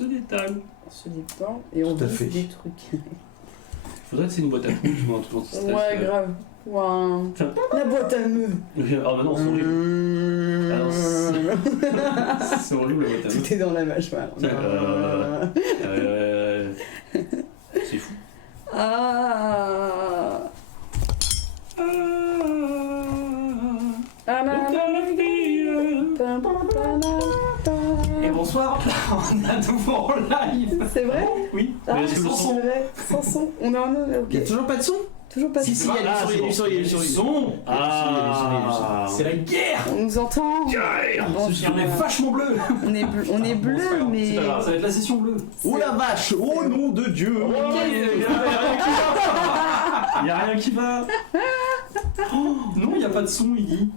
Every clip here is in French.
se détale. On se détend et on Tout à vise fait. des trucs. Faudrait que c'est une boîte à coups, ou un truc anti-stress. Ouais, grave. Ouin. Tiens. La boîte à meux. Ah bah non, c'est horrible. Ah non, c'est horrible la boîte à coups. Tout est dans la mâchoire. C'est fou. Ah. Ah, Et bonsoir, on est à nouveau en live. c'est vrai? Oui. Ah, Mais est-ce que le c'est son- vrai. Sans son. On est en ok. Il y a toujours pas de son? Toujours pas de Si, son. il y a du son, il y a du son, il y a du son. Ah, C'est la guerre. On nous entend. Bon, Et on est vachement bleu. on est bleu, C'est pas mais. grave, ça va être la session bleue. Oh la vache! Oh nom de Dieu! Il y a rien qui va. Oh, non, il n'y a pas de son, il dit.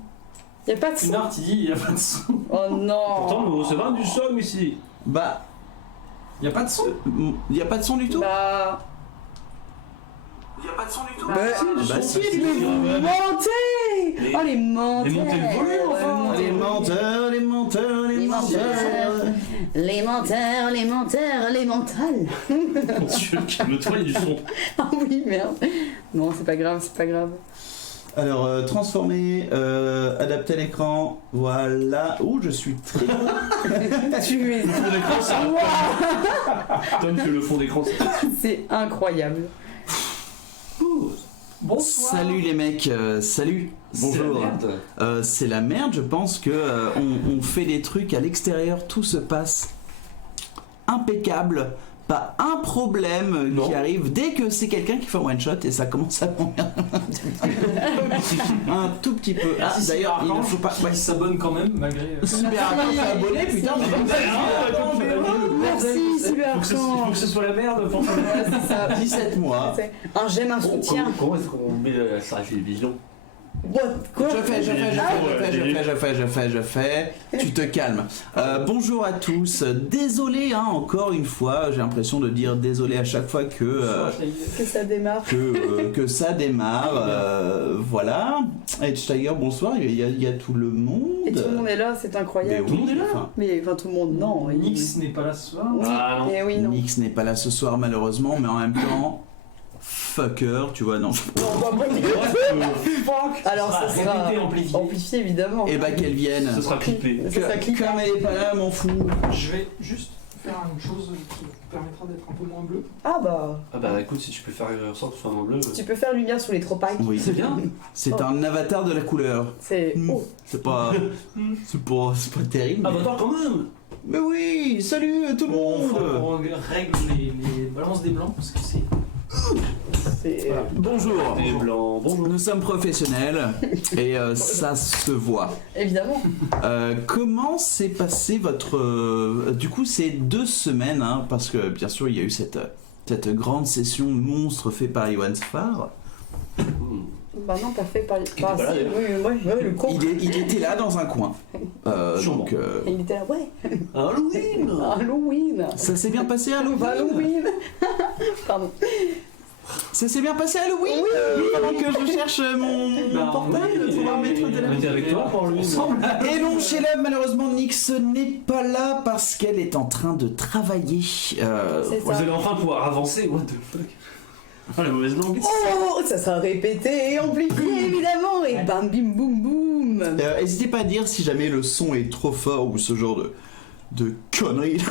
Y a pas de son. Une art, il dit, il n'y a pas de son. Oh non. Pourtant, nous recevons du son ici. Bah, Il n'y a pas de son. il y a pas de son du tout? Bah. Il n'y a pas de son du tout. Bah, bah si, mais vous mentez. Oh les menteurs. Les montées le volume, enfin. Les menteurs, les menteurs, les Les menteurs. Les menteurs, les menteurs, les mentales. Mon Dieu, calme-toi, il y a du son. Ah oui, merde. Non, c'est pas grave, c'est pas grave. Alors, transformer, adapter l'écran, voilà. Ouh, je suis très bon. Tu es. Le fond d'écran, ça. Tom fait le fond d'écran, c'est. C'est incroyable. Bonsoir. Salut les mecs, salut, bonjour. C'est la merde. C'est la merde, je pense que on fait des trucs à l'extérieur, tout se passe impeccable, pas un problème Non. qui arrive dès que c'est quelqu'un qui fait un one shot et ça commence à m'emmerder un tout petit peu. Ah, Merci, d'ailleurs, il ne faut pas. Il s'abonne quand même, malgré. Super Arcand s'est abonné, putain, mais comme ça, Merci, Super Faut que ce soit la merde pour Ouais, c'est ça. 17 mois. C'est un j'aime, un soutien. Comment est-ce qu'on met sa télévision? What? Quoi? Je fais. Tu te calmes. Bonjour à tous. Désolé, hein, encore une fois, j'ai l'impression de dire désolé à chaque fois que Que ça démarre. que ça démarre. Voilà. Edsteiger, bonsoir. Il y a tout le monde. Et tout le monde est là, c'est Mais incroyable. oui, enfin, Mais enfin, tout le monde, non. Nix n'est pas là ce soir. Oui. Ah, non. Eh oui, non. Nix n'est pas là ce soir malheureusement, mais en même temps, fucker, tu vois, non. Alors, ça sera Répété, amplifié. amplifié, évidemment. Et bah qu'elle vienne. Ce sera clippé. Ça sera cliqué. Comme elle est pas là, m'en fous. Je vais juste faire une chose qui vous permettra d'être un peu moins bleu. Ah bah, Ah bah écoute, si tu peux faire en sorte que ce soit en bleu. tu peux faire lumière sous les tropailles. Oui, C'est bien. c'est un avatar de la couleur. C'est. Oh. C'est pas c'est pas terrible. Ah bah attends, quand même. Mais oui, salut tout le On monde. règle les balances des blancs parce que c'est. C'est. Voilà. Bonjour. Des blancs, bonjour. Nous sommes professionnels et ça se voit. Évidemment. Comment s'est passé votre... du coup, ces 2 semaines, hein, parce que bien sûr, il y a eu cette grande session monstre faite par Iwan Sfar. Bah non, pas fait par. était Bah, pas là, si, d'ailleurs. oui, le con. Il était là dans un coin. Sûrement. Donc, Et il était là, ouais. Halloween. Halloween. ça s'est bien passé à Halloween. Halloween. Pardon. Ça s'est bien passé à Halloween. Pendant que je cherche mon portable pour pouvoir mettre de la On était avec toi pour lui. Ensemble. Et non, chez Love, malheureusement, Nix n'est pas là parce qu'elle est en train de travailler. C'est Vous ça. allez enfin pouvoir avancer, what the fuck. Oh la mauvaise langue. Oh, ça sera répété et amplifié, évidemment. Et bam, bim, boum, boum. N'hésitez pas à dire si jamais le son est trop fort ou ce genre de conneries.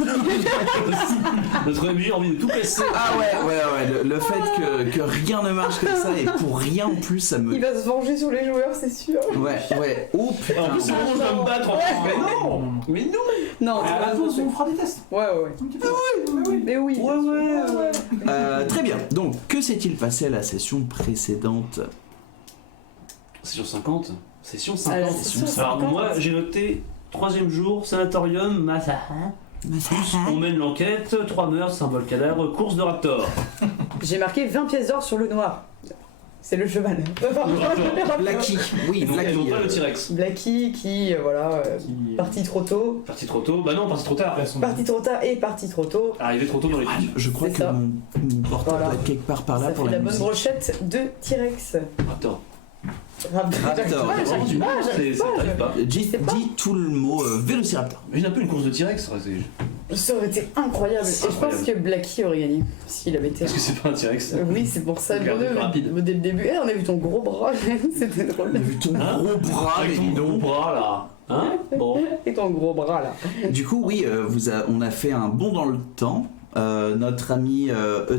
Notre MJ a envie de tout casser. Ah ouais, le fait que rien ne marche comme ça et pour rien en plus, ça me... Il va se venger sur les joueurs, c'est sûr. Ouais. Oh Et en plus, c'est bon, je dois me battre en Mais non. Mais non. Non, À la pause, on fera des tests. Ouais. Un petit peu. Mais oui. Très bien, donc que s'est-il passé à la session précédente? Session 50. Session À la 50. session Alors 50. moi, j'ai noté 3ème jour, sanatorium, massacre. On mène l'enquête, 3 meurtres, symbole cadavre, course de raptor. J'ai marqué 20 pièces d'or sur le noir. C'est le cheval. Blacky, oui, Et donc Blacky. pas le T-Rex. Blacky qui, voilà, parti trop tôt. Parti trop tôt. Bah non, parti trop tard. Parti trop tard et parti trop tôt. Arrivé trop tôt dans les Ah, je crois C'est que ça. mon portable Voilà. doit être quelque part par là Ça pour fait la la bonne musique. brochette de T-Rex. Raptor. Raptor. C'est- j'arrive ça pas. t'arrive pas. Dis tout le mot Vélociraptor. Imagine un peu une course de T-Rex. Ça aurait été incroyable. C'est Et je pense que Blacky aurait gagné s'il avait été. Parce que c'est pas un T-Rex. Oui, c'est pour ça. Regardez, Bruno, rapide. dès le début, on a vu ton gros bras, c'était drôle. On a vu ton Hein gros bras, mais Avec ton dis gros donc. bras là. Hein? Bon. Et ton gros bras là. Du coup, oui, on a fait un bond dans le temps. Notre ami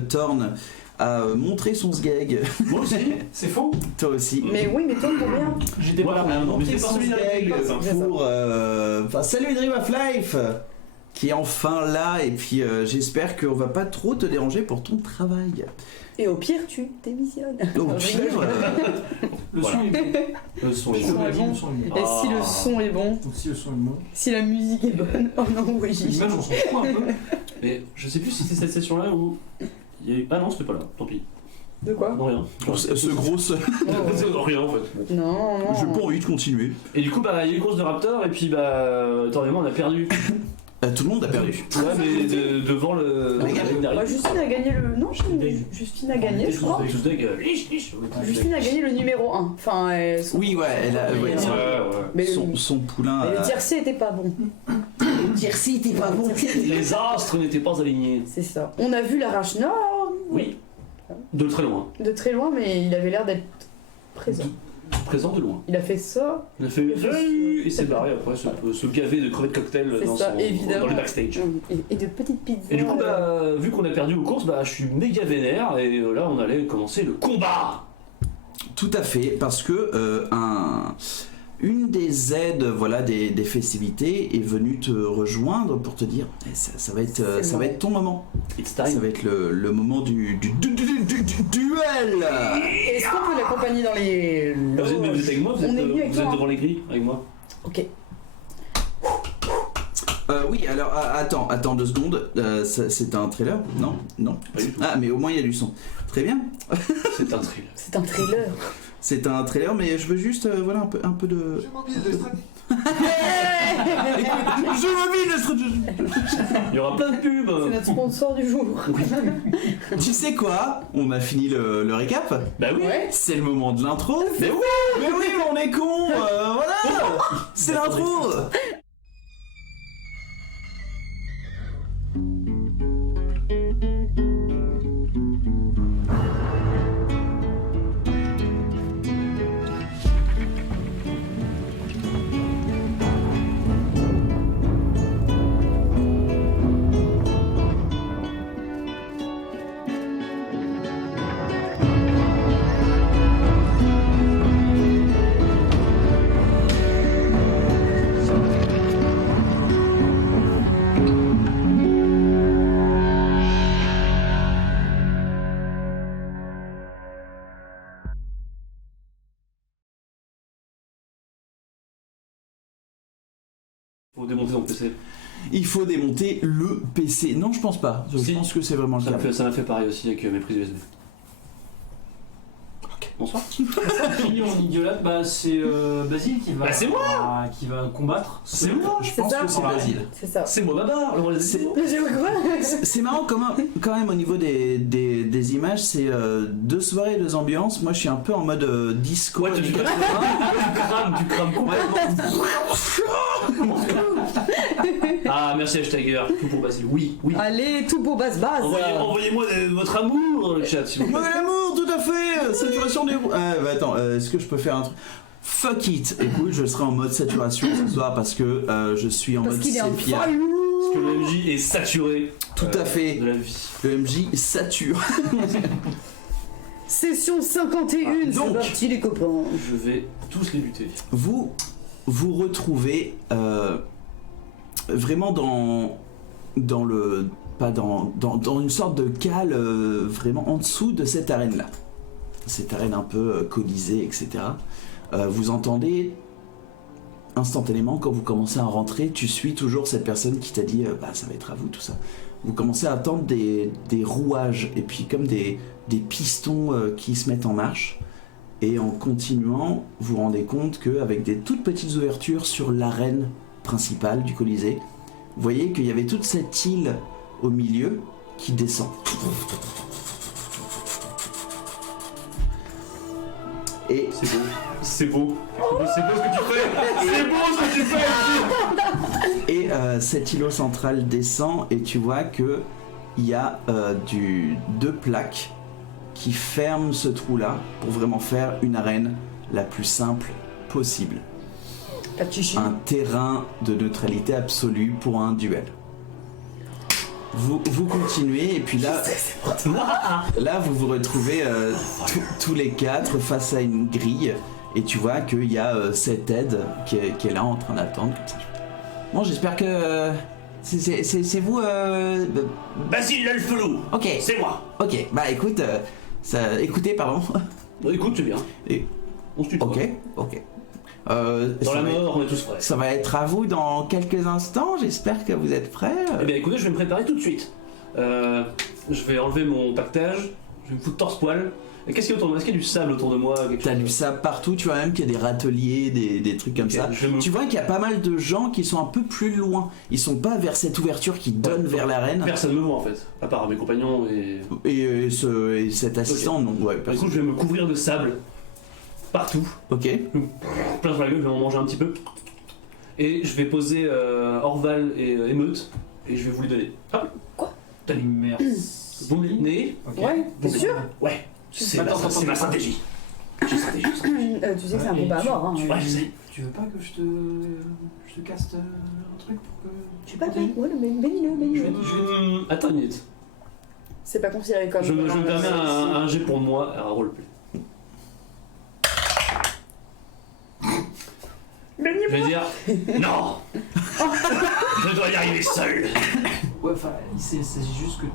Thorn a montré son sgeg. Moi aussi. C'est faux. Toi aussi. Mais oui, mais toi, combien J'étais pas Voilà, là. on a Montré montré son par solidarité sgeg avec les gosses, hein. pour... enfin, salut Dream of Life qui est enfin là, et puis j'espère qu'on va pas trop te déranger pour ton travail. Et au pire, tu démissionnes. Au pire, Le Voilà. son est bon. Le son Le est son bon. est bon. Le son est bon. Et si le son est bon, Si le son est bon. si la musique est bonne, oh non, oui. L'image, on s'en fout un peu. Mais je sais plus si c'était cette session-là où. Il y a eu... Ah non, c'était pas là, tant pis. De quoi Non, rien. ce gros... Rien en fait. Non, non. J'ai pas envie de continuer. Et du coup, bah, il y a eu une course de Raptor, et puis, bah, attendez, moi, on a perdu. Tout le monde a perdu. Ouais, mais devant le. Bah, Justine a gagné le. Non, Justine a gagné, je crois. Tous deck, liche, liche. Justine a gagné le numéro 1. Enfin, Oui, ouais, elle a... ouais, Ouais, Ouais, mais son poulain... mais le tiercé était pas bon. Tiercy était pas bon. Les astres n'étaient pas alignés. C'est ça. On a vu l'arrache nord Oui. De très loin. de très loin, mais il avait l'air d'être présent. Présent de loin. Il a fait ça. Il a fait. Et s'est barré après, se gaver de crevettes cocktail C'est dans, ça, évidemment. dans le backstage. Et de petites pizzas. Et du coup, bah, vu qu'on a perdu aux courses, bah, je suis méga vénère, et là, on allait commencer le combat. Tout à fait, parce que une des aides, voilà, des festivités est venue te rejoindre pour te dire ça va être ton moment. It's Ça time. va être le moment du duel. Est-ce qu'on peut l'accompagner dans les. Vous êtes avec moi, vous On est venu avec êtes toi. devant les grilles avec moi. Ok. Oui, alors attends 2 secondes. C'est un trailer? Non, non. Pas du tout. Ah, mais au moins il y a du son. Très bien. C'est un thrill. C'est un trailer. C'est un trailer, mais je veux juste voilà un peu de. Je mobile. Il y aura plein de pubs. C'est notre sponsor du jour. Tu sais quoi? On a fini le récap. Bah oui. Ouais. C'est le moment de l'intro. Mais oui. Mais oui, on est con. Voilà. C'est l'intro. Faut démonter ton PC. Il faut démonter le PC. Non, je pense pas. Je Si. pense que c'est vraiment le cas. Ça m'a fait pareil aussi avec mes prises USB. Bonsoir. Fini mon idiolate, bah c'est Basile qui va. Bah, c'est moi qui va combattre. C'est moi. Je C'est pense ça. que c'est Basile. C'est ça. C'est moi Babar, le roi des C'est- animaux. J'ai quoi C'est marrant quand même au niveau des images, c'est 2 soirées, 2 ambiances. Moi je suis un peu en mode disco. Ouais, tu années crames. 80. Tu crames complètement. Ah, merci Hashtagger. Tout pour Basile. Oui, oui. Allez, tout pour basse basse. Envoyez-moi votre amour dans le chat, s'il vous plaît. Ouais, l'amour, tout à fait. Saturation des. Ah, bah attends, est-ce que je peux faire un truc? Fuck it. Écoute, je serai en mode saturation ce soir parce que je suis en Parce mode qu'il est en sépia. fire. Parce que le MJ est saturé. Tout à fait. De la vie. Le MJ sature. Session 51, c'est donc. parti les copains. Je vais tous les buter. Vous retrouvez vraiment dans le pas dans une sorte de cale vraiment en dessous de cette arène là, cette arène un peu colisée, etc. Vous entendez instantanément quand vous commencez à rentrer, tu suis toujours cette personne qui t'a dit bah ça va être à vous tout ça. Vous commencez à entendre des rouages et puis comme des pistons qui se mettent en marche. Et en continuant, vous vous rendez compte qu'avec des toutes petites ouvertures sur l'arène principale du Colisée, vous voyez qu'il y avait toute cette île au milieu qui descend. Et C'est beau. C'est beau. C'est beau ce que tu fais. C'est beau ce que tu fais. Et cet îlot central descend et tu vois que il y a deux plaques qui ferment ce trou-là pour vraiment faire une arène la plus simple possible. Pas de chichi. Un terrain de neutralité absolue pour un duel. Vous continuez et puis là vous vous retrouvez tous les quatre face à une grille et tu vois qu'il y a cette aide qui est là en train d'attendre comme ça. Bon, j'espère que c'est vous. Basile l'elfelou. Ok. C'est moi. Ok. Bah écoute, écoutez, pardon. Bon, écoute, c'est bien. Et, On se tutoie. ok. Dans la mort, on est tous prêts. Ça va être à vous dans quelques instants. J'espère que vous êtes prêts. Eh bien écoutez, je vais me préparer tout de suite. Je vais enlever mon pactage, je vais me foutre torse-poil. Et qu'est-ce qu'il y a autour de moi? Est-ce qu'il y a du sable autour de moi? T'as du sable partout, tu vois même qu'il y a des râteliers, des trucs comme ça. Tu vois qu'il y a pas mal de gens qui sont un peu plus loin. Ils sont pas vers cette ouverture qui donne vers l'arène. Personne me voit en fait, à part mes compagnons et... Et cet assistant, non, ouais, Du coup, je vais me couvrir de sable. Partout. Ok. Plein sur la gueule, je vais en manger un petit peu. Et je vais poser Orval et Émeute, et je vais vous les donner. Hop. Quoi? Tenez. Merci. Vous me les tenez. Ok. Ouais, t'es sûr? Ouais. C'est Attends, ma stratégie. J'ai une stratégie. Tu sais que c'est un combat à mort, hein. Ouais, je sais. Tu veux pas que je te caste un truc pour que... Je suis pas bien. Ouais, bénis-le. Attends une minute. C'est pas considéré comme... Je me permets un jet pour moi, un roleplay. Je vais dire non. Je dois y arriver seul. Ouais, enfin, c'est juste que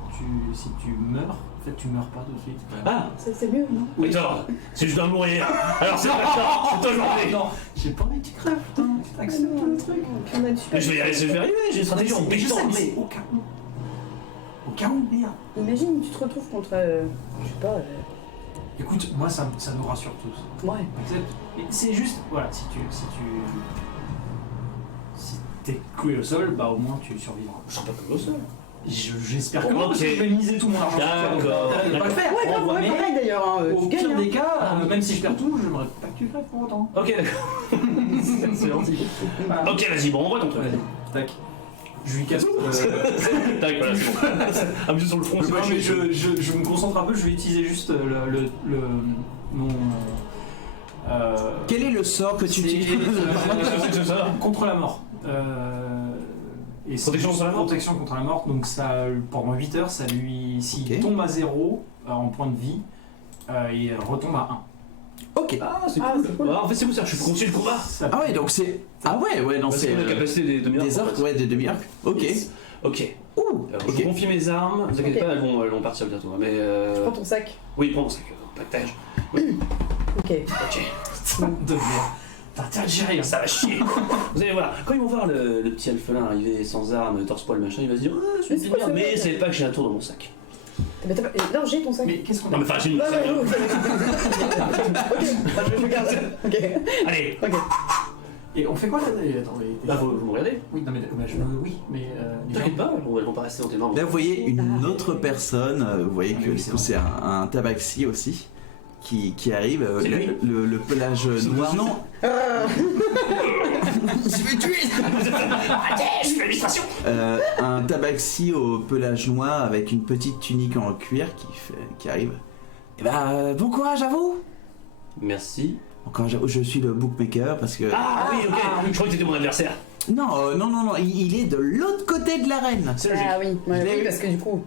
si tu meurs, en fait, tu meurs pas tout de suite. Ah, C'est mieux, non? Victor, si je dois mourir, alors c'est maintenant, c'est aujourd'hui. Non, j'ai pas envie que tu crèves, putain. Accepte le truc. On a une super... Mais je vais arriver, j'ai une stratégie en Je sais, béton. mais au cas où. Au cas où, merde. Imagine, tu te retrouves contre... je sais pas... Écoute, moi, ça nous rassure tous. Ouais. Accepte. Mais c'est juste, voilà, si t'es cloué au sol, bah au moins tu survivras. Je serai pas comme au sol. J'espère que Ok. non, parce que je vais miser tout mon argent. D'accord. Je vais pas le faire. Ouais, grave, ouais, Mais pareil d'ailleurs, hein. au Tu gagnes, pire hein. des cas, même si je perds tout, j'aimerais pas que tu crèves pour autant. Ok, d'accord. C'est gentil. Voilà. Ok, vas-y, bon, on voit ton truc. Vas-y, tac. Je lui casse. Tac, voilà, c'est bon. Un petit sur le front, c'est Non, pas mais je me concentre un peu, je vais utiliser juste mon. Quel est le sort que tu c'est- utilises C'est ça. Contre la mort. Et c'est Protection juste contre la mort. protection contre la mort, donc ça, pendant 8 heures, ça lui. S'il Ok. tombe à 0 en point de vie, il retombe à Ok. Ah, c'est Ah, cool. c'est cool. Bah, en fait, c'est vous, ça, je suis continuer le combat. 1. Ça Ah ouais, donc c'est... Ah ouais, non, C'est c'est... la capacité des demi-heures. des orques, ouais, des demi-orques. Ok. Yes. Ok. Ouh, Alors, ok. je confie mes armes, ne vous inquiétez Ok. pas, elles vont partir bientôt. Mais Tu prends ton sac. oui, prends mon sac, pactage. Ok. Ok. de merde. T'as intérêt de gérer, hein. Ça va chier. Vous allez voir, quand ils vont voir le petit alphelin arriver sans armes, torse-poil, machin, il va se dire ah, je suis Mais c'est une quoi merde, ce mais mec ils savaient pas que j'ai un tour dans mon sac. Non, j'ai ton sac. Mais qu'est-ce qu'on Non, mais enfin, j'ai une. Ouais, sac, ouais, hein. ok. Je garde ça. Ok. Allez, Ok. Et on fait quoi là Attends, bah, vous me regardez. Oui, non, mais oui, mais. T'inquiète pas, elles vont pas rester dans tes mains. Là, vous voyez une autre personne, vous voyez Ah que oui, du c'est coup, vrai. c'est un tabaxi aussi, qui arrive. C'est lui. Le pelage noir, non. Je vais tuer. Arrêtez, je fais l'administration. Un tabaxi au pelage noir avec une petite tunique en cuir qui arrive. Et bah, bon courage à vous. Merci. Encore, je suis le bookmaker parce que... Ah oui, ok, je crois que t'étais mon adversaire. Non, non, il est de l'autre côté de l'arène. C'est logique. Ah oui, Je l'ai oui, vu. parce que du coup...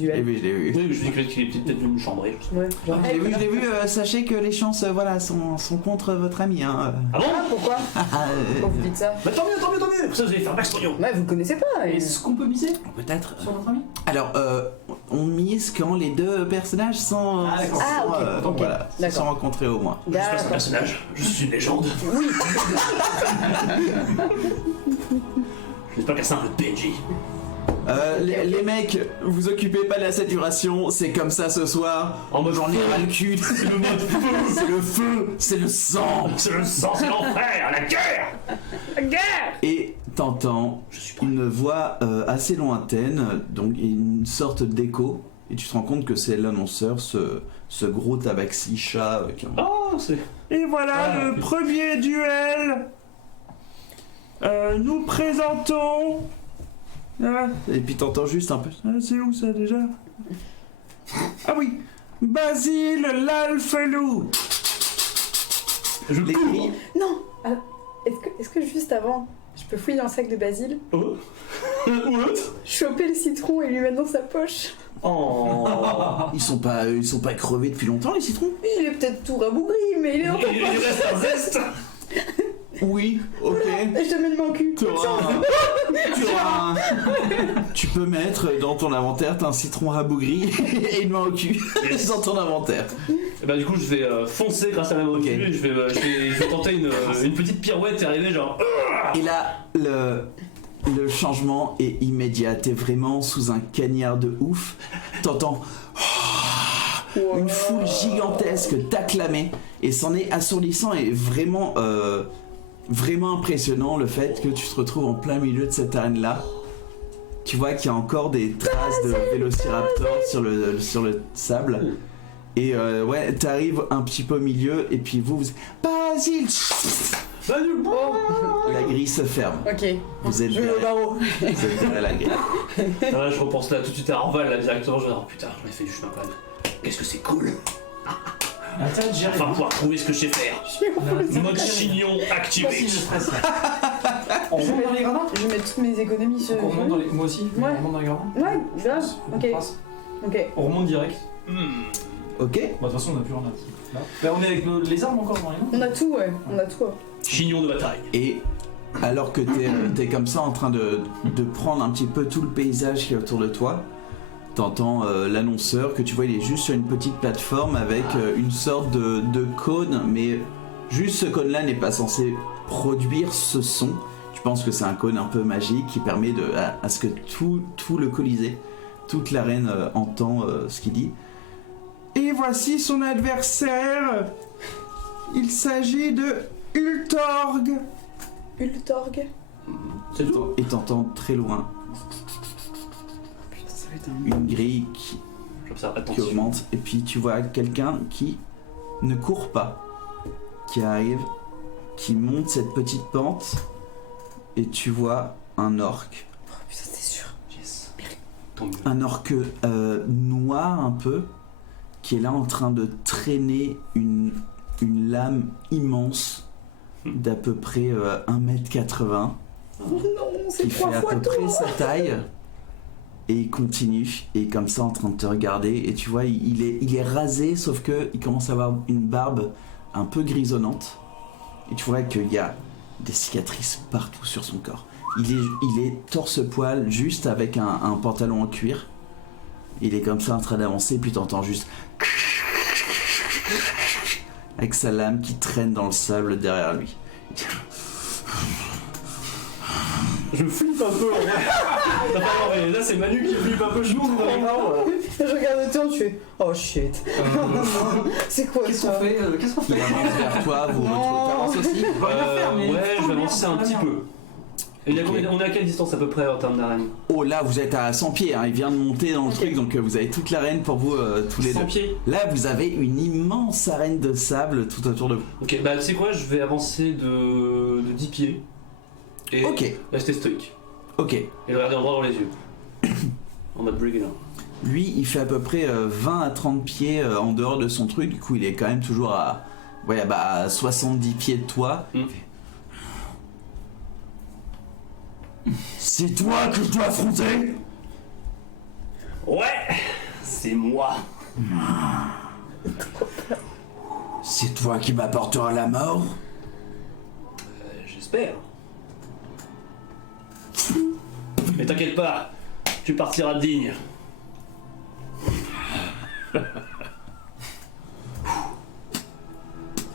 Je l'ai Duel. vu, je l'ai vu. Oui, je dis qu'il est peut-être venu me chambrer. Je sais Ouais. Genre, Je l'ai vu, sachez que les chances voilà, sont contre votre ami. Hein. pas. Ah bon. Ah, pourquoi Pourquoi vous dites ça? Bah tant mieux, tant mieux, tant mieux. Pour ça, vous allez faire max pognon. Ouais, vous le connaissez pas. Est-ce qu'on peut miser Peut-être. sur notre ami Alors, on mise quand les deux personnages sont, Ah, d'accord. Ah, ok, ok, voilà, se d'accord. sont rencontrés au moins. Je suis pas ce D'accord. personnage, je suis une légende. Oui. Je n'ai pas qu'un simple PNJ. Les mecs, vous occupez pas de la saturation, c'est comme ça ce soir. En mode J'en ai ras le cul. C'est le mode feu. C'est le feu, c'est le sang. C'est le sang, c'est l'enfer, la guerre. La guerre. Et t'entends Je suis prêt. une voix assez lointaine, donc une sorte d'écho et tu te rends compte que c'est l'annonceur, ce gros tabaxi chat qui a... Oh, c'est... Et voilà le premier duel. Nous présentons... Et puis t'entends juste un peu... c'est où ça déjà? Ah oui, Basile l'Alphelou. Je Les cours. cris. Non. Est-ce que juste avant, je peux fouiller dans le sac de Basile, Oh. What? choper le citron et lui mettre dans sa poche? Oh. Ils sont pas crevés depuis longtemps les citrons? Il est peut-être tout rabougri, mais il est dans ta Il poche. reste un zeste. Oui, ok. Et je te mets le cul. Tu peux mettre dans ton inventaire, t'as un citron rabougri et une main au cul Yes. dans ton inventaire. Et bah du coup je vais foncer grâce à la main au Ok. cul et je vais tenter une petite pirouette et arriver genre... Et là, le changement est immédiat. T'es vraiment sous un cagnard de ouf. T'entends une foule gigantesque t'acclamer et c'en est assourdissant et vraiment impressionnant le fait que tu te retrouves en plein milieu de cette arène là. Tu vois qu'il y a encore des traces de vélociraptor sur le sable. Et ouais, t'arrives un petit peu au milieu et puis vous Basile. La grille se ferme. Ok. Vous êtes Je vais au derrière, barreau. vous êtes derrière la grille. Là je repense là tout de suite à Orval là directement, je vais dire oh putain j'en ai fait du chemin quand même. Qu'est-ce que c'est cool. Attends, j'y Enfin arrive. pouvoir prouver ce que je sais faire. Mode chignon activé. Vas-y, je stresse. On remonte dans les gradins? Je vais mettre toutes mes économies sur. On remonte dans les... Moi aussi, Ouais. on remonte dans les gradins. Ouais, grave. On Ok. passe. Ok. On remonte direct. Ok. Bah, de toute façon, on a plus rien là. Bah, on est avec les armes encore dans les mains. On a tout, ouais. On a tout. Ouais. Chignon de bataille. Et alors que t'es comme ça en train de prendre un petit peu tout le paysage qui est autour de toi, t'entends l'annonceur que tu vois, il est juste sur une petite plateforme avec une sorte de cône, mais juste ce cône-là n'est pas censé produire ce son. Je pense que c'est un cône un peu magique qui permet à ce que tout le Colisée, toute l'arène entend ce qu'il dit. Et voici son adversaire. Il s'agit de Ultorg. Ultorg. C'est tout. Et t'entends très loin Putain, ça va être un. une grille J'observe qui attentivement. augmente et puis tu vois quelqu'un qui ne court pas, qui arrive, qui monte cette petite pente et tu vois un orc. Oh putain, c'est sûr. Yes. Tant mieux. Un orc noir un peu qui est là en train de traîner une lame immense d'à peu près 1m80 Oh non, c'est qui fait 3 à fois peu toi. près sa taille et il continue et comme ça en train de te regarder et tu vois il est rasé sauf que il commence à avoir une barbe un peu grisonnante et tu vois qu'il y a des cicatrices partout sur son corps. Il est torse-poil juste avec un pantalon en cuir. Il est comme ça en train d'avancer puis t'entends juste avec sa lame qui traîne dans le sable derrière lui. Je flippe un peu en vrai. Non, pardon, mais là c'est Manu qui flippe un peu, je monte dans les mains. Je regarde autour, tu fais. Oh shit. C'est quoi Qu'est-ce ça? qu'on fait Qu'est-ce qu'on Il fait avance vers toi, vous Non. t'avances aussi. Ouais, je vais avancer un petit peu. Et il y a combien- on est à quelle distance à peu près en termes d'arène? Oh là vous êtes à 100 pieds, hein. Il vient de monter dans le truc donc vous avez toute l'arène pour vous tous les 100 deux. pieds. Là vous avez une immense arène de sable tout autour de vous. Ok, bah tu sais quoi, je vais avancer de 10 pieds. Et Ok, rester stoïque. ok. Et le regarder en droit dans les yeux. En mode beginner. Lui il fait à peu près 20 à 30 pieds en dehors de son truc, du coup il est quand même toujours à, ouais, bah, à 70 pieds de toi. C'est toi que je dois affronter? Ouais, c'est moi. C'est toi qui m'apportera la mort? J'espère. Mais t'inquiète pas, tu partiras digne.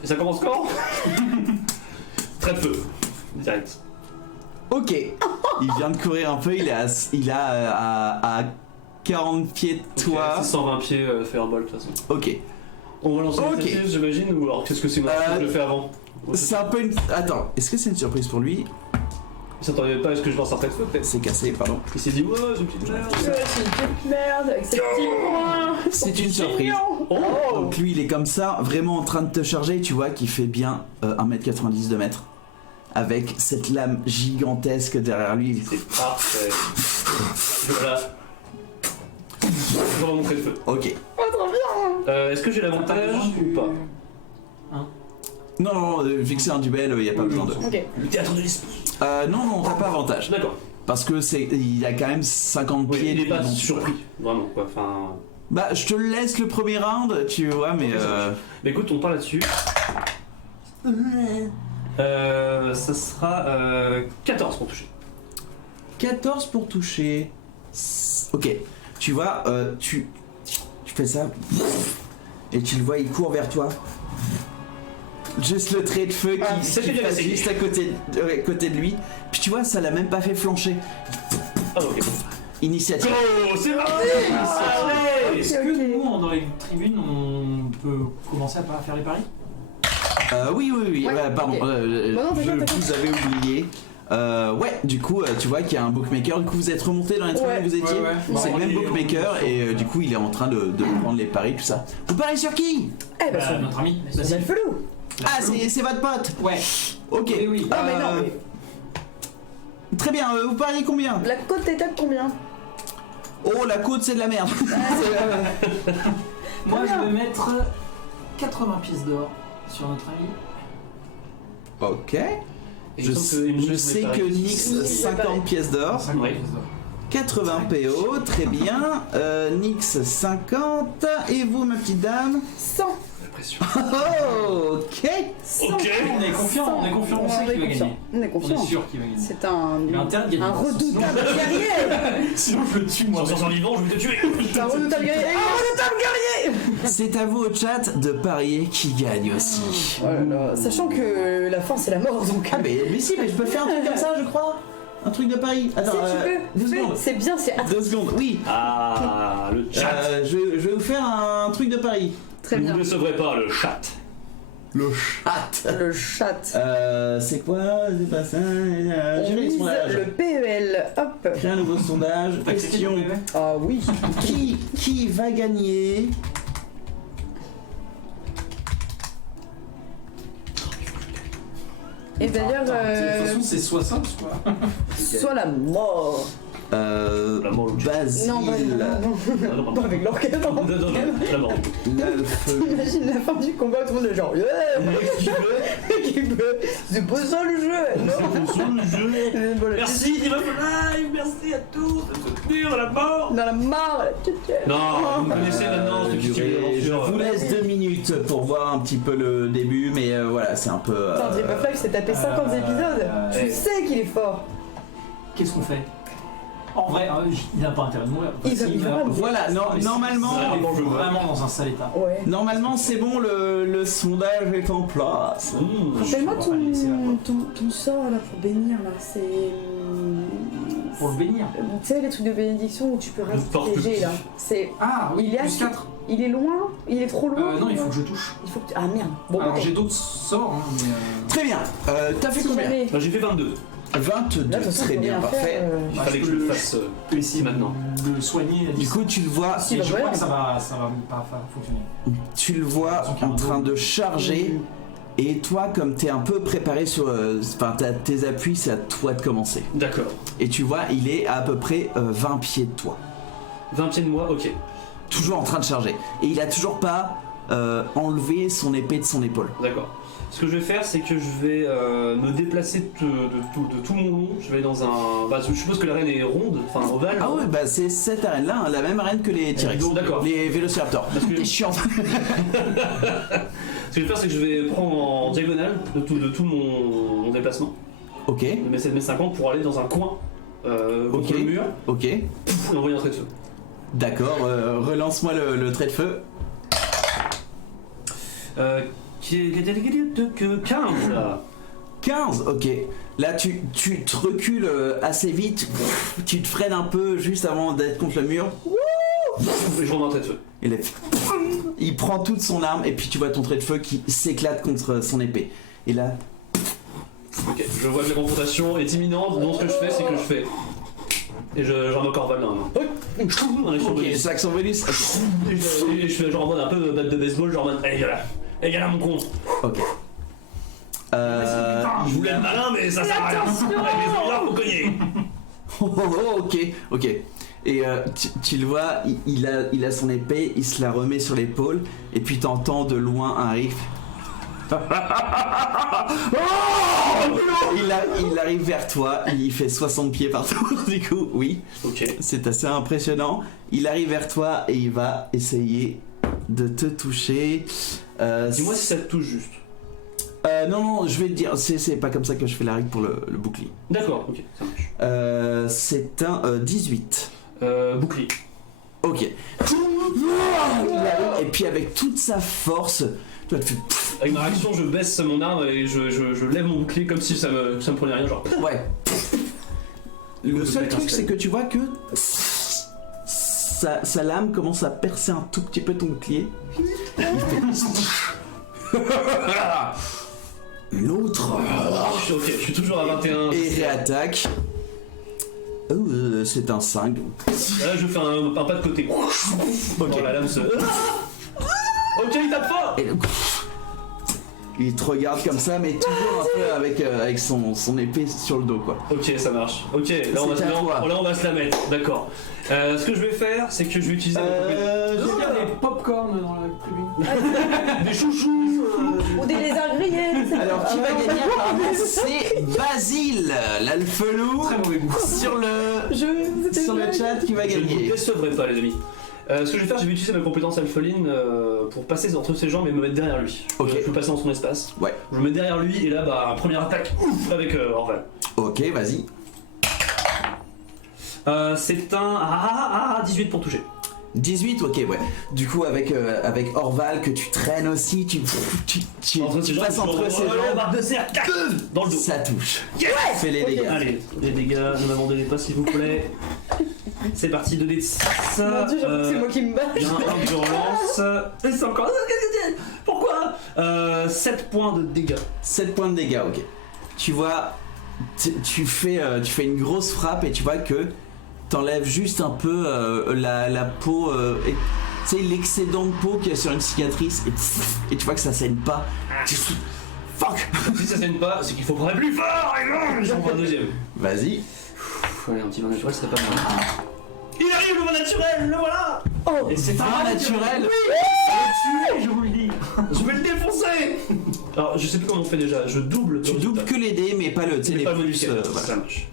Et ça commence quand? Très peu. Direct. Ok. Il vient de courir un peu, il est à 40 pieds de toi. Ok, c'est 120 pieds Firebolt de toute façon. Ok. On va lancer Ok. les assises, j'imagine, ou alors qu'est-ce que c'est moi je le fais avant? C'est un peu une... Attends, est-ce que c'est une surprise pour lui? Il s'attendait pas à ce que je lance un trait de feu peut-être. C'est cassé, pardon. Il s'est dit ouais, c'est une petite merde. Ouais, c'est une petite merde avec ses petits points. C'est une surprise. Oh, Donc lui il est comme ça, vraiment en train de te charger, tu vois qu'il fait bien 1m90 de mètre. Avec cette lame gigantesque derrière lui. c'est parfait. Voilà. Je vais mon trait de feu. Ok. Oh, trop bien. Est-ce que j'ai l'avantage ou pas? Non, vu que c'est un duel, il n'y a pas besoin de... Ok. Le théâtre de l'esprit. Non, t'as pas avantage. D'accord. Parce que il a quand même 50 Oui, pieds. il est pas donc- surpris, vraiment quoi. Enfin. Bah, je te laisse le premier round, tu vois, mais... Ok, ça marche. Mais écoute, on part là-dessus. Ça sera 14 pour toucher. 14 pour toucher. Ok. Tu vois, tu fais ça. Et tu le vois, il court vers toi. Juste le trait de feu qui ça fait bien passe essayer. juste à côté de lui. Puis tu vois, ça l'a même pas fait flancher. Ah ok. Initiative. Oh, c'est parti. Allez. Est-ce Ok. que nous, dans les tribunes, on peut commencer à faire les paris? Oui. Ouais, Pardon, ok. Bah non, je t'inquiète. vous avais oublié. Ouais, du coup, tu vois qu'il y a un bookmaker. Du coup, vous êtes remonté dans les tribunes où vous étiez. Ouais. C'est Bon, le même il est- bookmaker et du coup, il est en train de prendre les paris, tout ça. Vous pariez sur qui? Eh bah, c'est Notre ami. c'est le felou. Ah, c'est votre pote. Ouais. Ok. Oui. Ah, mais non, Très bien, vous pariez combien? mais la côte est à combien? Oh, la côte, c'est de la merde. Moi, Très je bien. vais mettre 80 pièces d'or sur notre ami. Ok. Il Je, me semble que Emily je sais voulait que parler. Nix, Oui, 50 pièces d'or. 50 Ouais. pièces d'or. 80 PO, très bien. Nix, 50. Et vous, ma petite dame? 100. La pression. Oh, ok. 100. Ok. On est confiant, on est confiant, on sait qu'il va gagner. On est On confiant. est sûr qu'il va gagner. C'est un Il a intérêt de gagner. redoutable guerrier. Sinon, je le tue, moi. Sans survivant, je vais te tuer. C'est un redoutable guerrier. Un redoutable guerrier. C'est à vous au chat de parier qui gagne aussi. Oh là là. Sachant que la fin c'est la mort donc. Ah, mais si, mais je peux faire un truc comme ça, je crois. Un truc de pari. Si Attends, tu 2 peux, secondes. c'est bien, c'est 2 secondes, oui. Ah, le chat. Je vais vous faire un truc de pari. très Vous bien. ne le sauverez pas, le chat. Le chat. Le chat. C'est quoi? C'est pas ça. On J'ai mise le sondage. le PEL. Hop. Créer un nouveau sondage. Question. Ah oui. Qui va gagner? Et d'ailleurs, De toute façon, c'est 60, quoi. soit la mort. La mort ou le chat. Basile. Non, pas avec l'orchestre. Non, non, non, la mort. L'alphe. Imagine la fin du combat, tout le monde est genre qui veut. C'est pas ça le jeu. Non. Voilà. Merci, Diva Live, merci à tous de me soutenir dans la mort. Dans la mare. Non, vous me connaissez maintenant, ceux qui suivent Je l'aventure. vous laisse 2 minutes pour voir un petit peu le début, mais voilà, c'est un peu. Putain, Dream of Life s'est tapé 50 épisodes. Tu sais qu'il est fort. Qu'est-ce qu'on fait? En vrai, il n'a pas intérêt de mourir. Il va mourir. Voilà, normalement. Il est vraiment dans un sale état. Ouais. Normalement, c'est bon, le sondage est en place. Rappelle-moi On va le laisser là, quoi. ton sort là pour bénir là. C'est. Pour le bénir. Tu sais les trucs de bénédiction où tu peux rajouter des G là. C'est. Ah oui, Il est plus à- 4. Il est loin. Il est trop loin. Non, il faut que je touche. Il faut que tu. Ah merde. Bon. Alors ok. j'ai d'autres sorts, hein, mais. Très bien. T'as fait Si combien? jamais. J'ai fait 22. 22, Là, de toute façon, très faut bien, rien parfait. faire, Il fallait que je le fasse ici maintenant. Le soigner. Du coup, tu le vois, Si, Et bah, je crois voilà. que ça va pas fonctionner. en train de charger. Et toi, comme t'es un peu préparé sur, enfin, tes appuis, c'est à toi de commencer. D'accord. Et tu vois, il est à peu près 20 pieds de toi, 20 pieds de moi, ok. toujours en train de charger. Et il a toujours pas enlevé son épée de son épaule. D'accord. Ce que je vais faire, c'est que je vais me déplacer de tout mon long. Je vais dans un. Bah, je suppose que l'arène est ronde, enfin ovale. Ah ouais, bah c'est cette arène-là, hein, la même arène que les T-Rex, D'accord. les Vélociraptors. Parce que- T'es chiant. Ce que je vais faire, c'est que je vais prendre en diagonale de tout mon déplacement, Ok, de mes 7m50 pour aller dans un coin contre Ok. le mur, ok, pouf, et envoyer un trait de feu. d'accord, relance-moi le trait de feu. Qui est que 15 là. 15, ok. Là, tu te recules assez vite, tu te freines un peu juste avant d'être contre le mur. Et je rentre un trait de feu. Il prend toute son arme et puis tu vois ton trait de feu qui s'éclate contre son épée. Et là, Ok, je vois que la confrontation est imminente, donc ce que je fais, c'est que je fais. Et j'en ai encore Val dans la main. On est sur Ok, bonus. c'est action bonus. Et je fais genre en mode un peu batte de baseball, genre en mode allez, viens là. Allez, viens là, mon con. Ok. Je voulais le malin, mais ça sert à rien. Avec les autres, faut cogner. Ok. Et tu le vois, il a son épée, il se la remet sur l'épaule, et puis t'entends de loin un riff. Il arrive vers toi, il fait 60 pieds partout, du coup, oui. Ok. C'est assez impressionnant. Il arrive vers toi et il va essayer de te toucher. Dis-moi si ça te touche juste. Non, je vais te dire, c'est pas comme ça que je fais la règle pour le bouclier. D'accord, ok, ça marche. C'est un 18. Bouclier. Ok. Il arrive et puis avec toute sa force, toi tu fais. Avec ma réaction, je baisse mon arme et je lève mon bouclier comme si ça me prenait rien, genre. Ouais. Le seul truc, c'est que tu vois que sa lame commence à percer un tout petit peu ton bouclier. Il fait. L'autre. Ok, je suis toujours à 21. Et réattaque. C'est un 5. Là, je fais un pas de côté. Ok. Dans la lame se. Ok, il tape fort. Et il te regarde comme ça, mais toujours un peu avec son épée sur le dos, quoi. Ok, ça marche. Ok, là on va se la mettre. D'accord. Ce que je vais faire, c'est que je vais utiliser Il y a des pop-corn dans la tribune. des chouchous. Ou des lézards grillés. Alors, qui va gagner apparemment, c'est Basile, l'alphelou, Très mauvais goût. sur le chat qui va Je ne vous gagner. décevrai pas, les amis. Ce que je vais faire, je vais utiliser ma compétence alpheline pour passer entre ses jambes et me mettre derrière lui. Ok. Je peux passer dans son espace. Ouais. Je me mets derrière lui et là, bah, première attaque ouf, avec Orval. Ok, vas-y. C'est un 18 pour toucher. 18, ok, ouais. Du coup, avec Orval que tu traînes aussi, tu passes entre ses jambes. Barre de serre, dans le dos. Ça touche. Yes. Fais les dégâts. Allez, les dégâts, ne m'abandonnez pas s'il vous plaît. C'est parti, 2 dés de 6. Mon dieu, j'avoue que c'est moi qui me bats. Il y a un de relance. Et c'est encore. Pourquoi 7 points de dégâts. 7 points de dégâts, ok. Tu vois, tu fais une grosse frappe et tu vois que t'enlèves juste un peu la peau, tu sais, l'excédent de peau qu'il y a sur une cicatrice et tu vois que ça saigne pas. Fuck. Si ça saigne pas, c'est qu'il faut prendre plus fort. Et non, j'en prends un deuxième. Vas-y. Allez, un petit vin naturel, c'est pas mal. Il arrive le vin naturel, le voilà. Oh. Et c'est Vin naturel. je vous le dis. Je vais le défoncer. Alors, je sais plus comment on fait déjà. Je double. Tu doubles que les dés, mais pas le, tu sais, les pas le plus, modificateur, voilà. ça marche.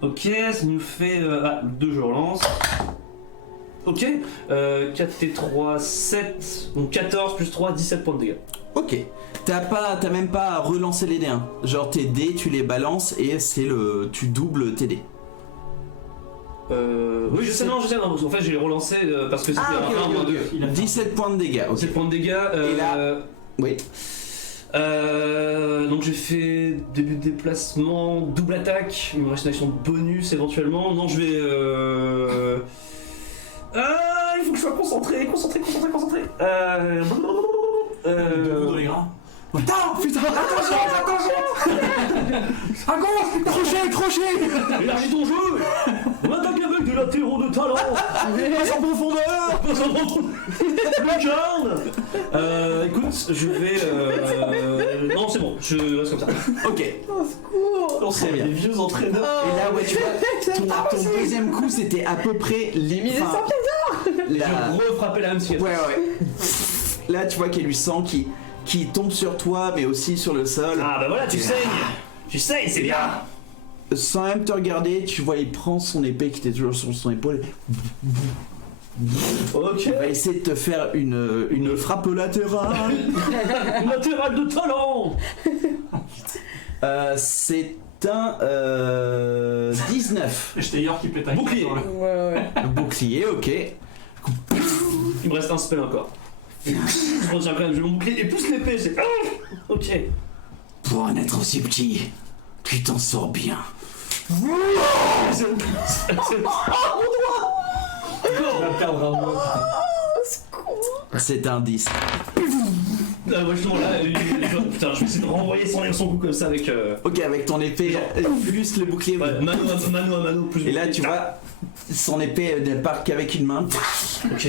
Ok, ça nous fait 2 je relance. Ok, 4 et 3, 7, donc 14 plus 3, 17 points de dégâts. Ok. T'as même pas à relancer les dés. Hein. Genre tes dés, tu les balances et tu doubles tes dés. Oui, je sais, non, en fait, j'ai relancé parce que c'était un 1 moins 2. 17 points de dégâts, ok. 17 points de dégâts. Et là, oui. Donc j'ai fait début de déplacement, double attaque, il me reste une action bonus éventuellement. Non, je vais. Il faut que je sois concentré. Dans les gras. Putain, attention. À gauche, crochet. Élargis ton jeu. Attaque avec des latéraux de talent. Passe en profondeur. Lucarne. Écoute, je vais. Non, c'est bon, je reste comme ça. Ok. Au secours. On Très bien. les vieux entraîneurs. Et là, ouais, tu vois, ton deuxième coup, c'était à peu près J'ai misé 100 pieds. Je refrappais la même cicatrice. Ouais. Là, tu vois qu'il y a du sang qui tombe sur toi, mais aussi sur le sol. Ah bah voilà, tu saignes. Tu saignes, c'est bien. Sans même te regarder, tu vois, il prend son épée qui était toujours sur son épaule. Ok. Il va essayer de te faire une frappe latérale. Latéral de talent. C'est un 19. J'étais hier qui pète un Bouclier. Ouais. Bouclier, ok. Il me reste un spell encore. Je retiens quand même, je vais mon bouclier et pousse l'épée, c'est. Ok. Pour un être aussi petit, tu t'en sors bien. C'est- On va perdre un mois. C'est un 10. Moi justement là, putain, je vais essayer de renvoyer son coup comme ça avec. Ok, avec ton épée plus le bouclier. Ouais, mano à mano plus. Et là, tu vois, son épée ne part qu'avec une main. Ok.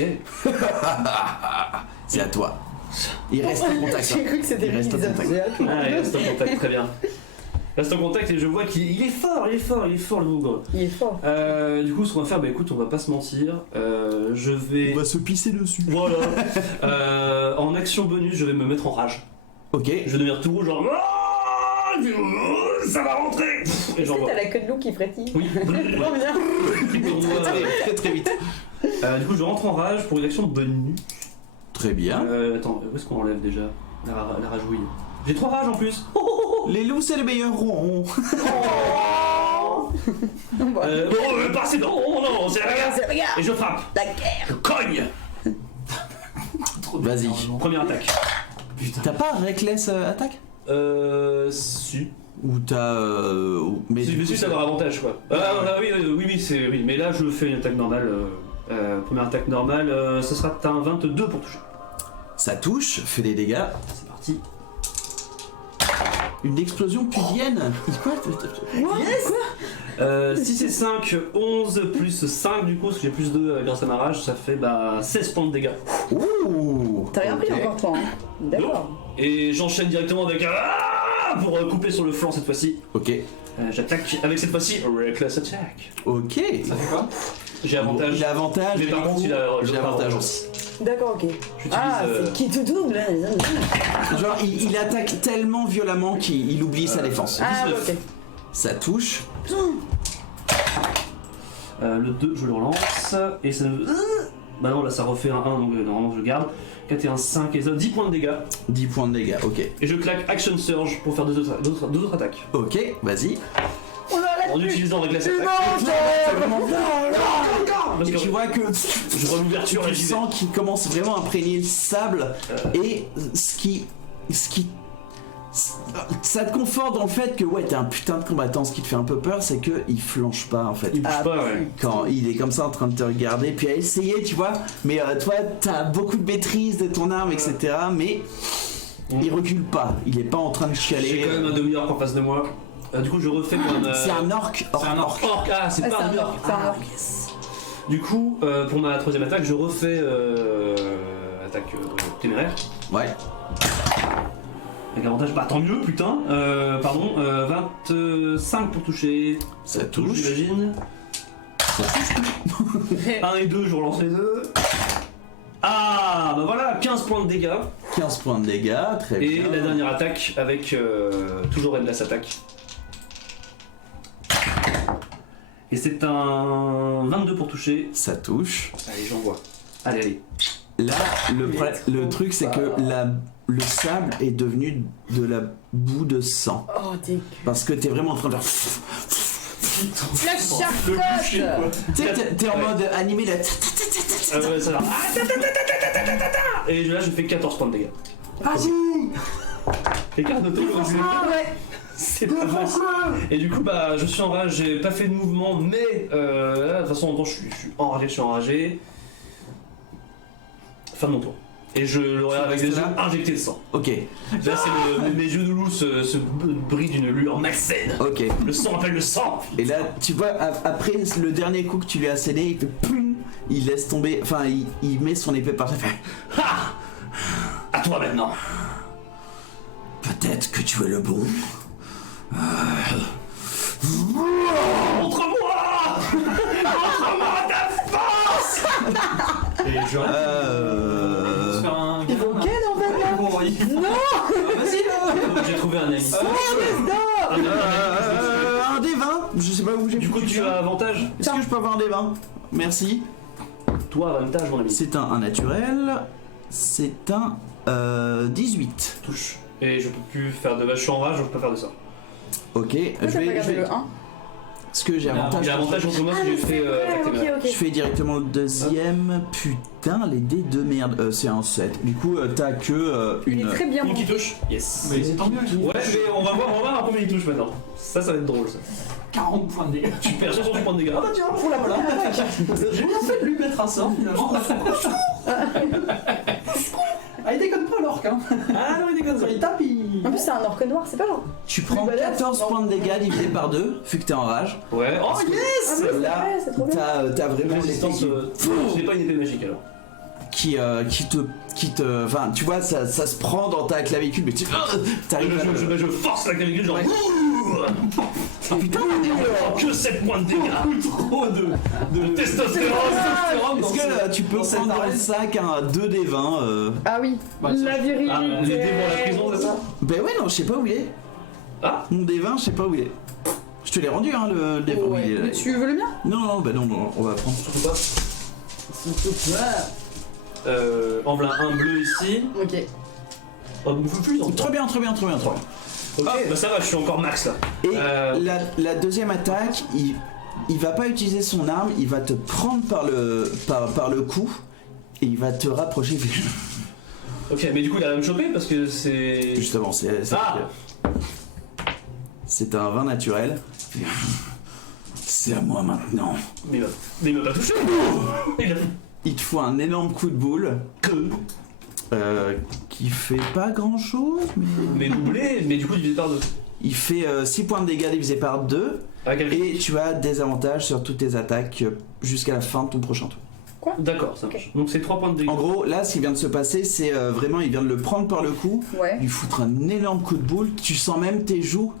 C'est à toi. Il reste en contact. J'ai cru que c'était Il reste en contact. Ah, il reste en contact, très bien. Il reste en contact et je vois qu'il est fort le bougre. Il est fort. Du coup, ce qu'on va faire, bah écoute, on va pas se mentir. Je vais. On va se pisser dessus. Voilà. En action bonus, je vais me mettre en rage. Ok. Je vais devenir tout rouge, genre. Ah, ça va rentrer. Et Tu sais, j'envoie. t'as la queue de loup qui frétille. Oui. Trop bien. Très très vite. Du coup, je rentre en rage pour une action bonus. Très bien. Attends, où est-ce qu'on enlève déjà la ragouille? J'ai 3 rages en plus. Les loups, c'est les meilleurs ronds. Passez non, c'est la guerre. C'est regarde Et je frappe. la guerre. Je cogne. Vas-y. Première attaque. Putain. T'as pas Reckless attaque? Si. Ou t'as. Mais Si, du mais coup, si, ça va avantage quoi. Oui, c'est. Oui, mais là je fais une attaque normale. Première attaque normale, ce sera un 22 pour toucher. ça touche, fait des dégâts. C'est parti. Une explosion pudienne. Quoi? Yes. 6 et 5, 11 plus 5 du coup, parce que j'ai plus 2 grâce à ma rage, ça fait 16 points de dégâts. Ouh. T'as rien pris Ok. encore toi, hein. D'accord. Et j'enchaîne directement avec pour couper sur le flanc cette fois-ci. Ok. J'attaque avec cette fois-ci Reckless Attack. Ok. Ça fait quoi? J'ai avantage. Il a avantage. Mais par du contre, coup, il a j'ai le avantage bras aussi. D'accord, ok. J'utilise. Ah, c'est qui tout double, hein, les amis. Genre, il attaque tellement violemment qu'il oublie sa défense. Ah, 19. ok. Ça touche. Le 2, je le relance. Et ça. Bah non, là ça refait un 1, donc normalement je garde. 4 et 1, 5 et ça, 10 points de dégâts. 10 points de dégâts, ok. Et je claque Action Surge pour faire deux autres attaques. Ok, vas-y. On a En utilisant Reckless Attack. C'est vraiment Parce Et que tu vois que je vois l'ouverture et tu j'y vais. sens qu'il commence vraiment à imprégner le sable et ce qui ça te conforte dans le fait que ouais t'es un putain de combattant. Ce qui te fait un peu peur, c'est que il flanche pas en fait. Il bouge Ah, pas, ouais. Quand il est comme ça en train de te regarder, puis à essayer, tu vois, mais toi t'as beaucoup de maîtrise de ton arme, etc. Mais il recule pas, il est pas en train de J'ai chialer. quand même un demi-orc en face de moi. Du coup, je refais mon. C'est un orc. C'est un orc. Orc, ah, c'est Ah, pas c'est un un orc. orc, c'est un orc. yes. Du coup, pour ma troisième attaque, je refais attaque téméraire. Ouais. Avec avantage, bah tant mieux, putain. 25 pour toucher. Ça touche. J'imagine. 1 et 2, je relance les deux. Ah, bah voilà, 15 points de dégâts. 15 points de dégâts, très Et bien. la dernière attaque avec toujours Endless Attack. Et c'est un 22 pour toucher. Ça touche. Allez, j'envoie. Allez. Là, le truc, c'est que le sable est devenu de la boue de sang. Oh, dégueu. Parce que t'es vraiment en train de faire. La charcotte. Tu sais, t'es en mode animé là. Ouais, ça va. Et là, je fais 14 points de dégâts. Vas-y. Les cartes de Ah ouais. c'est pas facile. Et du coup, bah, je suis en rage, j'ai pas fait de mouvement, mais là, de toute façon, en même temps, je suis enragé. Fin de mon tour. Et je le regarde avec des yeux injectés de sang. Ok, Là, c'est mes yeux de loup se brillent d'une lueur malsaine. ok. Le sang appelle le sang. Et là, tu vois, après le dernier coup que tu lui as cédé, il fait poum, il laisse tomber, enfin, il met son épée par terre, il fait Ha! À toi maintenant. peut-être que tu es le bon. Montre-moi. Montre-moi ta force. Et je Se faire un. Ils vont ken en fait là. Bon, il- Non. Vas-y là. J'ai trouvé un ami. Un des 20, je sais pas où j'ai Du coup, tu as avantage. Est-ce que je peux avoir un des 20? Merci. Toi, avantage, mon ami. C'est un naturel. C'est un 18. Touche. Et je peux plus faire de. Je suis en rage, donc je peux pas faire de ça. Ok, Pourquoi t'as pas gardé le 1? Est-ce que j'ai avantage? J'ai avantage contre moi parce que j'ai fait attaque téméraire. Je fais directement le deuxième. Putain, les dés de merde. C'est un 7. Du coup, t'as que Il une. est très bien Une qui monté. touche. Yes. Mais c'est tant mieux. Ouais, mais on va voir combien il touche maintenant. Ça va être drôle ça. 40 points de dégâts. Tu perds 68 points de dégâts. Ah bah tiens, pour la voilà. J'ai bien fait de lui mettre un sort finalement. Ah il déconne pas alors. orc, hein. Ah non, il déconne ça. Il tape, il. En plus, c'est un orque noir, c'est pas genre. Tu prends Plus badass, 14 non. points de dégâts divisé par 2, vu que t'es en rage. Ouais. Oh Ah, mais yes. c'est Là, vrai, c'est trop bien. t'as vraiment Résistance. l'effet Je n'ai pas une épée magique alors. qui te. Enfin, tu vois, ça se prend dans ta clavicule, mais tu. T'arrives à le- Je force la clavicule, genre. Ouais. Oh putain, que 7 points de dégâts. Trop de Testostérone. Est-ce que tu peux dans cette prendre dans le arène. sac un 2 des 20 Ah oui, Bah, la virilité. Ah, les dés pour la prison, c'est ça? Ben ouais, non, je sais pas où il est. Ah. Mon des 20, je sais pas où il est. Je te l'ai rendu, hein, le des 20. Ouais. il est là. Mais tu veux le mien? Non, bah non, on va prendre. Surtout pas. En voilà un bleu ici. Ok. Oh, vous pouvez plus en Très bien. Ok, bah ça va, je suis encore max là. Et Euh. la deuxième attaque, il va pas utiliser son arme, il va te prendre par le cou et il va te rapprocher. Ok, mais du coup il a même chopé parce que c'est. Justement, c'est un vin naturel. C'est à moi maintenant. Mais il m'a pas touché. Il a Il te fout un énorme coup de boule qui fait pas grand chose, mais mais doublé, mais du coup divisé par 2. il fait 6 points de dégâts divisé par 2 Ah, quel... et tu as des avantages sur toutes tes attaques jusqu'à la fin de ton prochain tour. D'accord, ça marche. Donc c'est 3 points de dégâts. En gros, là, ce qui vient de se passer, c'est vraiment, il vient de le prendre par le cou, Ouais. lui foutre un énorme coup de boule. Tu sens même tes joues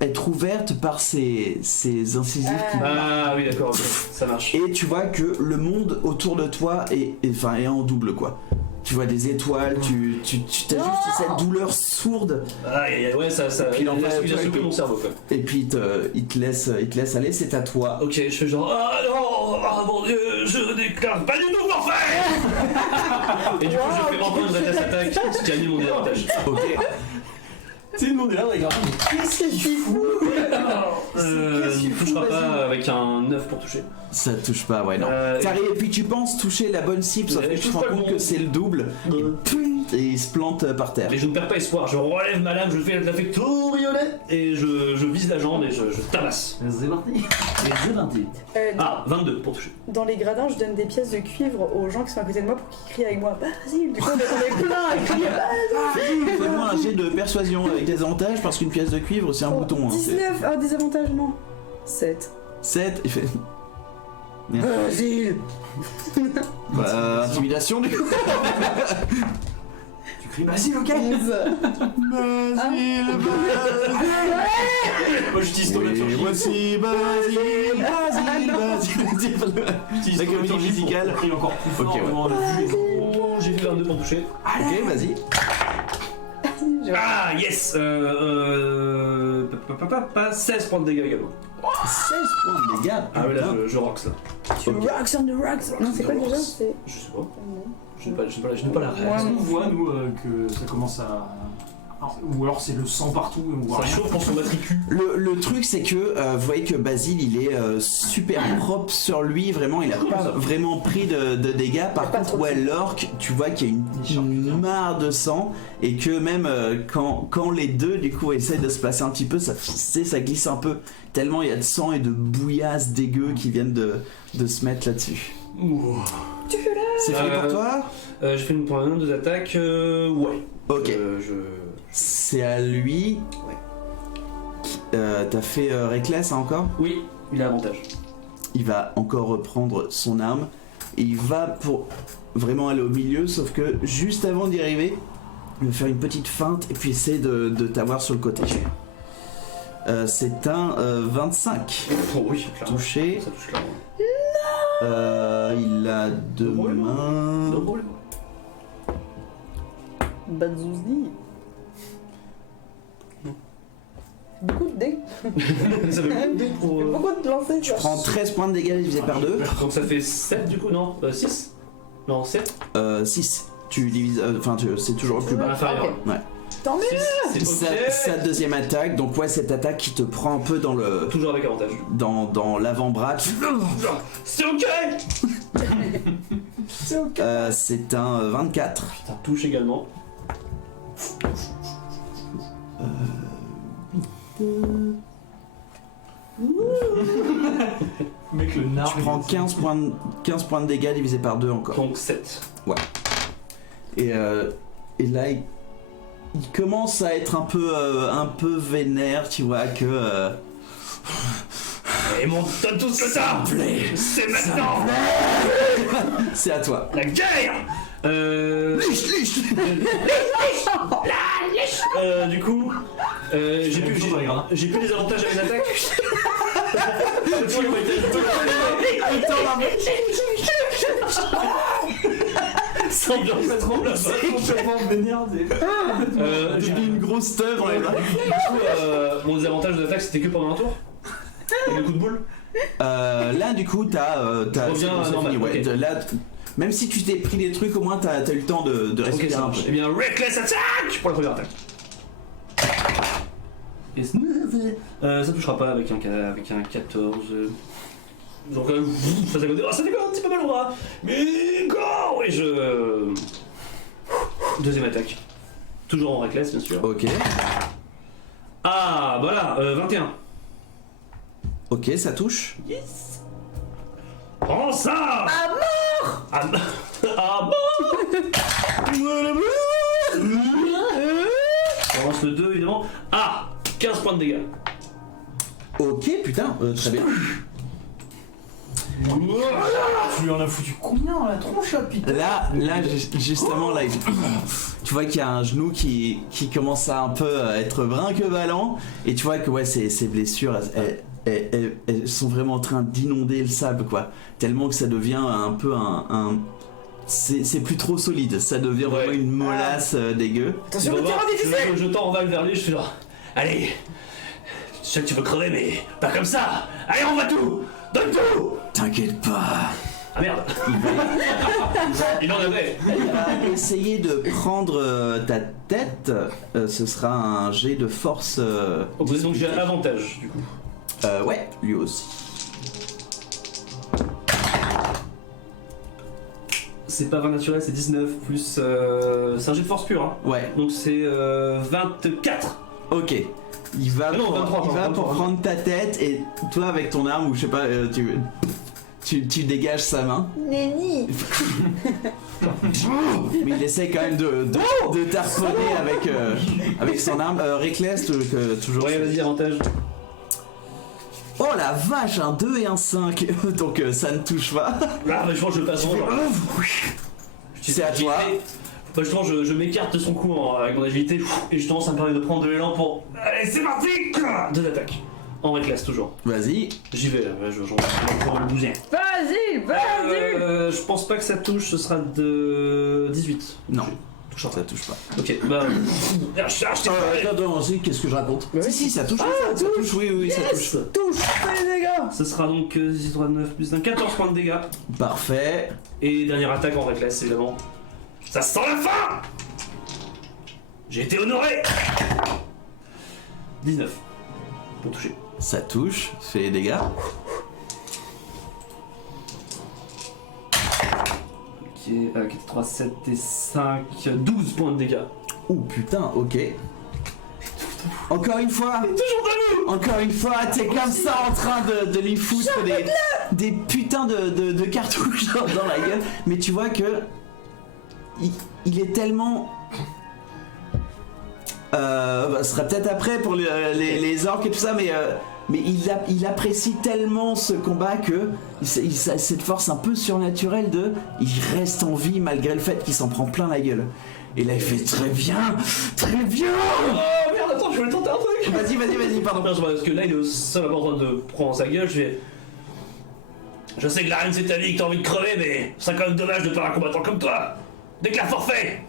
être ouvertes par ces incisives qui. Ah oui, d'accord, ok, ça marche. Et tu vois que le monde autour de toi est en double, quoi. Tu vois des étoiles, tu as juste cette douleur sourde, Ah, ouais, ça Puis il a enfin, secoué mon cerveau quoi. et puis il te laisse aller, c'est à toi. Ok, je fais genre ah non, ah mon dieu, je déclare pas du tout forfait. Et du coup je fais enfin une rédasse attaque, ce qui annule mon désavantage. Ok. Tu sais, nous on est là, regarde. Qu'est-ce que tu fous? Il ne touchera pas avec un 9 pour toucher. Ça te touche pas, ouais, non. T'arrives, et puis tu penses toucher la bonne cible, sauf que tu te rends compte que c'est le double, et il se plante par terre. Mais je ne perds pas espoir, je relève ma lame, je fais la fais tourbillonner et je vise la jambe et je tabasse. C'est parti. C'est parti. Ah, 22 pour toucher. Dans les gradins, je donne des pièces de cuivre aux gens qui sont à côté de moi pour qu'ils crient avec moi. Vas-y, du coup, on est plein à crier. Fais-moi un jet de persuasion avec des avantages, parce qu'une pièce de cuivre, c'est un bouton. Hein, 19, ah, des avantages, non. 7. 7, il fait. Merde. Vas-y. Intimidation du coup. Tu cries Basile, ok. 11. Basile, Moi j'utilise ton et voici Basile, La comédie musicale. Crie encore plus fort. Ok, ouais. devant le vue. J'ai fait 22 pour toucher. Ok, vas-y. Ah yes 16 points de dégâts également. 16 points de dégâts. Ah ouais là putain. je rocks là. Tu rocks on the rocks. Non, c'est quoi déjà? C'est. Je sais pas. Je n'ai pas la Ouais. Est-ce qu'on voit, nous, que ça commence à. Ou alors c'est le sang partout et on voit Ça rien. chauffe, on se matricule. Le truc c'est que vous voyez que Basile il est super propre sur lui, vraiment il a pas vraiment pris de dégâts. Par pas contre trop de ouais sang. l'orque tu vois qu'il y a une mare de sang et que même quand les deux du coup essayent de se placer un petit peu ça glisse un peu tellement il y a de sang et de bouillasse dégueu qui viennent de se mettre là-dessus. C'est fait pour toi? J'ai fait une première deux attaques, ouais. Ok. C'est à lui. T'as fait Reckless hein, encore? Oui, il a avantage. Il va encore reprendre son arme et il va pour vraiment aller au milieu, sauf que juste avant d'y arriver, il va faire une petite feinte et puis essayer de t'avoir sur le côté. C'est un 25. Oh oui, clairement. Touché. Ça touche clairement. Il a deux mains. Non problème. Bazouzi. Beaucoup de dés. Ça fait beaucoup de dés pour. Beaucoup de lancers. Tu prends 13 points de dégâts divisé par 2. Donc ça fait 7 du coup, non 6 Non, 7 6. Tu divises. Enfin, c'est toujours le plus bas. Inférieur. Ok. Ouais. Tant mieux. C'est ok. Sa deuxième attaque, donc ouais, cette attaque qui te prend un peu dans le. Toujours avec avantage. Dans l'avant-bras. C'est ok. C'est ok. C'est un 24. Ça touche également. Mec, le nard. Tu prends 15 points de dégâts divisé par 2 encore. Donc 7. Et là, il commence à être un peu vénère, tu vois, que... Et mon donne tout ce que t'as. C'est maintenant. C'est à toi. La guerre. Du coup, j'ai plus les avantages à mes attaques. C'est complètement vénère. J'ai mis une grosse teuf. Du coup, mon désavantage d'attaque c'était que pendant un tour. Et le coup de boule. Là, du coup, t'as reviens à normal, ouais. ok. Là, même si tu t'es pris des trucs, au moins t'as eu le temps de respirer ça un peu. marche. Eh bien, Reckless Attack pour la première attaque. Et ça touchera pas avec un 14. Donc je passe à côté. Ça fait quand même un petit peu mal au bras. Mais go. Et je... Deuxième attaque. Toujours en Reckless, bien sûr. Ok. Ah, voilà, 21. Ok, ça touche. Yes. Prends ça. À mort. À mort. On lance le 2 évidemment. Ah, 15 points de dégâts. Ok, putain, très bien. Tu lui en as foutu combien la tronche, putain? Là, justement, là, tu vois qu'il y a un genou qui commence à un peu être brinque-ballant, et tu vois que ouais, ces blessures, elles sont vraiment en train d'inonder le sable, quoi. Tellement que ça devient un peu c'est plus trop solide, ça devient vraiment une molasse dégueu. Attention, le terrain difficile. Je t'envale vers lui, je fais genre, allez, je sais que tu veux crever, mais pas comme ça. Allez, on va tout. Donne tout. T'inquiète pas. Ah merde. Il en avait. Il va essayer de prendre ta tête. Ce sera un jet de force. Donc j'ai un avantage du coup. Ouais, lui aussi. C'est pas 20 naturel, c'est 19 plus. C'est un jet de force pure. Hein. Ouais. Donc c'est 24. Ok. Il va, non, 23, il va 23. pour prendre ta tête et toi avec ton arme ou je sais pas, tu dégages sa main. Nenni. Mais il essaie quand même de t'harponner avec son arme. Reckless, toujours. Ouais, vas-y, avantage. Oh la vache, un 2 et un 5. Donc ça ne touche pas. Ah, mais je pense que je passe en genre. C'est à toi. Bah, justement, je m'écarte de son cou avec mon agilité et justement, ça me permet de prendre de l'élan pour. Allez, c'est parti. Deux attaques. En Reckless, toujours. Vas-y. J'y vais, là, j'en pour le bouger. Vas-y. Je pense pas que ça touche, ce sera de 18. Non. Touche Ça touche pas. Ok, bah. Attends, qu'est-ce que je raconte? Si, ça touche. Ça touche, oui, ça touche. Touche. Fais les dégâts. Ce sera donc 6, 3, 9 plus 1, 14 points de dégâts. Parfait. Et dernière attaque en Reckless, évidemment. Ça sent la fin. J'ai été honoré. 19 pour toucher. Ça touche, fait les dégâts. Ok, 3, 7 et 5, 12 points de dégâts. Oh putain, ok. Encore une fois, encore une fois, t'es comme ça en train de lui foutre des putains de cartouches dans la gueule. Mais tu vois que il est tellement... ce sera peut-être après pour les orques et tout ça, mais il apprécie tellement ce combat que il a cette force un peu surnaturelle il reste en vie malgré le fait qu'il s'en prend plein la gueule. Et là il fait très bien. Oh merde, attends, je voulais tenter un truc. Vas-y, pardon. Non, parce que là il est au seul en train de prendre sa gueule, je sais que la reine c'est ta vie, que t'as envie de crever, mais c'est quand même dommage de perdre un combattant comme toi. Déclare forfait.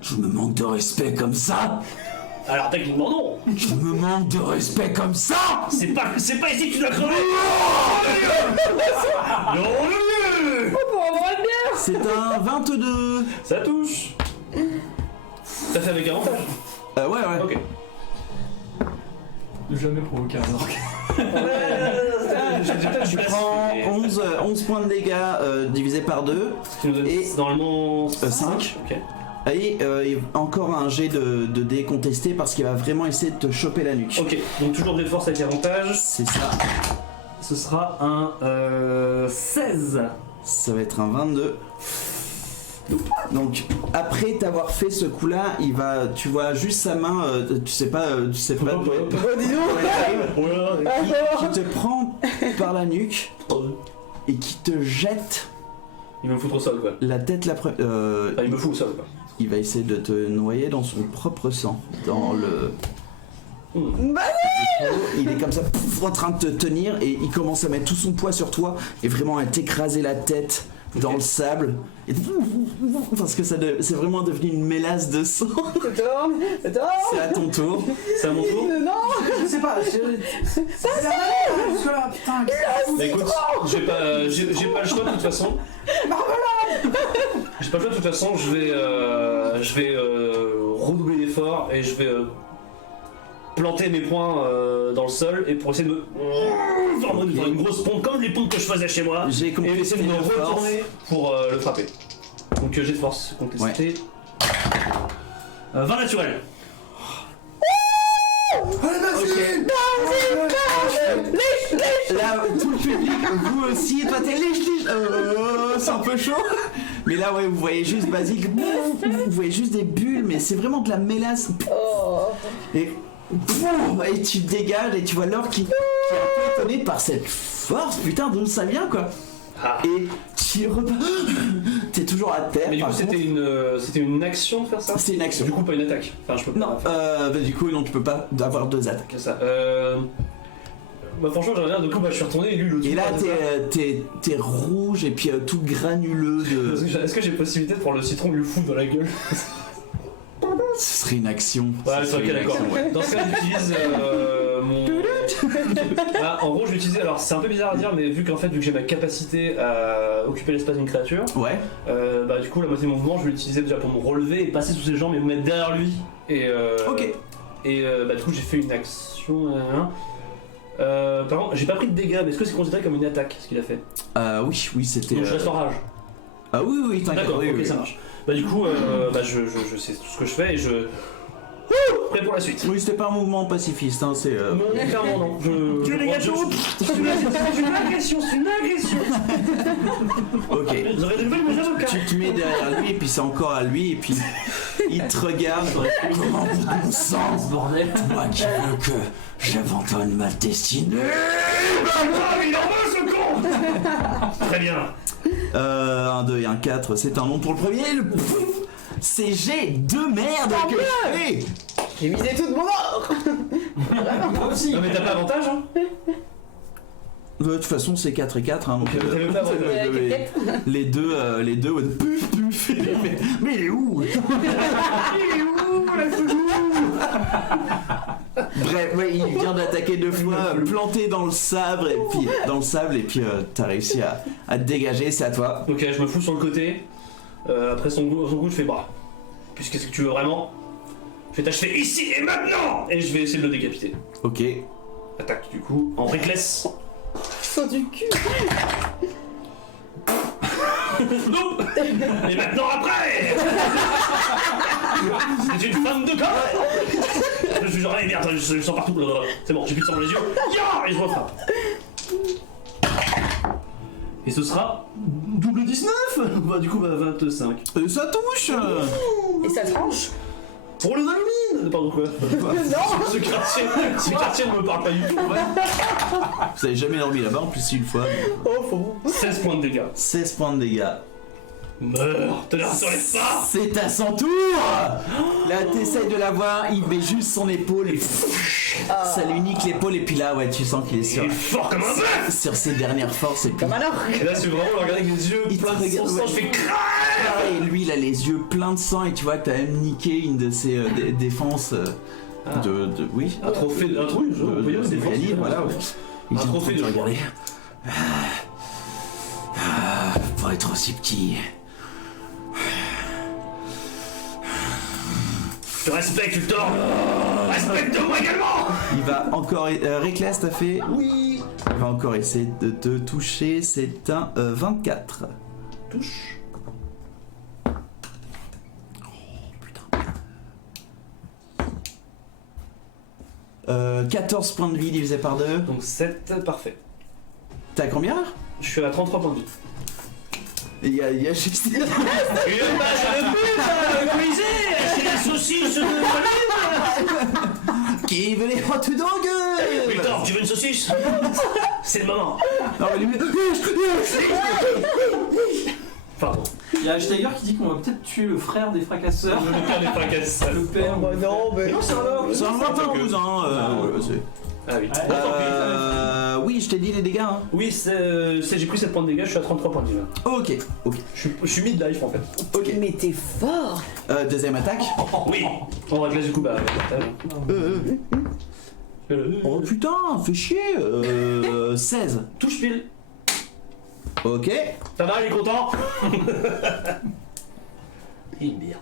Je me manque de respect comme ça. Alors techniquement non. Je me manque de respect comme ça. C'est pas ici que tu dois crever. Non, Pour avoir une bière. C'est un 22. ça touche. Ça fait avec avantage. Ouais. Ok. De jamais provoquer un orque. Tu prends 11 points de dégâts divisé par 2. Et normalement 5. Ok. Et encore un jet de dés contesté parce qu'il va vraiment essayer de te choper la nuque. Ok, donc toujours des forces avec avantage. C'est ça. Ce sera un 16. Ça va être un 22. Donc après t'avoir fait ce coup-là, tu vois juste sa main, tu sais pas Oh, dis donc. qui te prend par la nuque et qui te jette Il va me foutre au sol quoi. la tête Il me fout au sol quoi. il va essayer de te noyer dans son propre sang, dans le... Il est comme ça, en train de te tenir et il commence à mettre tout son poids sur toi et vraiment à t'écraser la tête dans le sable. Et parce que c'est vraiment devenu une mélasse de sang. Attends. C'est à ton tour. C'est à mon tour. Non. Je sais pas, jusque-là, putain. Bah écoute, j'ai pas le choix de toute façon. J'ai pas le choix de toute façon, je vais redoubler d'efforts et je vais planter mes poings dans le sol et pour essayer de me faire une grosse pompe comme les pompes que je faisais chez moi J'ai compris. et essayer de me retourner pour le frapper. Donc j'ai de force, complexité. 20 naturel. Là, tout le public, vous aussi, toi t'es lèche, c'est un peu chaud. Mais là, ouais, vous voyez juste Basile, vous voyez juste des bulles, mais c'est vraiment de la mélasse. Et tu te dégages et tu vois Laure qui est un peu étonné par cette force, putain, d'où ça vient quoi. Ah. Et tu repars. T'es toujours à terre. Mais du coup, par contre. c'était une action de faire ça. C'est une action. Du coup, pas une attaque. Enfin, je peux pas. Non, bah, du coup, non, tu peux pas avoir deux attaques. C'est ça. Bah, franchement, j'en ai rien. Du coup, bah, je suis retourné et lui, le Et là, t'es rouge et puis tout granuleux de. Est-ce que j'ai possibilité de prendre le citron et le foutre dans la gueule? Ce serait une action. Ouais, Ce c'est serait ok, une d'accord. action, ouais. Dans ce cas, j'utilise mon. Ah, en gros, je vais utiliser. Alors, c'est un peu bizarre à dire, mais vu que j'ai ma capacité à occuper l'espace d'une créature, Ouais. bah, du coup, la moitié de mon mouvement, je vais l'utiliser déjà pour me relever et passer sous ses jambes et me mettre derrière lui. Et, Ok. Et bah, du coup, j'ai fait une action. Par contre, j'ai pas pris de dégâts, mais est-ce que c'est considéré comme une attaque ce qu'il a fait? Oui, c'était. Donc, je reste en rage. Ah oui, t'inquiète. D'accord, oui, ok, oui. ça marche. Bah, du coup, bah, je sais tout ce que je fais et je. Prêt pour la suite. Oui, c'était pas un mouvement pacifiste, hein, c'est. Non, clairement non. Tu veux les gâteaux C'est une agression, c'est une agression. Ok. Vous aurez des nouvelles messages au cas. Tu te mets derrière lui et puis c'est encore à lui et puis il te regarde. Comment bon sang, Bordel. moi qui veux que j'abandonne ma destinée. Ah, il en veut ce con. Très bien. 1, 2 et un 4, c'est un nom pour le premier. C'est G de merde que je fais. J'ai misé toute mon or. Moi aussi. Non mais t'as pas avantage hein. De toute façon, c'est 4 et 4. Hein, donc, T'avais pas avantage. les deux, ouais, puf, puf. Mais il est où? Il est où Bref, ouais, il vient d'attaquer 2 fois, planté dans le sable et puis t'as réussi à te dégager, c'est à toi. Ok, je me fous sur le côté. Après son coup, je fais bah. Puisque qu'est-ce que tu veux vraiment? Je fais ici et maintenant. Et je vais essayer de le décapiter. Ok. Attaque du coup en reckless. Sans du cul. Non. Et maintenant après. C'est une femme de corps. Je suis genre allez merde, je le sens partout. C'est bon, j'ai plus de sang dans les yeux. Ya. Et je refrappe. Et ce sera double 19. Bah du coup bah 25. Ça touche. Et ça tranche. Pour le Halloween. Pardon quoi. Non. Ce quartier ne me parle pas du tout. Ouais. Vous avez jamais dormi là-bas en plus une fois. Oh, faut. 16 points de dégâts. 16 points de dégâts. Meurs. Te la relève pas. C'est à son tour. Là t'essayes de la voir, il met juste son épaule et ça lui nique l'épaule et puis là ouais tu sens qu'il est Il est fort comme un bœuf. sur ses dernières forces et puis Comme un orc. Et là c'est vraiment le regarder avec les yeux Il te pleins de regarde, sang, ouais. je fais crrrr. et lui il a les yeux pleins de sang et tu vois que t'as même niqué une de ses défenses oui Un trophée, un truc, on peut dire de des forces. Vanille, voilà ouais. Il Un est en trophée train de regarder. Pour être aussi petit. Je te respecte, Thor. Respecte-moi également. Il va encore Reckless t'as fait oui. Il va encore essayer de te toucher, c'est un 24. Touche. 14 points de vie divisé par 2. Donc 7, parfait. T'as combien? Je suis à 33 points de vie. Il y a juste... Une bâche de pute, Colisée, c'est les saucisses de Malines. Qui veut les hot dog? Victor, tu veux une saucisse? C'est le moment. Non, mais lui... Pardon. Il y a Steiger qui dit qu'on va peut-être tuer le frère des fracasseurs. Le père des fracasseurs. Le père. Oh, bah non, mais. Non, c'est un homme. C'est un lointain cousin. Ah oui. Oui, je t'ai dit les dégâts. Hein. Oui, j'ai pris 7 points de dégâts, je suis à 33 points de dégâts. Ok, ok. Je suis mid-life en fait. Ok. Mais t'es fort. Deuxième attaque. Oui. On va du coup, bah. Oh putain, fais chier. 16. Touche pile. Ok. Ça va, il est content. Et merde.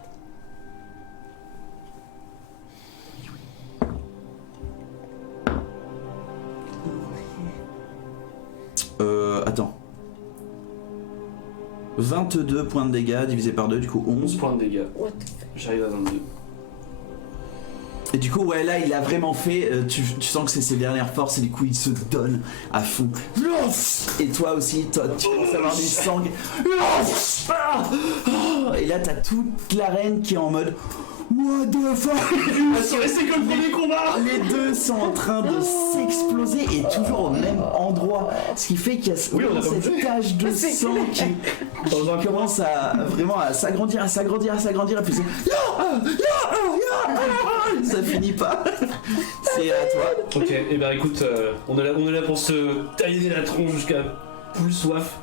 Attends. 22 points de dégâts divisé par 2, du coup 11. Points de dégâts. What the fuck. J'arrive à 22. Et du coup, ouais, là, il a vraiment fait. Tu sens que c'est ses dernières forces et du coup, il se donne à fond. Et toi aussi, tu commences à avoir du sang. Et là, t'as toute l'arène qui est en mode. What the fuck? C'est que le premier combat. Les deux sont en train de s'exploser et toujours au même endroit. Ce qui fait qu'il y a Oui, on a cette bougé. tache de sang qui commence à vraiment à s'agrandir, et puis c'est ça finit pas. C'est à toi. Ok, et ben écoute, on est là pour se tailler la tronche jusqu'à plus soif.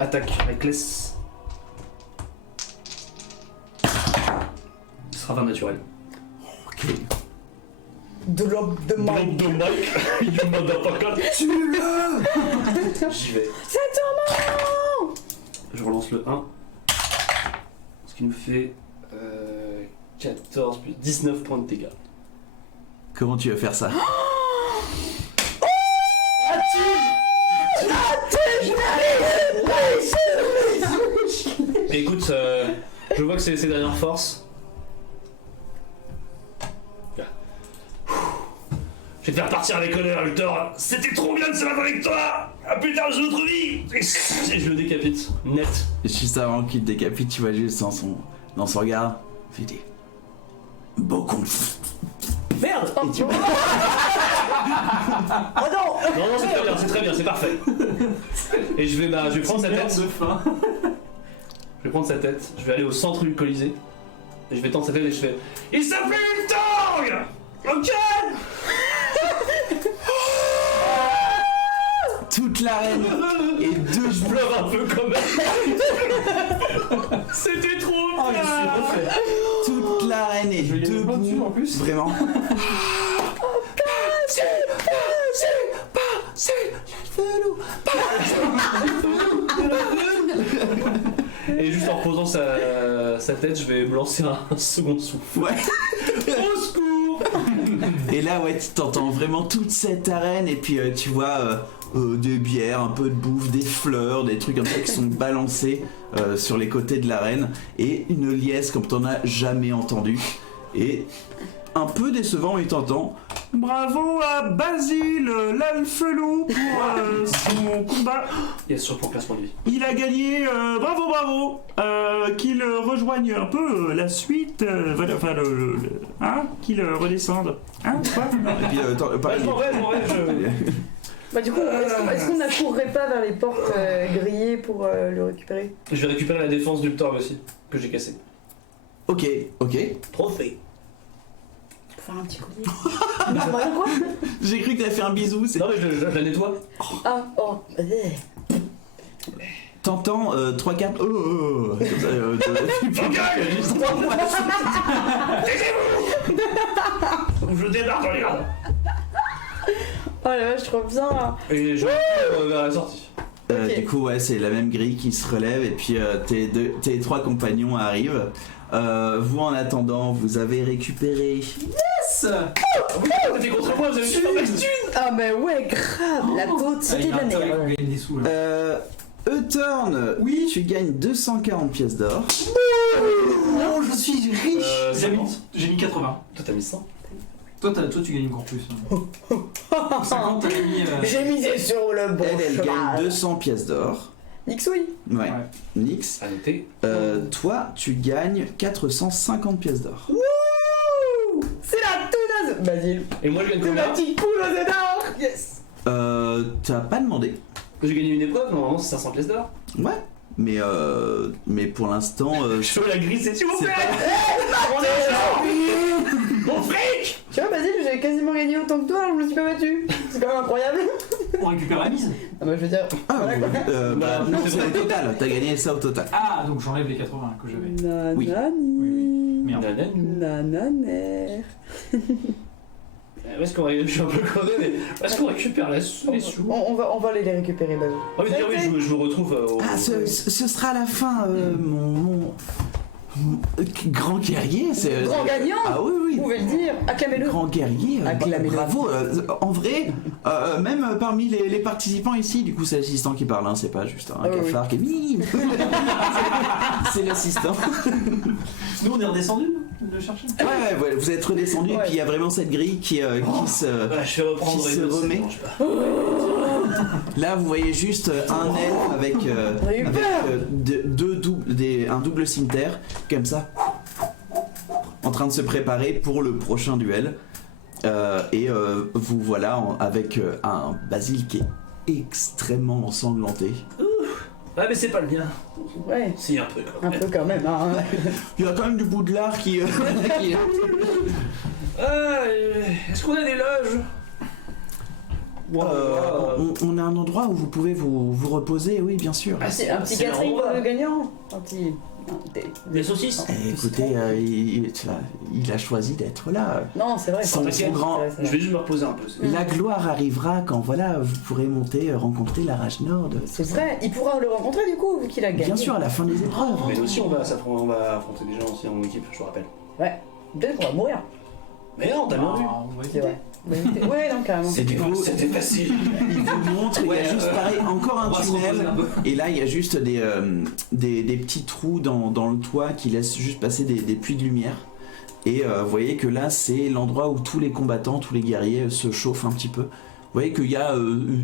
Attaque avec l'S. Ce sera 20 naturel. Ok. Drop the mic. Drop the mic, you motherfucker. Tue-le. J'y vais. C'est ton moment. Je relance le 1. Ce qui nous fait 14 plus 19 points de dégâts. Comment tu veux faire ça? Et écoute, je vois que c'est ses dernières forces. Je vais te faire partir avec honneur, Ultor. C'était trop bien de se battre avec toi. À plus tard, j'ai d'autres vies. Et je le décapite, net. Juste avant qu'il te décapite, tu vois juste dans son regard. Fais des beaux con. Merde. Oh non. Non, c'est très bien, c'est parfait. Et je vais prendre sa tête. De fin. Je vais prendre sa tête, je vais aller au centre du Colisée. Et je vais tendre sa tête et je fais. Il s'appelle Ultor. Ok. Toute l'arène et deux Je pleure un peu quand même. C'était trop bien. Je suis refait. toute l'arène est Je vais y aller plein dessus, en debout. plus. Vraiment. Et juste en reposant sa tête, je vais me lancer un second souffle. Ouais. Au secours. Et là, ouais, tu t'entends vraiment toute cette arène et puis tu vois des bières, un peu de bouffe, des fleurs, des trucs comme ça qui sont balancés sur les côtés de l'arène et une liesse comme t'en as jamais entendu. Et un peu décevant, il t'entend. Bravo à Basile, l'Alfelou, pour son combat. Yes, sur pour placement de vie. Il a gagné, bravo, qu'il rejoigne un peu la suite, enfin qu'il redescende, hein, quoi. Et puis, pareil, Je m'en vais. Bah du coup, est-ce qu'on n'accourrait pas vers les portes grillées pour le récupérer? Je vais récupérer la défense d'Ultor aussi, que j'ai cassée. ok. Trophée. Pour faire un petit collier. Non, bah, quoi? J'ai cru que t'avais fait un bisou, c'est... Non mais je la nettoie. Ah, oh. T'entends 3 cartes. Comme ça, juste Je débarque dans les gars. Oh la vache, trop bien là. Et je vais vers la sortie. Ok. Du coup, ouais, c'est la même grille qui se relève et puis tes 3 compagnons arrivent. Vous, en attendant, vous avez récupéré. Yes. T'es contre moi, vous avez super max thune. Ah bah ouais, grave. La totalité de la Il merde. gagne des sous là. Euturn, oui, tu gagnes 240 pièces d'or. Non, je suis riche. Ça monte. J'ai mis 80. Toi t'as mis 100. Toi, tu gagnes encore plus. 50, t'as gagné. J'ai misé sur le bon Elle gagne cheval. 200 pièces d'or. Nix oui. Ouais. Nix. À noter. Toi, tu gagnes 450 pièces d'or. Wouh, c'est la tounasse. Basile. Et moi je gagne C'est combien la petite poule aux œufs d'or. Yes. T'as pas demandé. J'ai gagné une épreuve, normalement c'est 500 pièces d'or. Ouais. Mais pour l'instant, Je veux la grisse et s'il vous c'est plaît. pas- Mon argent. Mon fric. Tu vois Basile, j'ai quasiment gagné autant que toi, je me suis pas battu. C'est quand même incroyable. On récupère la mise. Ah bah je veux dire. Ah, voilà, quoi. bah, non, c'est au total. T'as gagné ça au total. Ah, donc j'enlève les 80 que j'avais. Oui. Nanani. Merde. Nananer. Où est-ce qu'on récupère? Je suis un peu crevé, mais où est-ce qu'on récupère les sous? On va aller les récupérer, Basile. Ah oui, d'ailleurs, oui, je vous retrouve au... Ah, ce sera à la fin, mon grand guerrier. C'est Grand gagnant. Ah oui, oui. Vous pouvez le dire. Acclamez-le. Grand guerrier, Acclamez-le. bravo. En vrai, même parmi les participants ici, du coup c'est l'assistant qui parle, hein, c'est pas juste un cafard qui est mime. C'est l'assistant. Nous, on est redescendu de chercher. Ouais, vous êtes redescendu, Ouais. puis il y a vraiment cette grille qui se... Voilà, je vais reprendre Qui les se deux, ça remet. me dérange pas. Là, vous voyez juste un elfe avec, On a eu avec peur. un double cimetière, comme ça, en train de se préparer pour le prochain duel. Vous voilà avec un Basile qui est extrêmement ensanglanté. Ouais, mais c'est pas le mien. Ouais. Si, un peu quand Un même. peu quand même, hein. Il y a quand même du bout de l'art qui... Est-ce qu'on a des loges? On a un endroit où vous pouvez vous reposer, oui, bien sûr. Ah, Un petit c'est catering l'endroit. pour le gagnant. Un petit. Des saucisses? Écoutez, il a choisi d'être là. Non, c'est vrai. Son c'est vrai, grand- c'est vrai, c'est Je vrai. vais juste me reposer un peu. La gloire arrivera quand voilà, vous pourrez monter, rencontrer la Rage Nord. C'est vrai, il pourra le rencontrer du coup, vu qu'il a gagné. Bien sûr, à la fin des épreuves. Mais nous aussi, on va affronter des gens aussi en équipe, je vous rappelle. Ouais. Peut-être qu'on va mourir. Mais non, t'as bien vu. Ah, on va C'est éviter. vrai. Ouais, non, carrément. Et du coup, C'était facile. il vous montre, il y a juste pareil, encore un On va se reposer tunnel. un peu. Et là, il y a juste des petits trous dans le toit qui laissent juste passer des puits de lumière. Et vous voyez que là, c'est l'endroit où tous les combattants, tous les guerriers se chauffent un petit peu. Vous voyez qu'il y a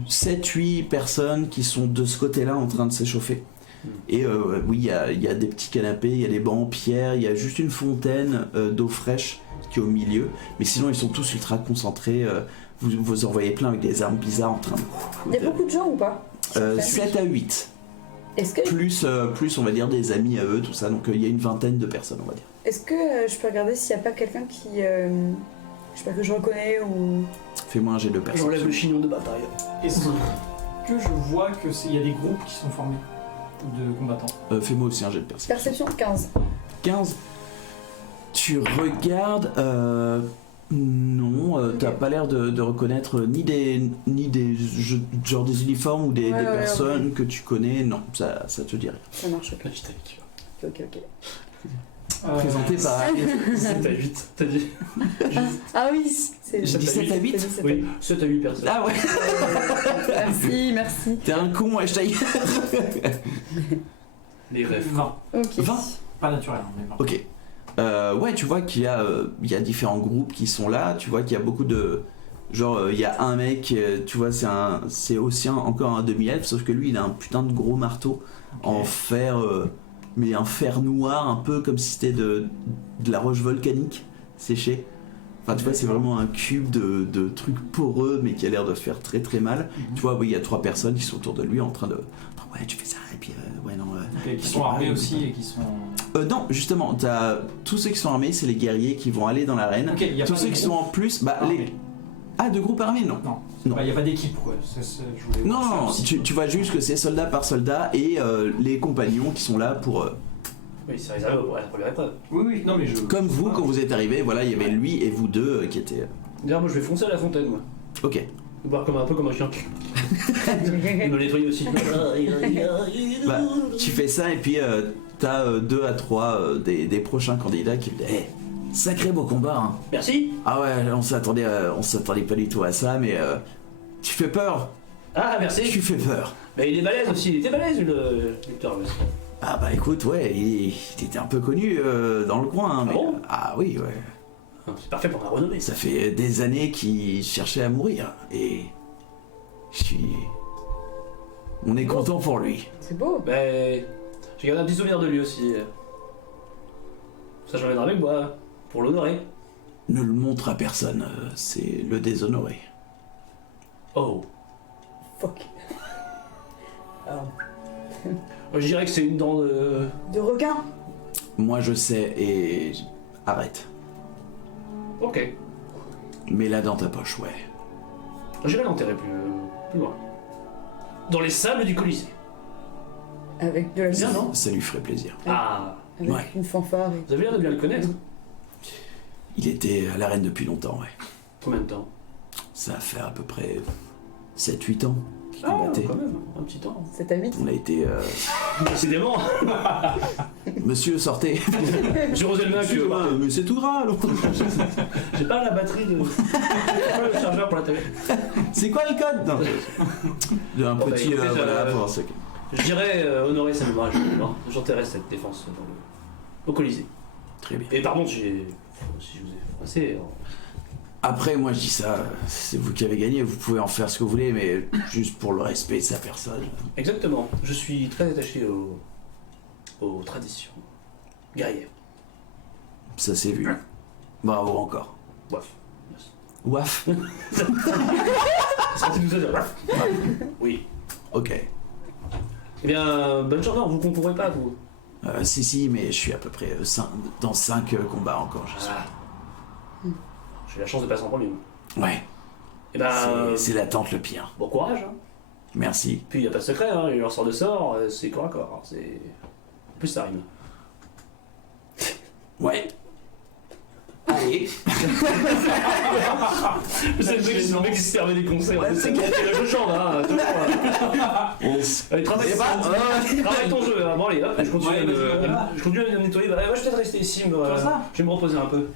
7-8 personnes qui sont de ce côté-là en train de s'échauffer. Et oui, il y a des petits canapés, il y a des bancs en pierre, il y a juste une fontaine d'eau fraîche qui est au milieu. Mais sinon, ils sont tous ultra concentrés. Vous en voyez plein avec des armes bizarres en train de... Il y a beaucoup de gens ou pas 7 à 8. Est-ce que, Plus, on va dire, des amis à eux, tout ça. Donc il y a une vingtaine de personnes, on va dire. est-ce que je peux regarder s'il n'y a pas quelqu'un qui. Je sais pas, que je reconnais ou. Fais-moi un jet de J'enlève le perception. chignon de bataille. Est-ce que je vois qu'il y a des groupes qui sont formés de combattants? Fais-moi aussi un jet de perception. Perception 15. 15. Tu regardes... non, t'as pas l'air de reconnaître ni des genre des uniformes ou des Ouais, personnes que tu connais. Non, ça te dit rien. Ça marche, ok. Petite habitude. Ok. Présenté par... 7 à 8, t'as dit. Ah oui, c'est. 17 à 8? C'est 17 à Oui, 7 à 8 personnes. Ah ouais. Merci. T'es un con, hashtag. Les rêves. 20. Ok. 20. Pas naturel, hein, mais 20. Ok. Ouais, tu vois qu'il y a différents groupes qui sont là. Tu vois qu'il y a beaucoup de... Genre, il y a un mec, tu vois, c'est aussi encore un demi-elfe, sauf que lui, il a un putain de gros marteau en fer, mais un fer noir, un peu comme si c'était de la roche volcanique séchée. Enfin, tu vois, c'est vraiment un cube de trucs poreux, mais qui a l'air de faire très très mal. Tu vois, oui, il y a 3 personnes qui sont autour de lui en train de... Ouais, tu fais ça, et puis... ouais, non... Ok, qui sont armés aussi et qui sont. non, justement, t'as tous ceux qui sont armés, c'est les guerriers qui vont aller dans l'arène. Ok, il y a Tous pas ceux de qui groupe sont en plus, bah armé. les... Ah, de groupes armés, non. Non, Non. il n'y a pas d'équipe quoi. Je voulais Non, voir ça non, aussi. tu vois juste que c'est soldat par soldat et les compagnons qui sont là pour... Oui, c'est réservé pour la première épreuve. Oui, non mais je. comme vous, quand vous êtes arrivés, voilà, il y avait lui et vous deux qui étaient... D'ailleurs, moi je vais foncer à la fontaine, moi. Ok. Boire un peu comme un chien. Il me nettoyer aussi. Bah, tu fais ça et puis t'as 2 à 3 des prochains candidats qui disent hey, sacré beau combat, hein. Merci. Ah ouais, on s'attendait pas du tout à ça, mais tu fais peur. Ah, merci. Tu fais peur. Mais il est balèze aussi, il était balèze le lutteur. Ah bah écoute, ouais, il était un peu connu dans le coin. Hein, Ah mais, bon ah oui, ouais. C'est parfait pour ma renommée. Ça fait des années qu'il cherchait à mourir et je suis. On est content pour lui. C'est beau. Ben, j'ai gardé un petit souvenir de lui aussi. Ça, j'en viendrai avec moi, pour l'honorer. Ne le montre à personne, c'est le déshonorer. Oh. Fuck. Alors, Je dirais que c'est une dent de... de requin. Moi je sais et. Arrête. Ok. Mets-la dans ta poche, ouais. J'irai l'enterrer plus loin. Dans les sables du Colisée. Avec de la Bien, musique. non? Ça lui ferait plaisir. Ah. Avec Ouais. une fanfare. Vous avez l'air de bien le connaître. Il était à l'arène depuis longtemps, ouais. Combien de temps? Ça va faire à peu près 7-8 ans qu'il Ah, combattait. quand même, un petit temps. C'est à 8. On a été. Décidément. Monsieur, sortez. J'ai rosé le main que... Mais c'est tout gras, alors. J'ai pas la batterie de... J'ai pas le chargeur pour la télé. C'est quoi le code? Non. Un Bon, bah, petit. écoutez, Voilà, pour ce- Je dirais honorer sa mémoire. J'enterrerai cette défense au Colisée. Très bien. Et par contre, si je vous ai froissé... Après, moi je dis ça, c'est vous qui avez gagné, vous pouvez en faire ce que vous voulez, mais juste pour le respect de sa personne. Exactement. Je suis très attaché aux traditions guerrières. Ça s'est vu. Bravo encore. Bref. Merci. Ouaf. Sortez-nous ça de... Oui. Ok. Eh bien, bonne journée, vous ne concourrez pas, vous. Si, mais je suis à peu près dans 5 combats encore, j'espère. Ah. J'ai la chance de passer en premier. Ouais, Eh ben, c'est l'attente le pire. bon courage. Hein. Merci. Puis il n'y a pas de secret, hein. Il leur sort de sort, c'est corps à corps. Hein. C'est... En plus, ça rime. Ouais. Allez. C'est le mec qui se servait des concerts. Ouais, c'est qui je chante, hein. Toujours, Allez, travaille ton jeu, hein. Bon, allez, hop, je continue, Ouais, je continue à me nettoyer. Moi, je vais peut-être rester ici, mais, Comme ça je vais me reposer un peu.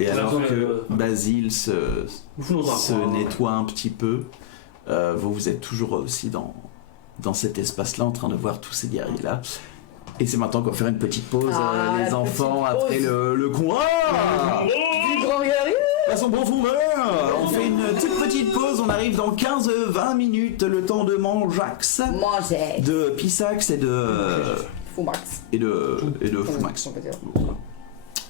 Et On a alors besoin que de- Basile Vous foutez dans un se coin, hein. nettoie un petit peu, vous êtes toujours aussi dans cet espace-là en train de voir tous ces guerriers-là. Et c'est maintenant qu'on va faire une petite pause, Ah, les la enfants, petite après pause. le combat. Du grand guerrier. Façon bon fumeur. On fait une toute petite pause, on arrive dans 15-20 minutes, le temps de mangeax, Manger. de Pissax et de Foumax. Fumax. On peut dire.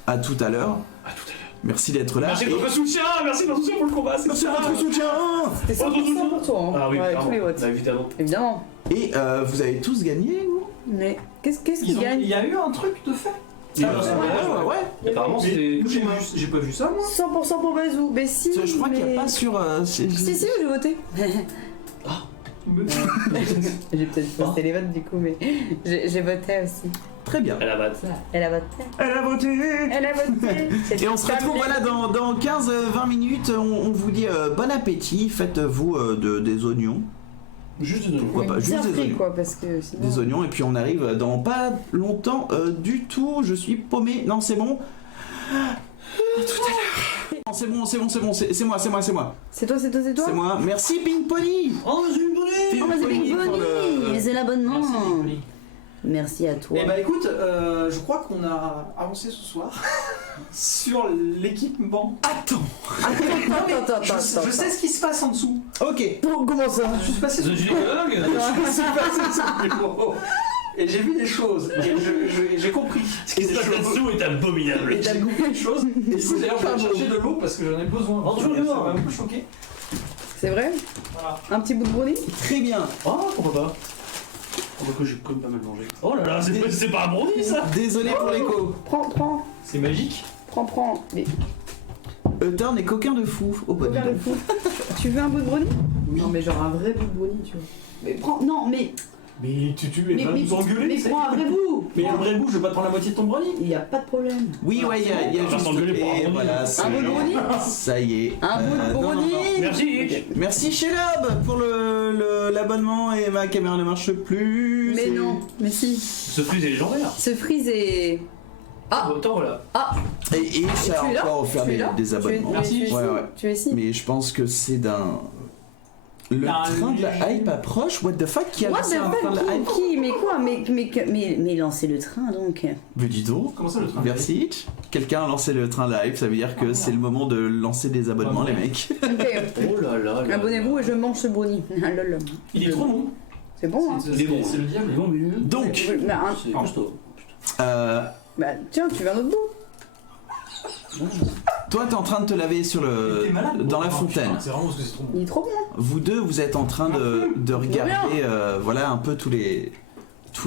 À tout à l'heure. À tout à l'heure. Merci d'être là. Merci de votre soutien, merci de votre soutien pour le combat. Merci de votre soutien. C'était 100% pour toi. Hein. Ah oui, Ouais, clairement. tous les votes. Bah, évidemment. Évidemment. Et vous avez tous gagné, vous? Mais qu'est-ce qu'il Il gagne? y a eu un truc de fait. Il Ah, va se ouais, faire, ouais. Apparemment, Mais c'était. j'ai pas vu ça moi. 100% pour Bazou. Mais si. Je crois qu'il n'y mais- a pas sur. Si, j'ai voté. J'ai peut-être posté les votes du coup, mais j'ai voté aussi. Très bien. Elle a battu. Elle a voté. Elle a voté. Elle a voté. Et on se retrouve voilà, dans 15-20 minutes. On vous dit bon appétit. Faites-vous des oignons. Juste de Pourquoi pas? Bien Juste des pris, oignons. quoi, parce que sinon... Des oignons. Et puis on arrive dans pas longtemps du tout. Je suis paumé. Non, c'est bon. À tout à l'heure. Non, c'est bon. C'est moi. C'est toi. C'est moi. Merci Pink Pony. Oh, c'est une bonne Pink Oh, bah, c'est Pony Big pour le- Bonnie, c'est l'abonnement. Merci, Nicolas. Merci à toi. Eh bah écoute, je crois qu'on a avancé ce soir sur l'équipement. Attends. Attends. Je sais ce qui se passe en dessous. Ok. Comment ça? Je suis passé The sur Gynécologue. je suis passé sur le bureau. Et j'ai vu des choses. Et j'ai compris. Ce qui se passe là-dessous est abominable. Et j'ai compris des choses. Et du coup, d'ailleurs, je vais chercher de l'eau parce que j'en ai besoin. Oh, toujours Ça l'eau. m'a un peu choqué. C'est vrai? Voilà. Un petit bout de brownie? Très bien. Oh, pourquoi pas. Oh, bah, que j'ai quand même pas mal mangé. Oh là là, c'est pas un brownie ça. Désolé pour l'écho. Prends. C'est magique. Prends. Mais Turn est coquin de fou. Oh bah dis regarde le donc. fou. Tu veux un bout de brownie? Non, mais genre un vrai bout de brownie, tu vois. Mais prends. Non, mais. Mais tu vas nous engueuler. Mais c'est- prends un vrai bout. Mais un vrai bout, je vais pas te prendre la moitié de ton brownie. Il y a pas de problème. Oui, ouais, il y a On va juste. s'engueuler pour un Et brownie. voilà, c'est- Un bout de brownie? ça y est. Un bout de non, brownie? non. Merci. Merci Shelob pour l'abonnement et ma caméra ne marche plus. Mais c'est- non, mais si. Ce fruit est légendaire. Ce freeze est. Ah. Autant voilà. Et ça a tu es là encore offert Tu es là des abonnements. Tu es ici. Ouais, ouais. Tu es ici. Mais je pense que c'est d'un Le Un train de la léger- hype approche. What the fuck? Qui a What the lancé un train de la fuck? hype? Qui? Mais quoi? Mais lancez le train donc. Mais dis donc. Comment ça le train? Merci Hitch. Quelqu'un a lancé le train de la hype, ça veut dire que c'est le moment de lancer des abonnements, les mecs. Ok. Oh là là. là Abonnez-vous et je mange ce brownie. Ah, lol. Il est trop bon. C'est bon, hein? Il est bon. C'est le diable. Bon, mais... Donc, Bah, hein, C'est costaud. euh, bah, tiens, tu veux un autre bout? toi t'es en train de te laver sur T'es malade, dans la oh, fontaine. putain, c'est vraiment parce que c'est trop bon. Il est trop bon. Vous deux, vous êtes en train de regarder, voilà, un peu tous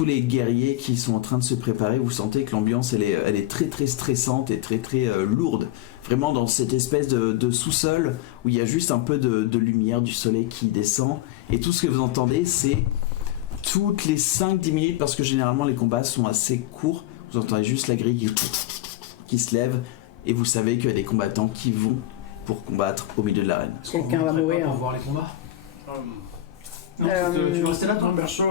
les guerriers qui sont en train de se préparer. Vous sentez que l'ambiance, elle est très très stressante et très très lourde. Vraiment dans cette espèce de sous-sol où il y a juste un peu de lumière du soleil qui descend. Et tout ce que vous entendez, c'est toutes les 5-10 minutes, parce que généralement les combats sont assez courts, vous entendez juste la grille qui se lève. Et vous savez qu'il y a des combattants qui vont pour combattre au milieu de l'arène. Est-ce qu'on Quelqu'un va remonterait pas mourir. pour voir les combats. Non, Euh, tu veux rester là, toi? Perso,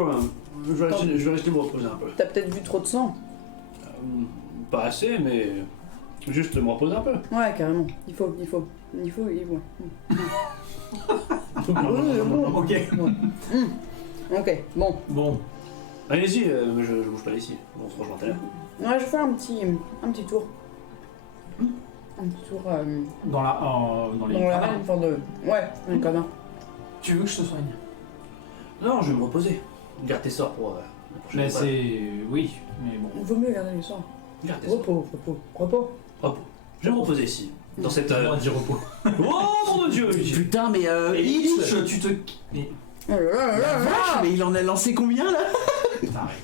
je vais rester me reposer un peu. T'as peut-être vu trop de sang. Pas assez, mais juste me reposer un peu. Ouais, carrément. Il faut. Ok. Ok, bon. Bon. Allez-y, je bouge pas d'ici. On se rejoint tout à l'heure. Ouais, je vais faire un petit tour. Un petit tour Dans les dans la cabanes. reine, enfin de. Ouais, un cadavre. Tu veux que je te soigne? Non, je vais me reposer. Garde tes sorts pour la prochaine Mais fois. c'est... Oui, mais bon. Il vaut mieux garder les sorts. Garde tes sorts. Repos. Repos. Je vais me reposer ici. Dans cette. On dit repos. Oh mon dieu! Putain, mais Et Hitch, tu te... Mais... Oh là là là là là. vache, mais il en a lancé combien là? Pareil.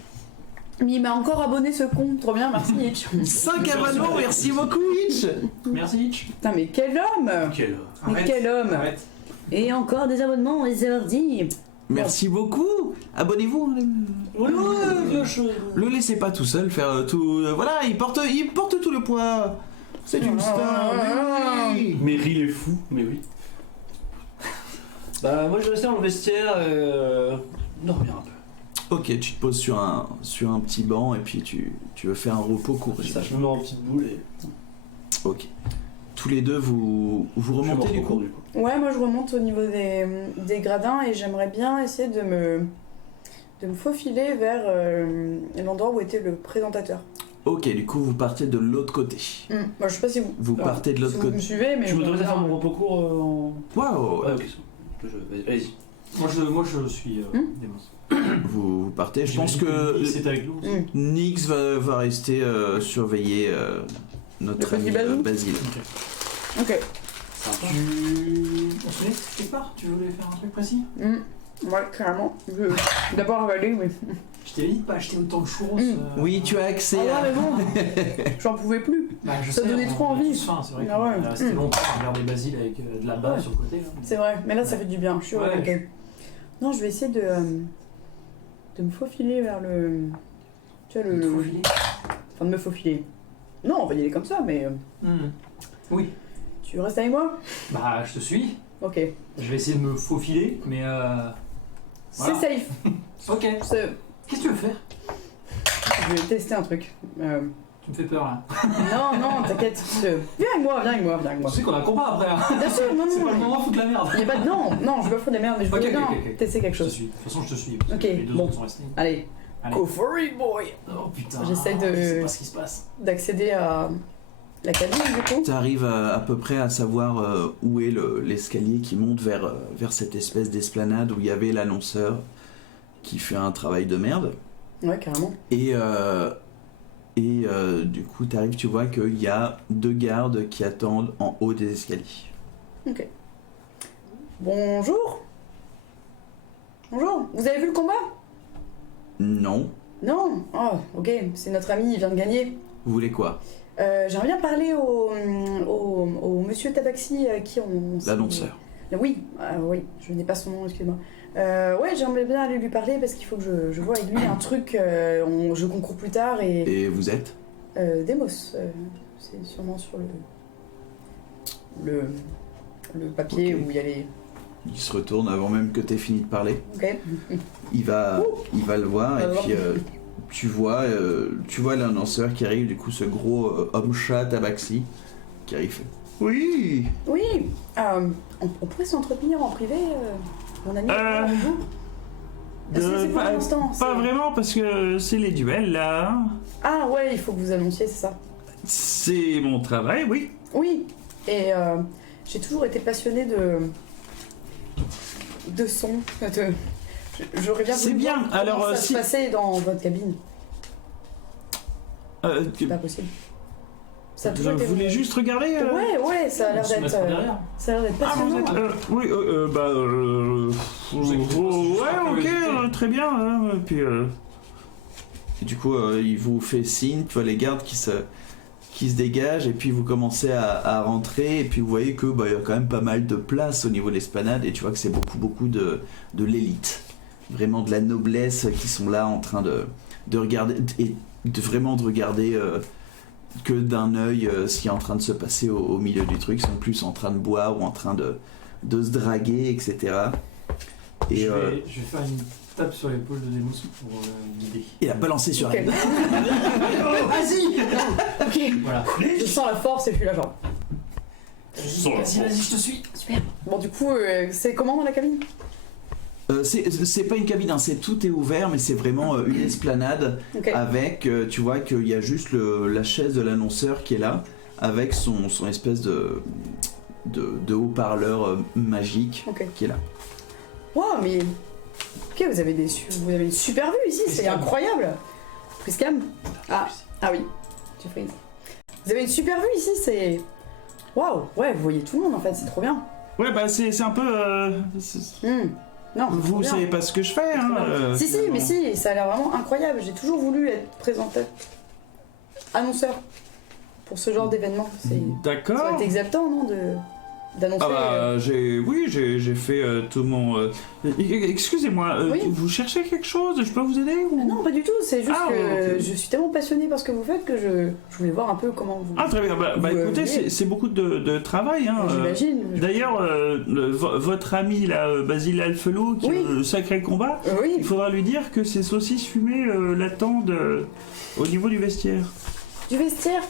Mais il m'a encore abonné ce con. Trop bien, merci Hitch. 5 abonnements, merci beaucoup Hitch. Merci Hitch. Putain, mais quel homme! Quel. Mais Arrête. quel homme! Arrête. Et encore des abonnements, et c'est parti! Merci beaucoup. Abonnez-vous. Le laissez pas tout seul faire tout. Voilà, il porte tout le poids. C'est une star. Mais oui. Mais Ril est fou, mais oui. Bah, moi je vais rester dans le vestiaire dormir un peu. Ok, tu te poses sur un petit banc et puis tu veux faire un repos court. C'est ça, je me mets en petite boule et. Ok. Tous les deux, vous remontez du coup. Ouais, moi je remonte au niveau des gradins et j'aimerais bien essayer de me faufiler vers l'endroit où était le présentateur. Ok, du coup, vous partez de l'autre côté. Moi je sais pas si vous, Vous partez de l'autre si vous me côté. suivez, mais. Tu m'autorises à faire mon repos court en. Waouh. Ouais, ok. Allez-y. Moi je suis démon. Vous partez. Je pense que C'est avec nous. Nyx va rester surveiller notre Le petit ami Basile. Basile. Ok. Sympa. On se met quelque part? Tu voulais faire un truc précis? Ouais, carrément. Je vais d'abord avaler, mais. Je t'ai dit de pas acheter autant de churros. Oui, tu as accès Ah à. ouais, mais bon! J'en pouvais plus! Bah, je Ça sais, donnait on trop a envie. tous faim, c'est vrai Ah ouais. qu'on est resté longtemps à regarder Basile avec de la bave sur le côté. Là. C'est vrai, mais là ça fait du bien, je suis Ouais, remontée. Non, je vais essayer de me faufiler vers le. Tu vois, le. Enfin, de me faufiler. Non, on va y aller comme ça, mais. Oui. Tu restes avec moi? Bah, je te suis. Ok. Je vais essayer de me faufiler, mais C'est Voilà. safe. Ok. C'est- Qu'est-ce que tu veux faire? Je vais tester un truc. Tu me fais peur là. Non, t'inquiète. Viens avec moi. Tu sais qu'on a un combat après. Hein. Bien sûr, non, C'est pas le non. moment de foutre la merde. Il y a pas de. Non, je veux pas foutre des merdes, mais je veux Ok, bien ok. tester quelque Je te chose. suis. De toute façon, je te suis. Parce Ok, que les deux bon. autres sont restés. Allez, Allez. go for it, boy! Oh putain. J'essaie de- Je sais pas ce qui se passe. D'accéder à la cabine, du coup. Tu arrives à peu près à savoir où est l'escalier qui monte vers cette espèce d'esplanade où il y avait l'annonceur qui fait un travail de merde. Ouais, carrément. Et du coup, tu arrives, tu vois qu'il y a 2 gardes qui attendent en haut des escaliers. Ok. Bonjour. Bonjour. Vous avez vu le combat? Non. Non. Oh, ok. C'est notre ami, il vient de gagner. Vous voulez quoi? J'aimerais bien parler au monsieur Tabaxi qui on. L'annonceur. Oui, oui. Je n'ai pas son nom, excuse-moi. Ouais, j'aimerais bien aller lui parler parce qu'il faut que je vois avec lui un truc. Je concours plus tard et. Et vous êtes? Demos. C'est sûrement sur le papier Ok. où il y a les. Il se retourne avant même que tu aies fini de parler. Ok. Il va le voir et Alors. puis tu vois l'annonceur qui arrive, du coup ce gros homme-chat Tabaxi qui arrive. Oui. Oui. On pourrait s'entretenir en privé. mon ami avec vous. C'est pour l'instant. Pas vraiment, parce que c'est les duels, là. Ah ouais, il faut que vous annonciez, c'est ça. C'est mon travail, oui. Oui, et j'ai toujours été passionnée de son. J'aurais bien C'est voulu bien, voir alors, comment ça si- se passait dans votre cabine. C'est pas possible. Ça a toujours été... Vous voulez juste regarder Ouais, ça a l'air On se met d'être... pas derrière. Ça a l'air d'être Ah, vous passionnant. êtes... oui, vous inquiétez pas, c'est juste ouais, par ok, curiosité. très bien. Puis, et du coup, il vous fait signe, tu vois les gardes qui se dégagent, et puis vous commencez à rentrer, et puis vous voyez que il y a quand même pas mal de place au niveau de l'esplanade, et tu vois que c'est beaucoup de l'élite. Vraiment de la noblesse qui sont là en train de regarder, et vraiment de regarder que d'un œil ce qui est en train de se passer au milieu du truc. Ils sont plus en train de boire ou en train de se draguer, etc. Et Je vais faire une tape sur l'épaule de Demos pour guider. il a balancé sur Ok. elle. Vas-y. Ok, Voilà. je sens la force et je suis là genre... Vas-y, je te suis. Super. Bon, du coup, c'est comment dans la cabine? C'est pas une cabine, hein, tout est ouvert, mais c'est vraiment une esplanade Ok. avec, tu vois qu'il y a juste la chaise de l'annonceur qui est là, avec son espèce de haut-parleur magique Ok. qui est là. Wow, mais... Ok, vous avez une super vue ici, c'est Priscam. incroyable. Priscam. Ah oui, tu frises. Vous avez une super vue ici, c'est... Waouh, ouais, vous voyez tout le monde en fait, c'est trop bien. Ouais, c'est un peu... Non, c'est trop vous bien. savez pas ce que je fais, hein Si, finalement. mais si, ça a l'air vraiment incroyable. J'ai toujours voulu être annonceur pour ce genre d'événement. Ça va D'accord. être exaltant, non, d'annoncer. J'ai fait tout mon... Excusez-moi, Oui. vous cherchez quelque chose? Je peux vous aider ou... Non, pas du tout, c'est juste Ah, que ok. je suis tellement passionnée par ce que vous faites que je voulais voir un peu comment vous... Ah, très bien. Bah, Vous, écoutez, voulez. c'est beaucoup de travail, hein. J'imagine. D'ailleurs, votre ami, là, Basile Alfelot, qui Oui. a le sacré combat, Oui, il faudra lui dire que ses saucisses fumées l'attendent au niveau du vestiaire. du vestiaire.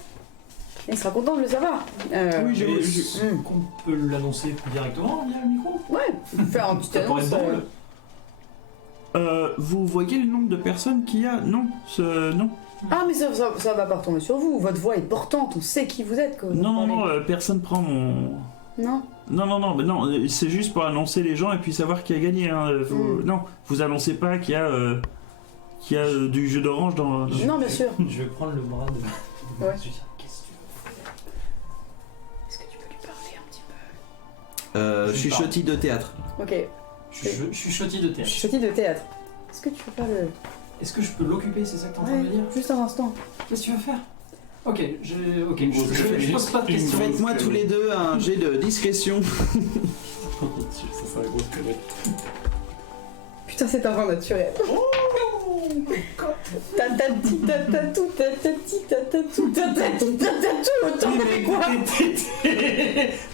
Il sera content de le savoir. Oui, j'ai- Est-ce qu'on peut l'annoncer directement via le micro? Ouais, faire un petit Ça pourrait annonce. être drôle. Vous voyez le nombre de personnes qu'il y a? Non, non. Ah, mais ça va pas retomber sur vous. Votre voix est portante, on sait qui vous êtes. Quand vous Non, parlez. personne prend mon... Non. Non, c'est juste pour annoncer les gens et puis savoir qui a gagné. Hein. Non, vous annoncez pas qu'il y a du jus d'orange dans... Non, bien sûr. Je vais prendre le bras de. Ouais. Je vais dire, qu'est-ce que tu veux faire? Est-ce que tu peux lui parler un petit peu? Je suis chuchotis de théâtre. Ok, Je suis chotti de je théâtre. suis chotie de théâtre. Est-ce que tu peux pas le... Est-ce que je peux l'occuper? C'est ça que t'es en train de me dire? juste un instant. Qu'est-ce que tu vas faire? Ok, je pose pas de questions. Faites-moi tous les deux un jet de discrétion. Ça serait gros que Putain, c'est un vin naturel. Tatati, tatatou, tatati, tatatou, tatati, tatatou. Attends, mais quoi?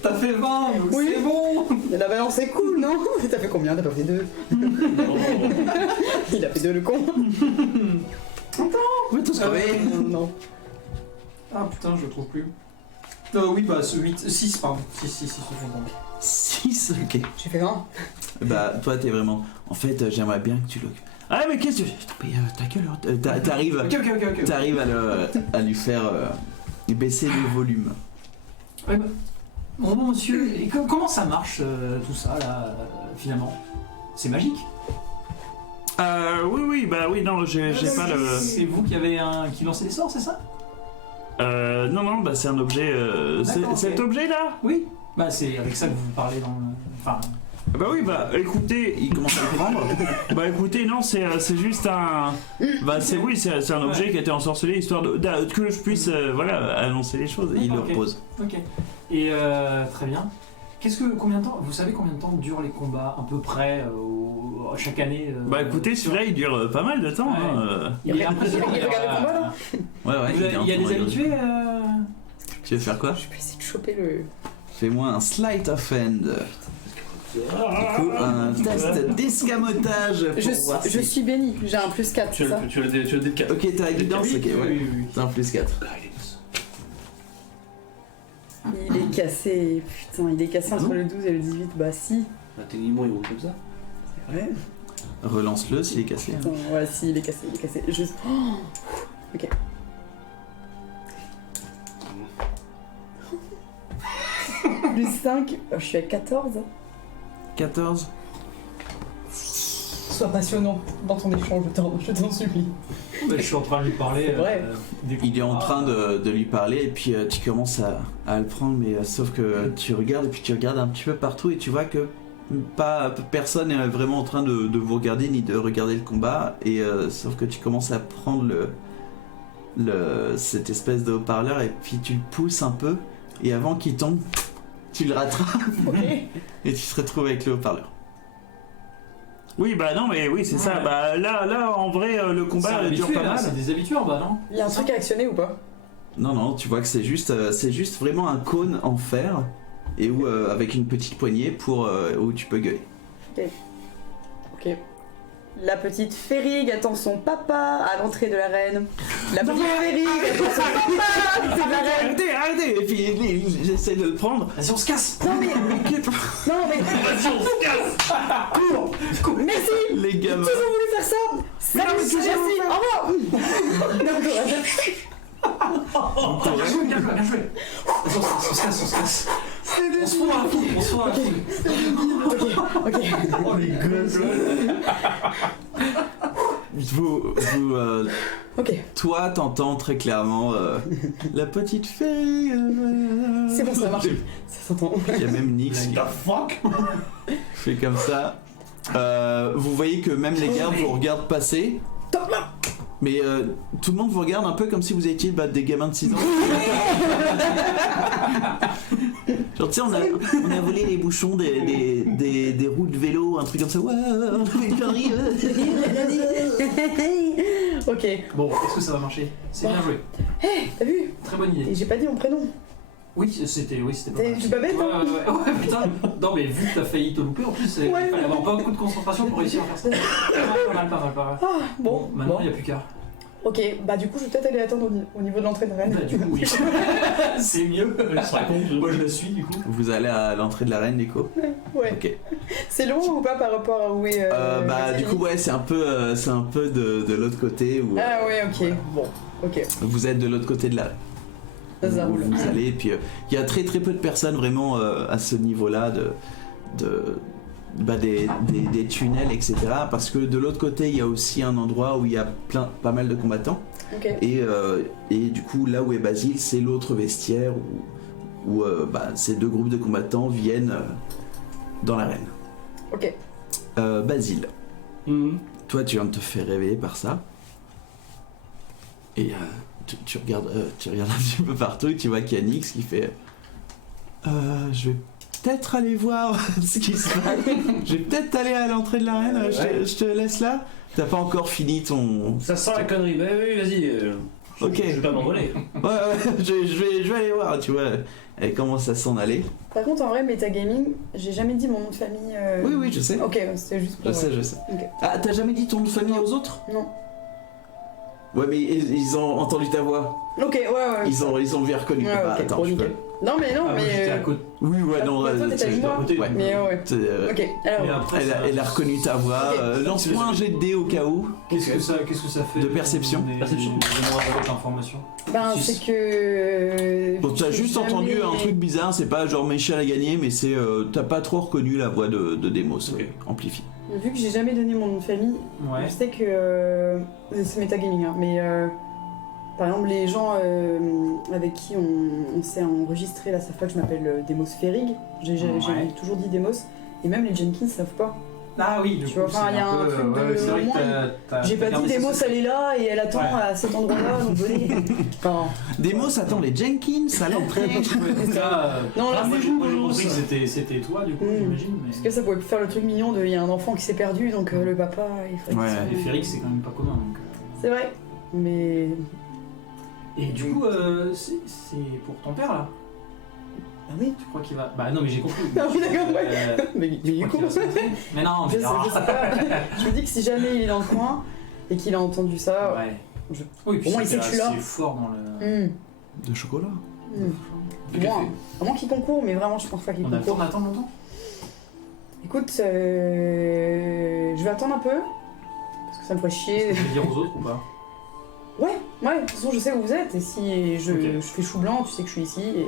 T'as fait 20, Oui. c'est bon. La balance est cool, non? T'as fait combien? T'as pas fait 2? Il a fait 2 le con. Vous êtes tous crevés. Non. Ah putain, je le trouve plus. Oui, bah ce 6, pardon. 6, je suis content. 6, ok. J'ai fait 1. Bah, toi, t'es vraiment... En fait, j'aimerais bien que tu l'occupes. Ah, mais qu'est-ce que tu fais? Ta gueule, t'arrives Ok. t'arrives à lui faire baisser le volume. Ouais, bah, bon monsieur, et comment ça marche tout ça là, finalement? C'est magique? Oui, non, j'ai pas le... C'est vous qui lancez les sorts, c'est ça? Non, bah c'est un objet... D'accord, cet ok. objet-là? Oui. Bah c'est avec ça que vous parlez dans le... Enfin... Bah oui, bah écoutez, il commence à le prendre. Bah écoutez, non, c'est juste un... Bah c'est un objet qui a été ensorcelé, histoire que je puisse, annoncer les choses. Il le Ok. repose. Ok. Et très bien. Combien de temps, vous savez combien de temps durent les combats à peu près chaque année Bah écoutez, celui-là, il dure pas mal de temps. Ouais. Hein. Il est impressionnant. Il regarde le combat là? Ouais, Il y a des habitués Tu veux faire quoi? Je peux essayer de choper le... Fais-moi un sleight of hand. Du coup, un test d'escamotage pour voir Je si... suis béni, j'ai un plus 4, Tu c'est ça? as des 4. Ok, t'as évidence, ok, ouais. Oui. T'as un plus 4. Il est cassé, putain, il est cassé entre le 12 et le 18, bah si. Bah, techniquement, ils vont comme ça. Ouais. Relance-le s'il est cassé. Hein. Attends, voilà, si, il est cassé, il est cassé. Juste. Oh ok. Plus 5, je suis à 14. 14. Sois passionnant dans ton échange, je t'en supplie. Je suis en train de lui parler. C'est vrai. Il est en train de lui parler et puis tu commences à le prendre, mais sauf que tu regardes et puis tu regardes un petit peu partout et tu vois que personne n'est vraiment en train de vous regarder ni de regarder le combat et sauf que tu commences à prendre cette espèce de haut-parleur et puis tu le pousses un peu et avant qu'il tombe, tu le rattrapes Ok. et tu te retrouves avec le haut-parleur. Oui, bah non, mais oui, c'est ça. Bah là, en vrai, le combat dure pas mal. C'est des habitués en bas, non? Il y a un truc à actionner ou pas? Non, tu vois que c'est juste vraiment un cône en fer et où avec une petite poignée pour où tu peux gueuler. Ok. La petite Ferrig attend son papa à l'entrée de l'arène. La petite Ferrig attend son papa à l'entrée de l'arène. Arrêtez. Et puis j'essaie de le prendre. Vas-y, on se casse. Non mais... Non mais... Vas-y, on se casse. Cours. Merci. Les gamins. Ils ont voulu faire ça. Salut, merci. Au revoir. Bien joué. Vas-y, on se casse. On se fout à la foule. Ok. Oh, les gosses. Ok. Toi, t'entends très clairement la petite fée. C'est bon, ça marche. Ça s'entend. Il y a même Nix qui The fuck? fait comme ça. Vous voyez que même les gardes vous regardent passer. Top là. Mais tout le monde vous regarde un peu comme si vous étiez des gamins de 6 ans. Genre, tu sais, on a volé les bouchons des roues de vélo, un truc comme ça. Ouais, on fait une connerie. Ok. Bon, est-ce que ça va marcher? C'est bien joué. T'as vu? Très bonne idée. Et j'ai pas dit mon prénom. Oui, c'était pas mal. Je suis pas bête, hein? Ouais, putain. Non, mais vu que t'as failli te louper, en plus, il Ouais. fallait avoir beaucoup de concentration pour réussir à faire ça. Pas mal. Ah, bon. Maintenant, il n'y a plus qu'à. Ok, bah du coup, je vais peut-être aller attendre au niveau de l'entrée de l'arène. Bah, du coup, oui. C'est mieux. Elle se raconte. Moi, je la suis, du coup. Vous allez à l'entrée de l'arène, Nico. Ouais. Ok. C'est long ou pas par rapport à où est. Bah, du Maxime coup, ouais, c'est un peu de l'autre côté où Ah, ouais, ok. Bon, ok. vous êtes de l'autre côté de l'arène. Ça Où roule. vous allez, et puis il y a très peu de personnes vraiment à ce niveau-là des tunnels, etc. Parce que de l'autre côté, il y a aussi un endroit où il y a pas mal de combattants. Ok. Et du coup, là où est Basile, c'est l'autre vestiaire où ces deux groupes de combattants viennent dans l'arène. Ok. Basile, Mhm. toi, tu viens de te faire réveiller par ça. Et tu regardes un petit peu partout et tu vois qu'il y a Nix qui fait je vais peut-être aller voir ce qui se passe. Je vais peut-être aller à l'entrée de l'arène. Je te laisse là. T'as pas encore fini ton. Ça sent la connerie. Bah oui, vas-y. Ok. Je vais pas m'envoler. Ouais, je vais aller voir, tu vois. Elle commence à s'en aller. Par contre, en vrai, Metagaming, j'ai jamais dit mon nom de famille. Oui, je sais. Ok, c'était juste pour. Je sais. Ok. Ah, t'as jamais dit ton nom de famille aux autres? Non. Ouais, mais ils ont entendu ta voix. Ok, ouais. Ils ont bien reconnu. Ouais, Bah, ok, attends, bon, je nickel. peux. Non, mais non, Ah, moi, j'étais à mais. côté. Oui, ouais, non. Toi, t'étais avec moi. ouais. Mais ouais. Ok, Mais alors. après, Elle a reconnu ta voix. Ok. Lance-moi un jet de dés au cas où. Qu'est-ce que ça fait De perception. Perception. Information. Ben, Six. c'est que. Bon, t'as juste Jamais- entendu un truc bizarre, c'est pas genre Michel a gagné, mais c'est. T'as pas trop reconnu la voix de Demos, Ok. amplifiée. Vu que j'ai jamais donné mon nom de famille, Ouais. je sais que. C'est Metagaming, hein, mais. Par exemple, les gens avec qui on s'est enregistré là savent pas que je m'appelle Demos Ferrig. J'ai Ouais. toujours dit Demos. Et même les Jenkins savent pas. Ah oui, du Tu coup, vois, enfin, c'est il y a un peu, truc de- ouais, c'est vrai au moins, que t'as J'ai pas dit gardé ça Demos, secret. elle est là et elle attend Ouais. à cet endroit-là, donc venez. Enfin, Demos attend les Jenkins à l'entrée. Ça, Non, là, moi c'est j'ai vous, compris Demos. que c'était toi, du coup, Mm. j'imagine. parce que ça pouvait faire le truc mignon de il y a un enfant qui s'est perdu, donc le papa, il faut. Ouais. Et Félix, c'est quand même pas commun. Donc, C'est vrai. Mais. Et du coup, c'est pour ton père là? Ah oui. Tu crois qu'il va. Bah non, mais j'ai compris. Ah oui, d'accord, ouais. Mais Je il est crois con. qu'il va se lancer. Mais non, Je mais. sais pas. Je me dis que si jamais il est dans le coin et qu'il a entendu ça. Ouais. Je- Oui, puis Au moins, il sait que je suis là. C'est fort dans le. De chocolat. Hmm. Le café. À moins qu'il concourt, mais vraiment, je pense pas qu'il On a le temps concourt. d'attendre longtemps? Écoute, je vais attendre un peu. Parce que ça me ferait chier. Tu veux dire aux autres ou pas? Ouais, de toute façon, je sais où vous êtes. Et si je Ok. fais chou blanc, tu sais que je suis ici. Et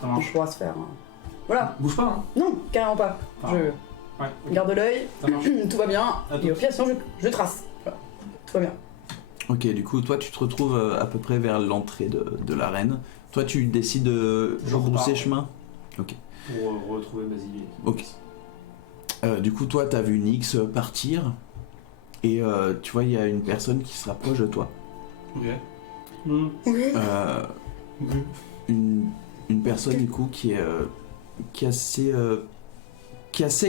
Ça on marche. pourra se faire. Voilà. Bouge pas, hein. Non, carrément pas. Ah. Je Ouais, ok. garde l'œil, Ça marche. tout va bien. Attends. Et au pire, sinon, je trace. Voilà. Tout va bien. Ok, du coup, toi, tu te retrouves à peu près vers l'entrée de l'arène. Toi, tu décides de Je rebrousser repars. chemin. Pour retrouver Basile. Ok. Du coup, toi, t'as vu Nyx partir. Et tu vois, il y a une personne qui se rapproche de toi. Ok. Euh, une personne, du coup, qui est assez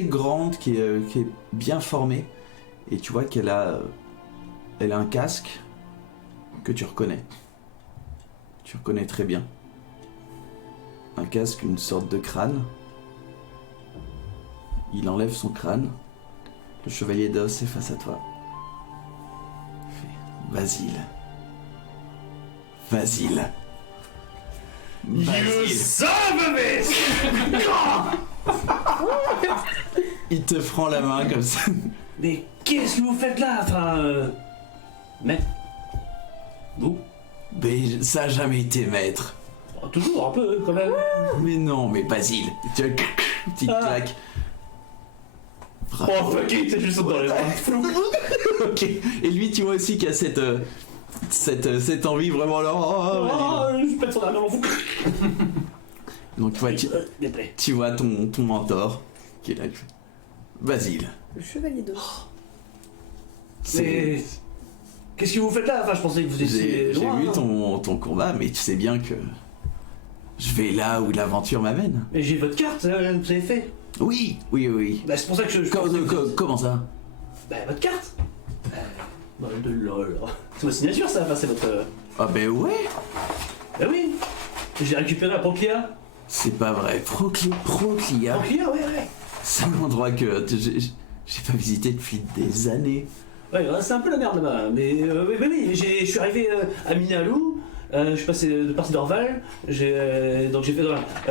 grande, qui est bien formée. Et tu vois qu'elle a un casque que tu reconnais. Tu reconnais très bien. Un casque, une sorte de crâne. Il enlève son crâne. Le chevalier d'os est face à toi. Il fait, Basile. Il te prend la main comme ça. Mais qu'est-ce que vous faites là? Enfin. Mais. Vous? Mais ça a jamais été maître. Oh, toujours un peu, quand même. Mais non, mais Basile. Tu vois, petite claque. Oh, fuck it, je saute dans les bras. Ok. Et lui, tu vois aussi qu'il y a cette envie vraiment là. Oh, Basile. Je pète son arme en fou. Donc tu vois, Déplaît. tu vois ton mentor qui est là. Basile. Le chevalier d'os. Mais. Qu'est-ce que vous faites là? Enfin, je pensais que vous étiez J'ai loin. vu hein. ton combat, mais tu sais bien que je vais là où l'aventure m'amène. Mais j'ai votre carte, vous avez fait. Oui. Bah, c'est pour ça que je pensais que vous étiez- Comment ça? Bah, votre carte. Bah, de lol. C'est votre signature, ça. Enfin, c'est votre. Ah ben ouais. Bah oui. J'ai récupéré à Proclia. C'est pas vrai. Proclia. Proclia, ouais. C'est un endroit que j'ai pas visité depuis des années. Ouais, c'est un peu la merde là-bas. Mais oui, je suis arrivé à Minalou. Je suis passé de partie d'Orval. Donc j'ai fait.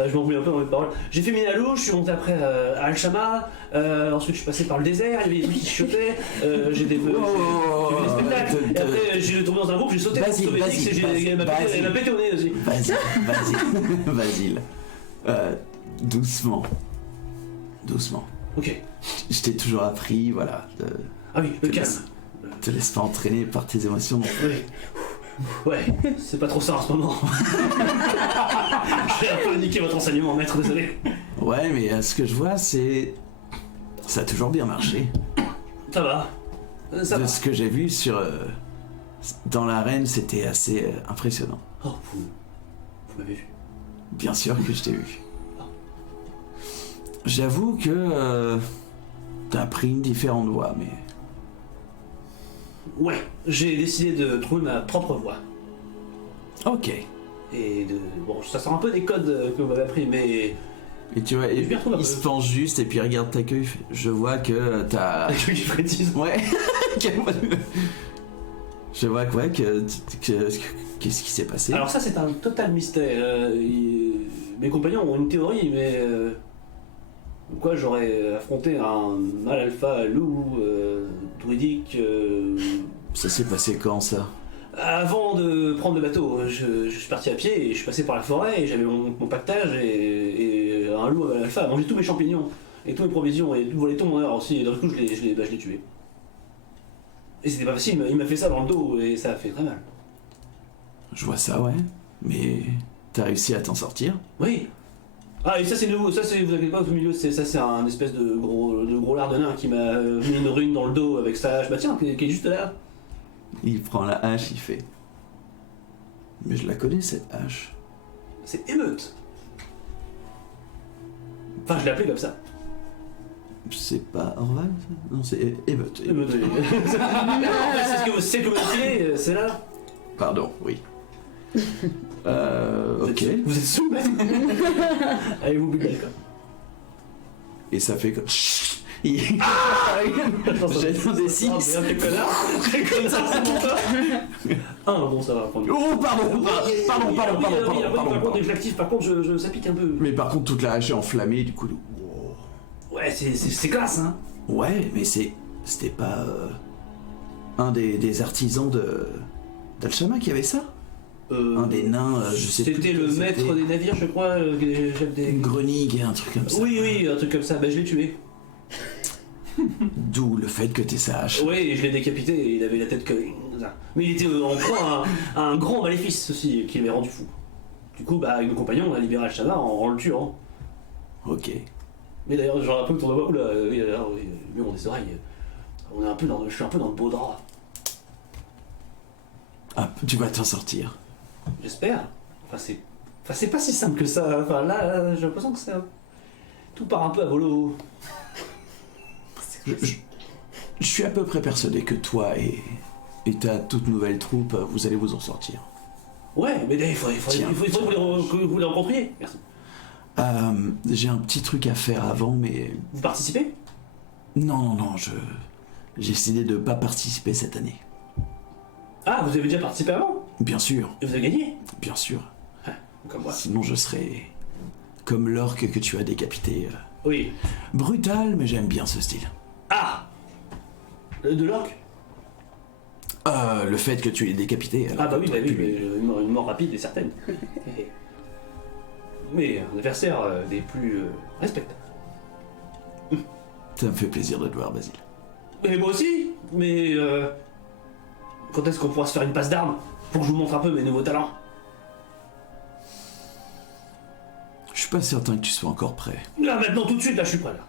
Je m'en remets un peu dans mes paroles. J'ai fait Minalou, je suis monté après à Al-Shama. Ensuite, je suis passé par le désert. Il y avait des trucs qui chuchotaient. J'ai des spectacles. Et après, j'ai tombé dans un groupe, j'ai sauté pour sauver Nyx et il m'a pété au nez aussi. Basile. Doucement. Ok. Je t'ai toujours appris, voilà. Ah oui, le calme. Te laisse pas entraîner par tes émotions. Oui. Ouais, c'est pas trop ça en ce moment. J'ai un peu niqué votre enseignement, maître, désolé. Ouais, mais ce que je vois, c'est. Ça a toujours bien marché. Ça va. Ça De va. ce que j'ai vu dans l'arène, c'était assez impressionnant. Oh, vous m'avez vu. Bien sûr que je t'ai vu. J'avoue que t'as pris une différente voie, mais Ouais, j'ai décidé de trouver ma propre voie. ok. Et de. Bon, ça sort un peu des codes que vous m'avez appris, mais. Et tu vois, Je m'y retrouve un il peu. se penche juste et puis il regarde ta queue. Il fait, je vois que t'as. Avec lui qui frétise. Ouais. Je vois que ouais qu'est-ce qui s'est passé? Alors, ça, c'est un total mystère. Mes compagnons ont une théorie, mais. Quoi, j'aurais affronté un mâle alpha loup druidique. Ça s'est passé quand ça? Avant de prendre le bateau, je suis parti à pied et je suis passé par la forêt et j'avais mon pactage et un loup alpha a mangé tous mes champignons et toutes mes provisions et volé tout mon or aussi et d'un coup je l'ai tué. Et c'était pas facile, il m'a fait ça dans le dos et ça a fait très mal. Je vois ça, ouais. Mais t'as réussi à t'en sortir? Oui. Ah et ça c'est nouveau, ça c'est, vous inquiétez pas au milieu, c'est un espèce de gros lard de nain qui m'a mis une rune dans le dos avec sa hache, bah tiens, qui est juste là. Il prend la hache, il fait. Mais je la connais cette hache. C'est émeute. Enfin je l'ai appelé comme ça. C'est pas Orval ça? Non, c'est Émeute. Émeute, oui. C'est ce que vous appelez, c'est là. Pardon, oui. Ok. Vous êtes sous, mec. Allez, vous buvez quoi. Et ça fait comme. Il... J'ai un des six. Ah, quel connard. Quel connard, c'est pour toi. Ah, bon, ça va prendre. Oh, pardon. Par contre, dès que je l'active, par contre, ça pique un peu. Mais par contre, toute la hache est enflammée, du coup. Wow. Ouais, c'est classe, hein. Ouais, mais c'était pas un des artisans d'Alchama qui avait ça? Un des nains, je sais plus. C'était le qui maître c'était. des navires, je crois, le chef des... Grenig, un truc comme ça. Oui, un truc comme ça. Bah, je l'ai tué. D'où le fait que t'es sage. Oui, et je l'ai décapité, et il avait la tête que... Mais il était en proie à un grand maléfice aussi, qui m'avait rendu fou. Du coup, bah, avec nos compagnons, on a libéré Alchana en le tuant. Ok. Mais d'ailleurs, genre un peu autour de moi, oula, oui, alors, oui, lui, on a des oreilles. On est un peu dans je suis un peu dans le beau drap. Ah, tu vas t'en sortir. J'espère. Enfin, c'est pas si simple que ça. Enfin, là, j'ai l'impression que tout part un peu à volo. Je suis à peu près persuadé que toi et ta toute nouvelle troupe, vous allez vous en sortir. Ouais, mais il faut Tiens. que vous les rencontriez. Merci. J'ai un petit truc à faire avant, mais... Vous participez? Non, j'ai décidé de pas participer cette année. Ah, vous avez déjà participé avant? Bien sûr, Et vous avez gagné? bien sûr. Comme moi. Sinon je serais comme l'orque que tu as décapité. Oui. Brutal, mais j'aime bien ce style. Ah! De l'orque? Le fait que tu l'aies décapité. Alors Ah bah oui, t'aurais pu- mais une mort rapide et certaine. Mais un adversaire des plus respectables. Ça me fait plaisir de te voir, Basile. Mais moi aussi. Mais quand est-ce qu'on pourra se faire une passe d'armes pour que je vous montre un peu mes nouveaux talents? Je suis pas certain que tu sois encore prêt. Là maintenant tout de suite, là je suis prêt là.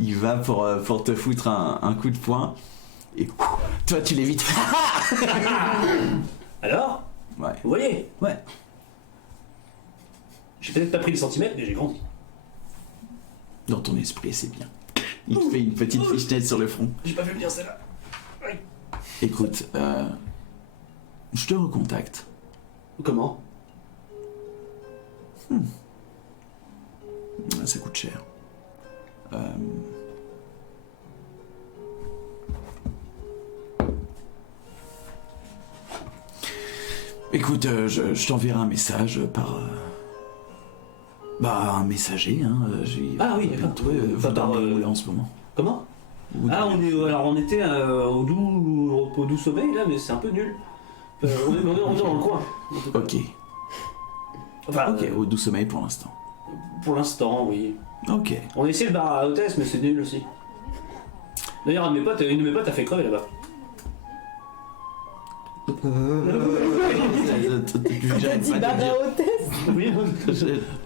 Il va pour te foutre un coup de poing. Et toi, tu l'évites. Alors? Ouais. Vous voyez? Ouais. J'ai peut-être pas pris des centimètres, mais j'ai grandi. Dans ton esprit, c'est bien. Il te fait une petite fichenette sur le front. J'ai pas vu venir celle-là. Écoute, je te recontacte. Comment? Ça coûte cher. Écoute, je t'enverrai un message par... un messager, hein. Ah oui, d'accord. Vous Par, dormez où, là, en ce moment? Comment? Vous Ah, dormez- on était au doux sommeil là, mais c'est un peu nul. On est dans le coin. Ok. Enfin, Ok, au doux sommeil pour l'instant. pour l'instant, oui. Ok. On a essayé le bar à hôtesse, mais c'est nul aussi. D'ailleurs, une de mes potes a fait crever là-bas. T'as dit bar à hôtesse? Oui,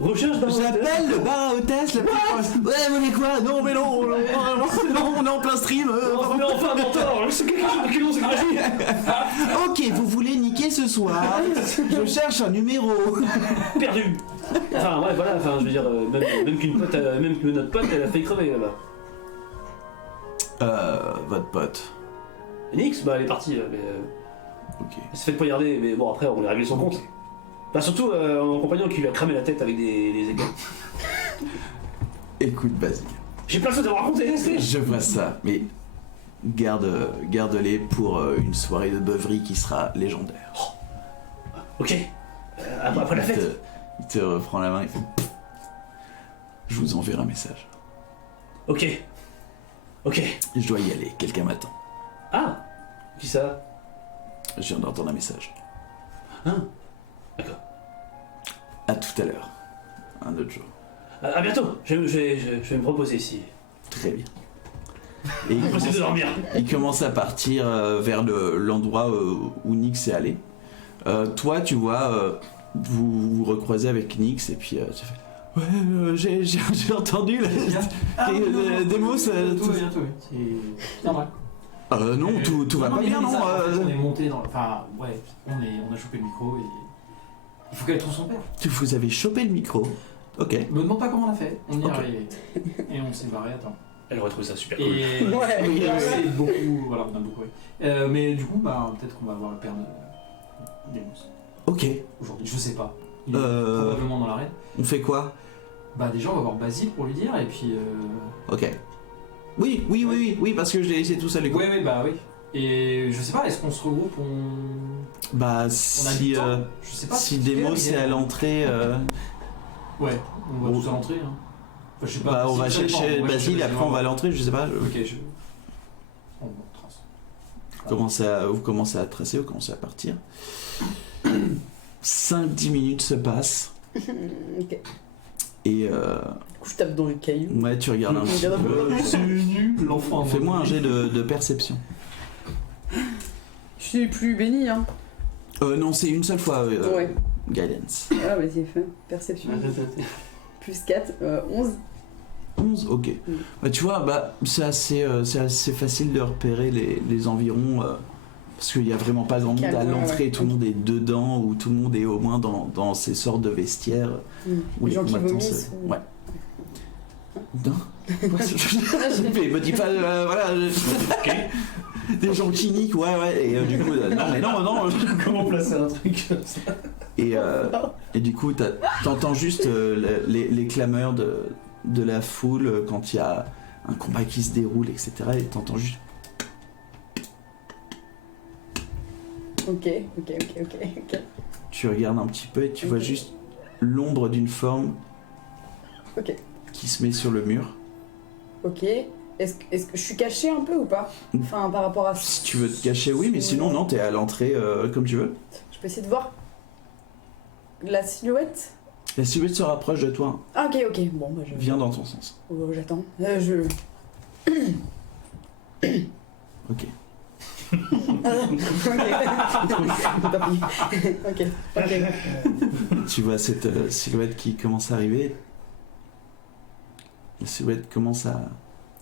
recherche bar à hôtesse. J'appelle le bar à hôtesse, le plus proche. Ouais, vous voulez quoi? Non, mais non, on est en plein stream. Oh, mais enfin, mentor, c'est quelque chose de gratuit. Ok, vous voulez niquer ce soir? Je cherche un numéro. Perdu. Enfin, ouais, voilà, enfin, je veux dire, même que notre pote, elle a fait crever là-bas. Votre pote. Nix, bah, elle est partie, mais Ok. elle s'est fait poignarder, mais bon, après, on a réglé son compte. Bah, surtout, mon compagnon qui lui a cramé la tête avec des écailles. Écoute, Basile, J'ai plein de choses à vous raconter, c'est... je vois ça, mais garde-les pour une soirée de beuverie qui sera légendaire. Ok. Après la fête. Il te reprend la main et fait... Je vous enverrai un message. Ok. Ok. Je dois y aller, quelqu'un m'attend. Ah. Qui ça? Je viens d'entendre un message. Ah. D'accord. À tout à l'heure. Un autre jour. À bientôt. Je vais me proposer ici. Très bien. Et il Impossible de dormir. commence à partir vers l'endroit où Nyx est allé. Toi, tu vois, vous vous recroisez avec Nyx et puis tu fais... Ouais, j'ai entendu là. Demos. Tout va bien, tout va bien. C'est bien vrai. Non, tout va Non, pas mais bien, non. On est monté dans. Enfin, ouais, on a chopé le micro et. Il faut qu'elle trouve son père. Vous avez chopé le micro. Ok. Me demande pas comment on a fait, on y est Ok. arrivé. Et on s'est barré, attends. Elle aurait trouvé ça super cool. Et. Ouais. Oui, c'est beaucoup. Voilà, on a beaucoup. Mais du coup, bah, peut-être qu'on va voir le père de Demos Ok. aujourd'hui. Je sais pas. Il est Euh. probablement dans l'arène. On fait quoi? Bah, déjà, on va voir Basile pour lui dire, et puis. Ok. Oui, parce que je l'ai laissé tout seul, les Ouais, bah oui. Et je sais pas, est-ce qu'on se regroupe, Bah, on a si, du temps Je sais pas. si quelle heure Demos il est à là l'entrée, Ouais, on va tous à l'entrée. Hein. Enfin, je sais pas. Bah, on va si ça chez dépend, Basile et après on va à l'entrée, je sais pas. Ok, je. On trace. Vous commencez à tracer, vous commencez à partir. 5-10 minutes se passent Ok. et Du coup, je tape dans le caillou. ouais, tu regardes un petit peu. C'est nul, l'enfant. Fais-moi un jet de perception. Je suis plus béni, hein. Non, c'est une seule fois. Ouais. Guidance. Ah, vas-y, fais. Perception. Plus 4, 11. 11, ok. Mm. Bah, tu vois, bah, c'est assez facile de repérer les environs parce qu'il n'y a vraiment pas grand monde à Calme, l'entrée, ouais. tout le monde est dedans ou tout le monde est au moins dans ces sortes de vestiaires où Les gens qui combattants vomissent. ou- Ouais. Non. Mais me dis pas, voilà. Des gens cliniques, ouais, et du coup, non. Comment placer un truc comme ça? Et du coup, t'entends juste les clameurs de la foule quand il y a un combat qui se déroule, etc. Et t'entends juste. Ok. Tu regardes un petit peu et tu vois Ok. juste l'ombre d'une forme Ok. qui se met sur le mur. Ok. Est-ce que je suis cachée un peu ou pas? Enfin, par rapport à... Si tu veux te cacher, oui, mais sinon, non, t'es à l'entrée comme tu veux. Je peux essayer de voir la silhouette? La silhouette se rapproche de toi, Ah, ok. Bon, bah je... vient dans ton sens. Oh, j'attends. Ok. Ok. Tu vois cette silhouette qui commence à arriver. La silhouette commence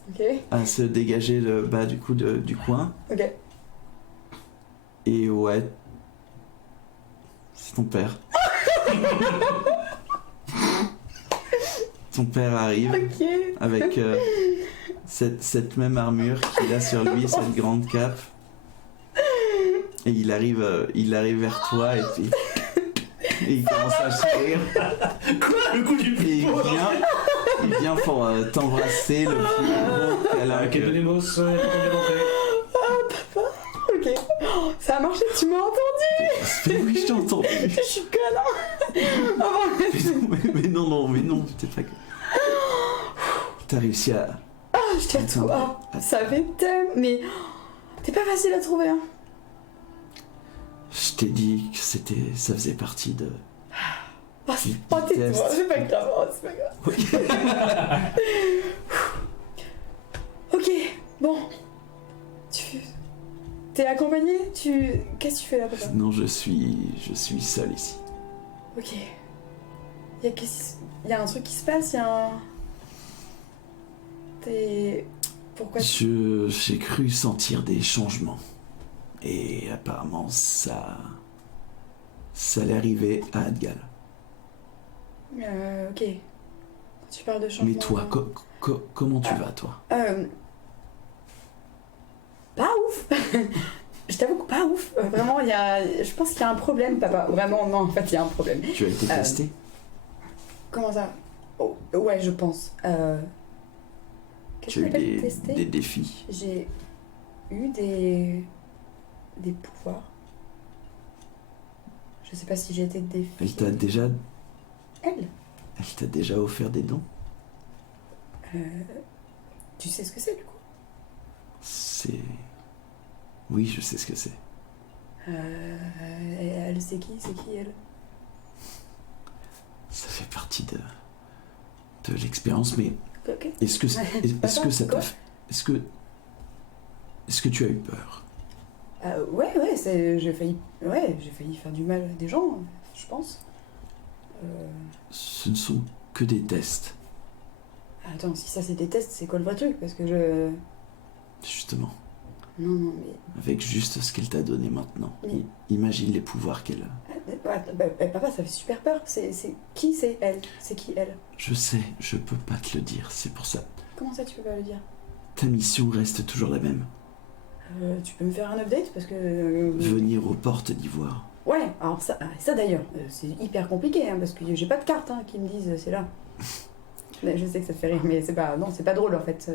Ok. à se dégager le bas du coup du coin. Ok. Et ouais. C'est ton père. Ton père arrive Ok. avec cette même armure qu'il a sur lui, cette grande cape. Et il arrive vers toi et puis il commence à sourire. Quoi? Le coup du Et il vient pour t'embrasser le plus gros câlin Ok, que... Benemos, bien entré. Ok. Oh, ça a marché, tu m'as entendu? Mais oui, je t'ai entendu. Je suis conne. Mais non, peut-être pas que... T'as réussi à... Ah, je t'ai trouvé. Ah, ça fait tellement. Mais t'es pas facile à trouver, hein. Je t'ai dit que ça faisait partie de... Oh, tais-toi, c'est pas grave. Oh, c'est pas grave. Ok, bon. T'es accompagné? Qu'est-ce que tu fais là, papa? Non, je suis seul ici. Ok. Il y a un truc qui se passe, il y a un... Pourquoi J'ai cru sentir des changements. Et apparemment, ça allait arriver à Adgal. Ok. Tu parles de changement... Mais toi, comment tu vas, toi? Pas ouf. Je t'avoue que pas ouf. Vraiment, je pense qu'il y a un problème, papa. Vraiment, non, en fait, il y a un problème. Tu as été testé? Comment ça? Oh, ouais, je pense. Qu'est-ce Tu as qu'on eu appelle tester? des défis? J'ai eu des pouvoirs. Je sais pas si j'ai été défiée. Elle t'a déjà... Elle? Elle t'a déjà offert des dons? Tu sais ce que c'est, du coup? C'est... Oui, je sais ce que c'est. Elle, c'est qui? C'est qui, elle? Ça fait partie de l'expérience, mais Ok. est-ce que ça t'a... Est-ce que tu as eu peur? Ouais, j'ai failli faire du mal à des gens, je pense. Ce ne sont que des tests, Attends, si ça c'est des tests, c'est quoi le vrai truc? Parce que je... justement. Non, mais... Avec juste ce qu'elle t'a donné maintenant. Oui. Imagine les pouvoirs qu'elle a. Papa, ça fait super peur. Qui c'est elle? C'est qui elle? Je sais, je peux pas te le dire, c'est pour ça. Comment ça tu peux pas le dire? Ta mission reste toujours la même. Tu peux me faire un update? Parce que... Venir aux portes d'Ivoire. Ouais, alors ça d'ailleurs, c'est hyper compliqué, hein, parce que j'ai pas de cartes qui me disent c'est là. Mais je sais que ça te fait rire, mais c'est pas drôle en fait.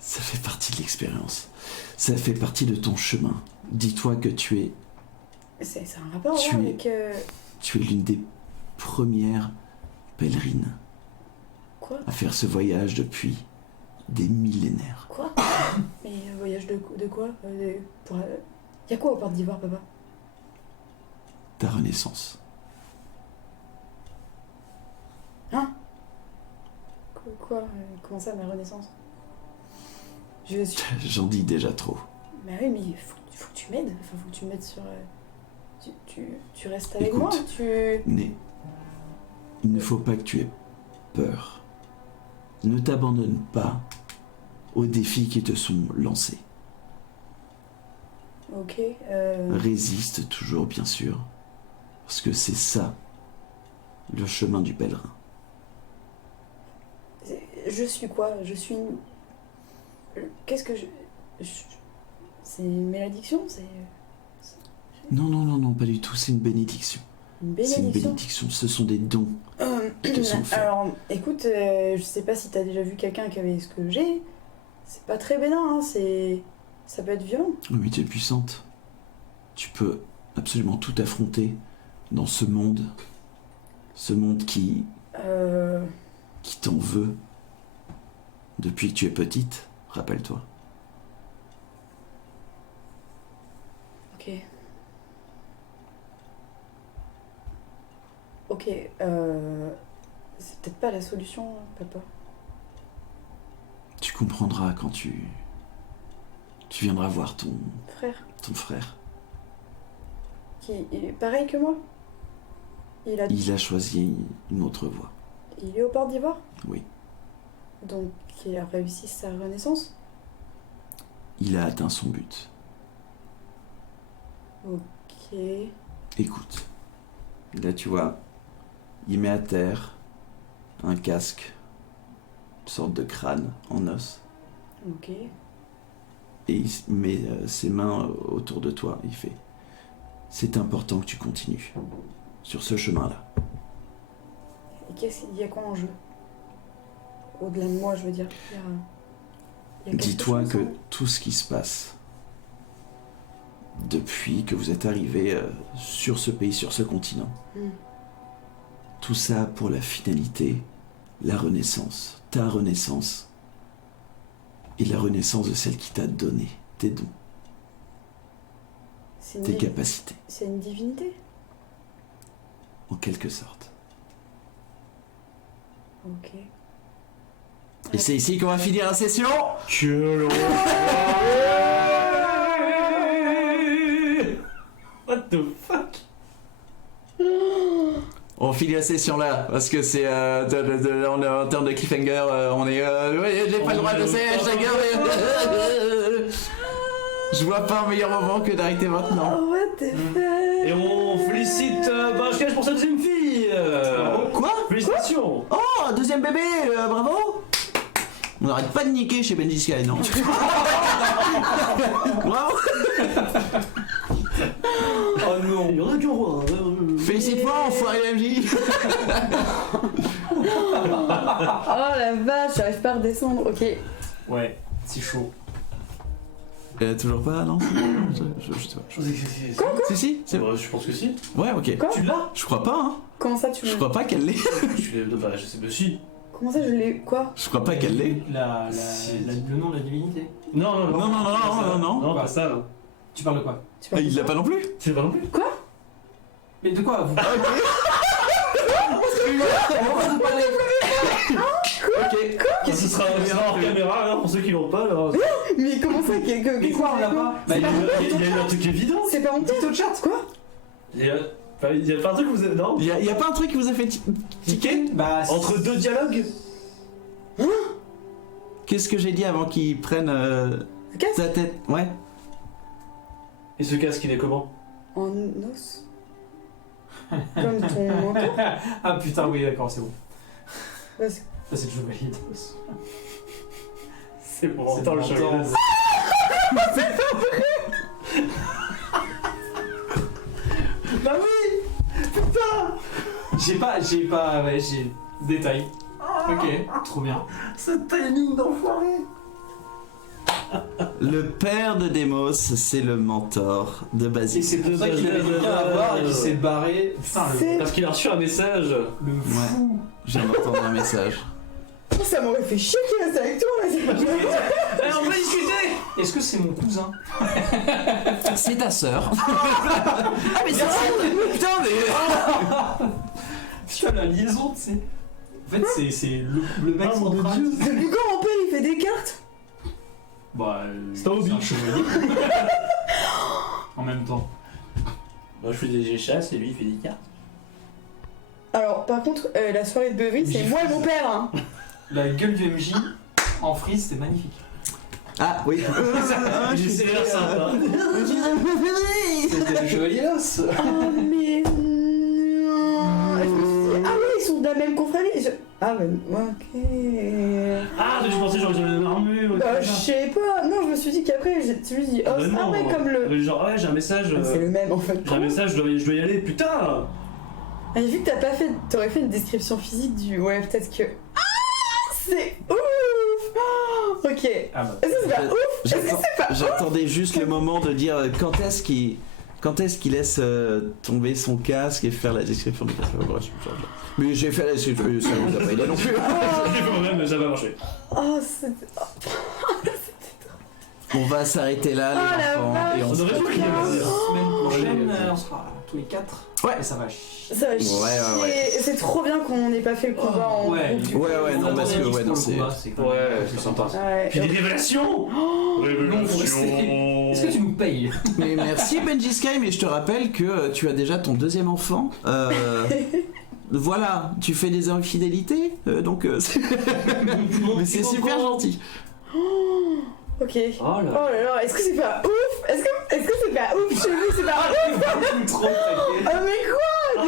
Ça fait partie de l'expérience. Ça fait partie de ton chemin. Dis-toi que tu es C'est un rapport Tu là, es- avec... l'une des premières pèlerine Quoi? à faire ce voyage depuis des millénaires. Quoi? Mais un voyage de quoi? Y a quoi au port d'Ivoire, papa? Ta renaissance. Quoi? Comment ça, ma renaissance? Je suis... J'en dis déjà trop. Bah oui, mais faut que tu m'aides. Enfin, faut que tu m'aides sur... Tu restes avec moi, Écoute. tu... Né, il ne faut pas que tu aies peur. Ne t'abandonne pas aux défis qui te sont lancés. Ok, Résiste toujours, bien sûr, parce que c'est ça, le chemin du pèlerin. Je suis quoi? Je suis une... Qu'est-ce que C'est une malédiction? C'est Non, pas du tout, c'est une bénédiction. une C'est une bénédiction? bénédiction, ce sont des dons qui te sont faits. Alors, écoute, je sais pas si t'as déjà vu quelqu'un qui avait ce que j'ai. C'est pas très bénin, hein, ça peut être violent. Oui, tu es puissante. Tu peux absolument tout affronter dans ce monde qui t'en veut depuis que tu es petite, rappelle-toi. Ok. Ok, c'est peut-être pas la solution, papa. Tu comprendras quand tu viendras voir ton Frère, frère. il est pareil que moi? Il Il a choisi une autre voie. est au port d'Ivoire? Oui. Donc, il a réussi sa renaissance? Il a atteint son but. Ok. Écoute, là tu vois, il met à terre un casque, une sorte de crâne en os, Ok. et il met ses mains autour de toi. Il fait: c'est important que tu continues sur ce chemin-là. Et il y a quoi en jeu? Au-delà de moi, je veux dire. Il y a quelque Dis-toi chose, que hein. tout ce qui se passe depuis que vous êtes arrivé sur ce pays, sur ce continent, tout ça pour la finalité, la renaissance, ta renaissance et la renaissance de celle qui t'a donné tes dons, C'est une tes divi- capacités, C'est une divinité? en quelque sorte. Ok. Et c'est ici qu'on va finir la session. What the fuck? On finit la session là, parce que c'est on est en termes de cliffhanger, on est ouais, j'ai pas le droit de c'est cliffhanger, mais je vois pas un meilleur moment que d'arrêter maintenant. Oh, what the fuck? Et on félicite Bashkash pour sa deuxième fille. Quoi? Félicitations. Oh, deuxième bébé, bravo. On n'arrête pas de niquer chez Benji Sky, non? Bravo. Oh non. Il y en a qui en voient. Félicite-moi, enfoiré MJ. Oh la vache, j'arrive pas à redescendre. Ok. Ouais, c'est chaud. Toujours pas, non? Je sais pas. Je pensais que c'est. Quoi Si, c'est vrai. Je pense que si. Ouais, ok. Quoi? Tu l'as? Je crois pas, hein. Comment ça tu Je l'as? crois pas qu'elle l'ait. Tu l'as. Bah, je sais pas si. Comment ça je l'ai. Quoi? Je crois pas qu'elle l'ait. Le nom de la divinité. Non, Non, pas ça, non. Tu parles de quoi? Tu Ah, parles il de l'a pas non plus? C'est pas non plus. Mais de quoi vous Ok. Ce sera hors caméra, alors, pour ceux qui l'ont pas. Alors. Mais comment ça? Mais quoi, on l'a pas? Bah, il y a eu un truc évident. C'est pas mon Dites au chat. Quoi? Il y a pas un truc que vous avez. Non? Y a pas un truc qui vous a fait tiquer? Bah, Entre deux dialogues? Qu'est-ce que j'ai dit avant qu'ils prennent Le casque? ta tête? Ouais. Et ce casque, il est comment? En os? Comme ton menton? Ah putain, oui, d'accord, c'est bon. Parce- Ça, c'est le jeu valide. C'est pour C'est entendre le pour chevalier. entendre. Bah oui! J'ai pas, ouais, j'ai détail. Ok, trop bien. Ce timing d'enfoiré! Le père de Demos, c'est le mentor de Et Basile. c'est pour ça qu'il avait quelqu'un à voir et qu'il s'est barré. Putain, C'est- Parce qu'il a reçu un message. le fou. Je viens d'entendre un message. Oh, ça m'aurait fait chier qu'il reste avec toi là, c'est pas possible. On peut discuter. Est-ce que c'est mon cousin? C'est ta sœur. Ah mais c'est putain mais... Tu as la liaison, tu sais. En fait, c'est le mec central. Depuis quand mon père il fait des cartes? Bah, C'est un hobby. chevalier. En même temps. Moi je fais des chasses et lui il fait des cartes. Alors par contre, la soirée de beuverie, c'est moi et mon père hein. La gueule du MJ en frise, c'était magnifique. Ah oui. C'est l'air sympa. C'était le chevalier l'os. Oh mais non. Je me suis dit, ah ouais, ils sont de la même confrérie. Ah mais ok. Ah, je pensais genre j'avais une armure. Bah je sais pas. Non, je me suis dit qu'après, je me suis dit, oh Ben ah non. ouais, comme le... Genre ouais j'ai un message. Ah, c'est le même en fait. J'ai un message, je dois y aller, putain. Ah, vu que t'as pas fait, t'aurais fait une description physique du... Ouais, peut-être que... Ah, c'est ouf. Ah, ok. Ah bah. Est-ce que c'est pas ouf? Est-ce que c'est pas ouf? J'attendais juste le moment de dire quand est-ce qu'il laisse tomber son casque et faire la description du casque. Mais j'ai fait la description, ça vous a pas aidé non plus. J'ai fait moi-même, mais ça va marcher. Oh, c'est... On va s'arrêter là, Oh, les la enfants, vache. et on On se aurait dû retrouve. prier, vas-y. Semaine prochaine, Ouais. on sera tous les 4. Ouais. Et ça va chier. Ça va Ouais, chier. ouais. C'est trop bien qu'on n'ait pas fait le combat en Ouais, groupe. Ouais, non, parce que, ouais, non, c'est... Ouais, c'est sympa. Ouais. Puis des révélations. Non, faut rester. Est-ce que tu nous payes? Mais merci Benji Sky, mais je te rappelle que tu as déjà ton deuxième enfant. Voilà, tu fais des infidélités, donc mais c'est super gentil. Ok. Oh là. Oh là là, est-ce que c'est pas ouf? Est-ce que c'est pas ouf chez vous? C'est pas ouf? Trop taqué. Oh mais quoi?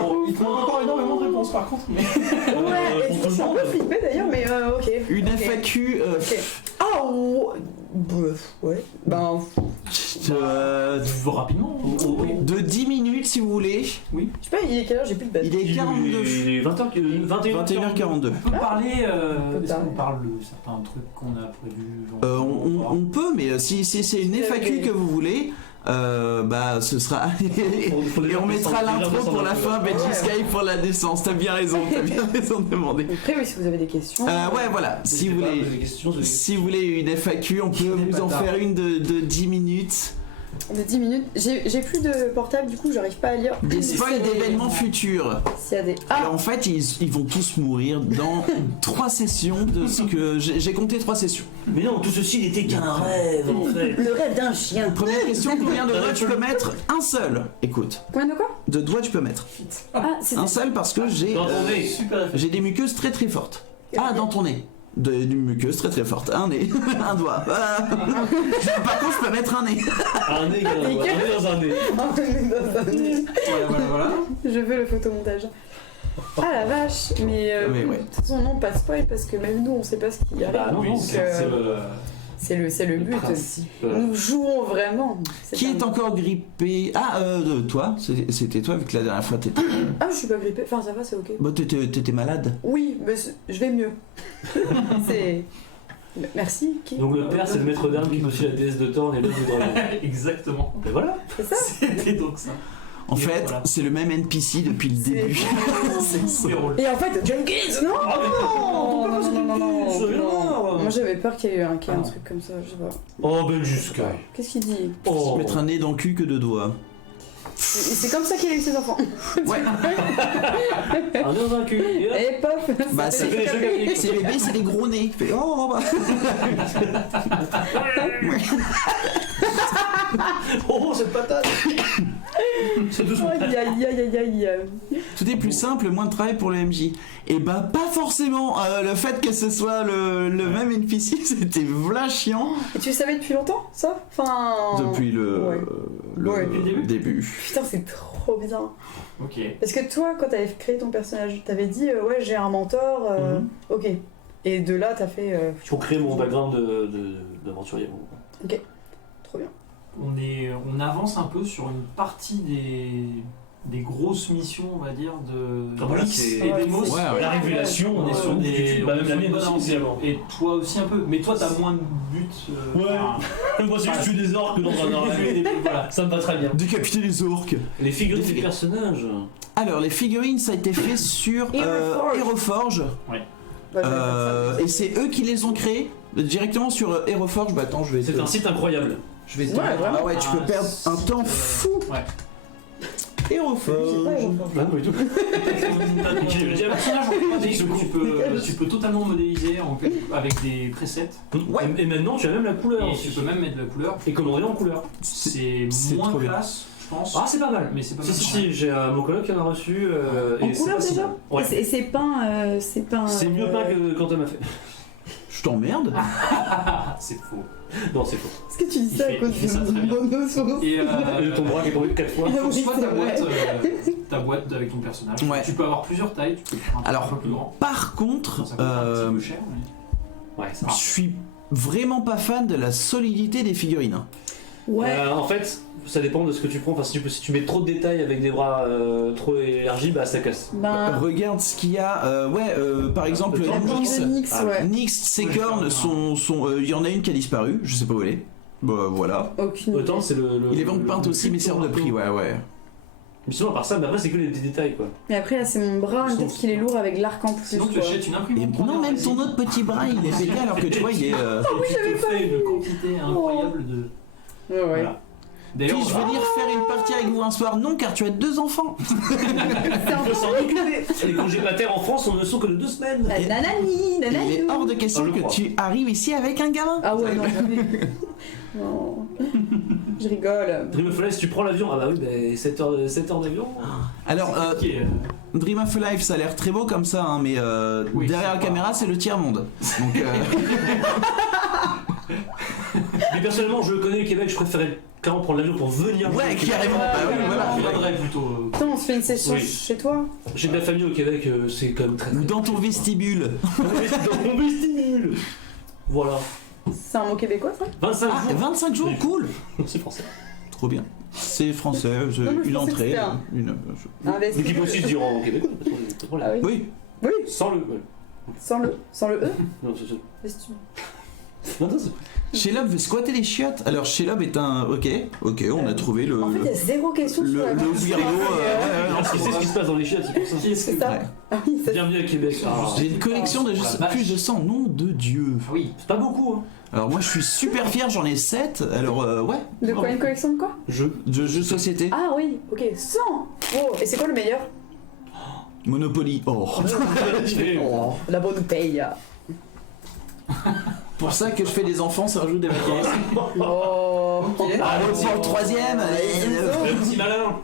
Bon, il te manque encore énormément de réponses par contre, mais. Ouais, et du coup, je suis un peu flippée d'ailleurs, mais ok. Une Ok. FAQ. Ok. Oh, ouais. Ben, Rapidement. De 10 minutes si vous voulez. je sais pas, il est quelle heure? J'ai plus de bête. Il est 42. Il est 21h42. 21h42. On peut parler. Est-ce parler. qu'on parle de certains trucs qu'on a prévus genre, On peut, mais si c'est une FAQ que vous voulez, bah ce sera. Et on mettra l'intro pour la fin, Benji Ouais. Sky pour la naissance. T'as bien raison de demander. Après, oui, si vous avez des questions. Ouais, voilà. Si vous voulez une FAQ, on peut vous en faire une de 10 minutes. De 10 minutes. J'ai plus de portable, du coup, j'arrive pas à lire. Des spoils d'événements futurs. S'il y a des. Et Ah! en fait, ils vont tous mourir dans 3 sessions de ce que j'ai compté 3 sessions. Mais non, tout ceci n'était qu'un rêve en fait. Le rêve d'un chien. Première question, combien de doigts tu peux mettre? Un seul. Écoute, Combien de quoi? de doigts tu peux mettre. Ah, c'est. Un seul parce que Dans ton nez. j'ai des muqueuses très très fortes. Ah, dans ton nez. D'une muqueuse très très forte. Un nez, un doigt. Par contre, je peux mettre un nez. Un nez, un nez dans un nez. Voilà. Je veux le photomontage. Ah la vache, mais Mais ouais. de toute façon non, pas spoil parce que même nous on sait pas ce qui arrive. Bah non, donc, c'est le but. principe. Nous jouons vraiment. Qui est encore grippé? Ah, toi. C'était toi, vu que la dernière fois t'étais. Ah, je suis pas grippée. Enfin, ça va, c'est ok. Bah, t'étais malade. Oui, mais je vais mieux. C'est. Merci. Qui? Donc le père c'est le maître d'armes qui est aussi la déesse de Thorn et l'autre du dragon. Exactement. Et voilà. C'est ça? C'était donc ça. En Et fait, voilà. c'est le même NPC depuis le début. C'est super drôle. Et en fait, Jenkins, non? Ah mais non, non, non, non, c'est bien. non. Moi j'avais peur qu'il y ait un Ah. truc comme ça, je sais pas. Oh Benji Sky. Qu'est-ce qu'il dit? Oh. Mettre un nez dans le cul que de doigts. C'est comme ça qu'il a eu ses enfants. Ouais. Un nez dans un cul. Et hop. Et pof! Bah, Ça fait des jeux gagnés. c'est bébés, c'est des gros nez. Fait, oh, bah. Oh cette patate. C'est tout ça. Aïe aïe aïe aïe aïe. Tout est plus simple, moins de travail pour le MJ. Et bah, pas forcément. Le fait que ce soit le même NPC, c'était v'là chiant. Et tu le savais depuis longtemps, ça? Enfin. Depuis le, Ouais. le Ouais, depuis le début. Putain, c'est trop bien. Ok. Parce que toi, quand t'avais créé ton personnage, t'avais dit ouais, j'ai un mentor, Mhm. ok. Et de là, t'as fait. Pour créer mon background d'aventurier. Trop bien. On avance un peu sur une partie des grosses missions, on va dire, de Ah, voilà, Blix c'est- et des Moss. Ouais, La révélation, On est sur des. Bah, on même est la sur mienne une bonne aussi, avancée. Et toi aussi un peu. Mais toi, t'as moins de buts. Ouais. Moi, c'est juste tuer des orques dans un arène. Voilà. Ça me va très bien. Décapiter les orques. Les figurines Les des figurines. personnages. Alors, les figurines, ça a été fait sur Aeroforge. Aeroforge. Bah, je vais faire ça. Et c'est eux qui les ont créés directement sur Aeroforge. Bah attends, je vais C'est te... un site incroyable. Je vais te... Ouais, vraiment. Ah ouais, tu peux perdre un temps fou. Ouais. J'ai pas Aeroforge. Aeroforge. Ah, pas du tout. Le personnage en 3D que tu peux totalement modéliser avec des presets. Ouais. Et maintenant, tu as même la couleur. Et tu peux même mettre de la couleur. Et commander en couleur. C'est trop moins bien. classe, je pense. Ah, c'est pas mal. Mais c'est pas Si, mal. si, si, j'ai mon coloc qui en a reçu. En et c'est couleur pas si déjà mal. Ouais. Et c'est peint. C'est mieux pas que quand elle m'a fait. Je t'emmerde. Ah, c'est faux. Non, c'est faux. Est-ce que tu dis Il ça à fait- cause il fait ça très de bien. mon osso Et Et ton bras qui est tombé 4 fois. Ah oui, soit c'est ta boîte avec ton personnage. Ouais. Tu peux avoir plusieurs tailles. Tu peux faire un Alors, peu plus grand. Par contre, Ça coûte un petit peu cher. Mais... Ouais, ça je suis vraiment pas fan de la solidité des figurines. Ouais. En fait, ça dépend de ce que tu prends. Enfin, si tu mets trop de détails avec des bras trop élargis, bah ça casse. Ben. Regarde ce qu'il y a. Par exemple, La bande Nyx. de Nyx, Ah, ouais. Nyx, ses cornes sont. Il y en a une qui a disparu, je sais pas où elle est. Bah voilà. Aucune idée. Autant c'est le. Il est vente peinte aussi, mais c'est hors de prix, ouais. Mais sinon, à part ça, bah, après, c'est que les petits détails quoi. Mais après, là, c'est mon bras, peut-être qu'il est lourd avec l'arc en plus. Sinon, tu quoi. achètes une Et imprimante. non, même ton autre petit bras, il est pété alors que tu vois, il est. oui, j'avais pas fait une quantité incroyable de. Ouais, ouais. Voilà. D'ailleurs, Puis-je venir faire une partie avec vous un soir? Non, car tu as 2 enfants. C'est un Il peu faut s'en occuper. Les congés pater en France, on ne sont que de 2 semaines. Nanani, Il est nanani. hors de question Je le que crois. tu arrives ici avec un gamin. Ah ouais, non, jamais. Non. Je rigole. Dream of Life, tu prends l'avion. Ah bah oui, bah, 7 heures d'avion. Alors, qui est, Dream of Life, ça a l'air très beau comme ça, hein, mais Oui, derrière la c'est pas- caméra, c'est le tiers-monde. Donc, Mais personnellement, je connais le Québec, je préférais carrément prendre l'avion pour venir. ouais, jouer. carrément. Bah oui, voilà. Je viendrais plutôt. Attends, on se fait une session Oui. chez toi? J'ai de la famille au Québec, c'est quand même très. Ou dans ton vestibule. Dans mon vestibule. Voilà. C'est un mot québécois, ça? 25 Ah, jours. 25 jours, cool. C'est français. Trop bien. C'est français, mais je une pensais que entrée. c'était un- Une... Un Mais qui vestibule. peut aussi se dire en québécois, pas de problème. Ah oui. Oui, Oui, Sans le. Ouais. sans le E. Non, c'est. Vestibule. Non, non, c'est. Shelob veut squatter les chiottes. Alors, Shelob est un. Ok, on a trouvé le. En fait, il y a zéro question sur la le weirdo. Tu sais ce qui se passe dans les chiottes, c'est pour ça. C'est ça. Ouais. Ah oui, ça. Bienvenue à Québec. Ah, J'ai une collection de Oh, la plus de vache. 100 noms de Dieu. Ah oui. c'est pas beaucoup, hein. Alors, moi, je suis super fier, j'en ai 7. Alors, ouais. De quoi, une collection de quoi? Je. De jeux de société. Ah oui, ok, 100. Oh, et c'est quoi le meilleur? Monopoly. Oh. Oh, la bonne paye. Pour ça que je fais des enfants, ça rajoute des vacances. Oh, Ah, pour le troisième. Le petit malin.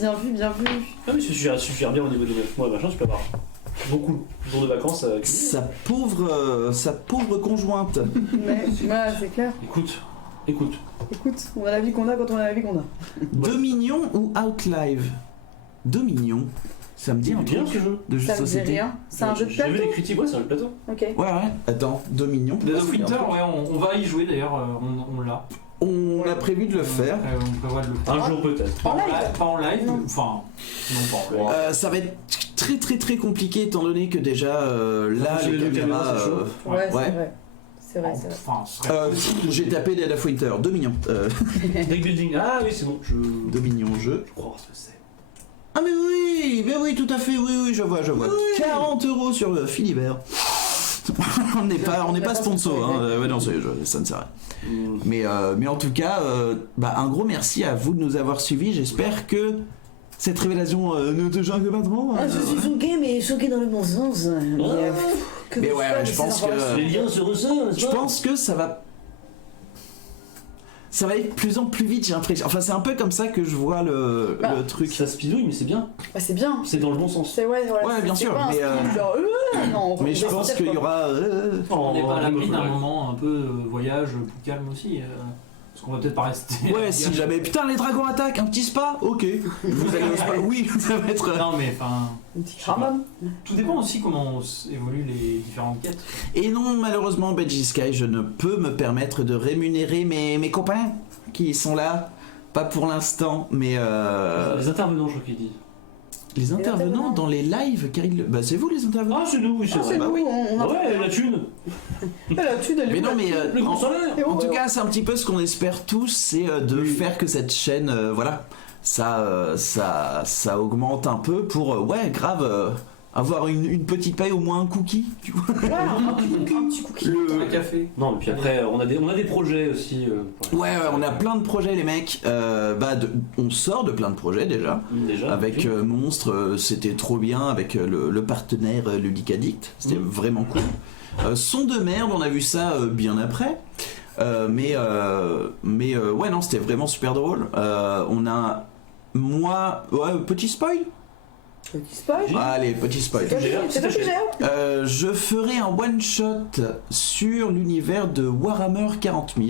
bien vu, bien vu. Ah, mais ça suffit bien au niveau des 9 mois, machin, tu peux avoir beaucoup de jours de vacances. Sa pauvre conjointe. Mais, voilà, c'est clair. Écoute. Écoute, on a la vie qu'on a quand on a la vie qu'on a. Dominion ou Outlive? Dominion. Ça me dit Il un est bien truc ce jeu. de jeu Ça de me dit société. rien. C'est un jeu de J'ai vu plateau? des critiques, ouais, c'est un jeu de plateau. Ok. Ouais, ouais. Attends, Dominion. Dead of Winter, ouais, on va y jouer d'ailleurs, on l'a. On a prévu de le faire. On prévoit de le faire. Un jour peut-être. Pas en live. live, pas en live, Non. enfin, non pas en live. Ça va être très très très compliqué étant donné que déjà là J'ai les le caméras. caméra, c'est chaud. Ouais, Ouais. c'est vrai. C'est vrai, c'est vrai. Enfin, ce serait- J'ai tapé Dead of Winter, Dominion. Deck building. Ah oui, c'est bon. Je Dominion jeu. crois voir ce que c'est. Ah mais oui, tout à fait, oui, je vois. 40 € sur Philibert. on n'est pas sponsor, hein. Ouais, non, ça ne sert à rien. Mais en tout cas, un gros merci à vous de nous avoir suivis. J'espère que cette révélation ne te choque pas trop. Ah, je suis choquée, mais choquée dans le bon sens. Mais ouais, je pense que- Les liens se resserrent, n'est-ce Je pas pense que ça va aller de plus en plus vite, j'ai l'impression. Enfin, c'est un peu comme ça que je vois le truc. Ça se pilouille, mais c'est bien. Bah, c'est bien. C'est dans le bon sens. C'est ouais, voilà. Ouais, bien c'est sûr, pas un mais, style genre, non, Mais je pense qu'il y aura. On n'est pas à l'abri d'un Ouais. moment un peu voyage plus calme aussi. Parce qu'on va peut-être pas rester. Ouais, si jamais. Putain, les dragons attaquent, un petit spa. Ok. Vous allez au spa. Oui, ça va être. Non, mais enfin. Un petit hammam. Tout dépend aussi comment évoluent les différentes quêtes. Et non, malheureusement, Benji Sky, je ne peux me permettre de rémunérer mes copains qui sont là pas pour l'instant, mais Les intervenants, je crois qu'il dit. les intervenants intervenants. dans les lives, car bah c'est vous les intervenants. Ah, c'est nous, oui, c'est Ah, vrai. c'est bah nous, oui. on a Ouais, la thune. la thune, elle est Mais où, non, la mais thune Le grand salaire. en tout cas, c'est un petit peu ce qu'on espère tous, c'est de faire que cette chaîne, voilà, ça augmente un peu pour, ouais, grave, avoir une petite paye, au moins un cookie, tu vois. Ouais, un petit cookie. Un café. Non, et puis après, on a des projets aussi. Ouais, on a plein de projets, les mecs. On sort de plein de projets déjà. Déjà. Avec oui. Monstre, c'était trop bien avec le partenaire Ludic Addict, c'était vraiment cool. Son de merde, on a vu ça bien après. Ouais, non, c'était vraiment super drôle. On a petit spoil. Petit spoil. Allez, petit spoil. C'est toi qui gères. Je ferai un one shot sur l'univers de Warhammer 40 000.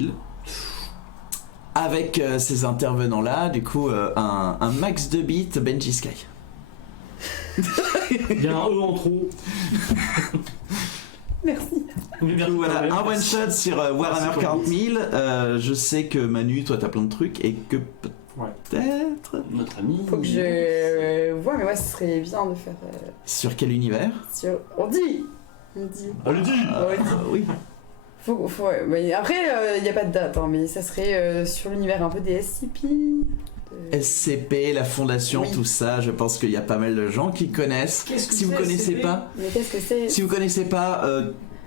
Avec ces intervenants là, du coup, un max de bits Benji Sky. Il y a un E en trop. Merci. Mais merci Voilà, quand même. un one shot sur Warhammer 40 000. Je sais que Manu, toi t'as plein de trucs et que peut-être. Notre ami. Faut que je vois, mais ouais, ce serait bien de faire. Sur quel univers? On dit. Allez, dis. Oui. Ouais. Mais après, il n'y a pas de date, hein, mais ça serait sur l'univers un peu des SCP. SCP, la fondation, Oui. tout ça, je pense qu'il y a pas mal de gens qui connaissent. Qu'est-ce que Si vous c'est, connaissez SCP? pas, Mais qu'est-ce que c'est? si vous connaissez pas,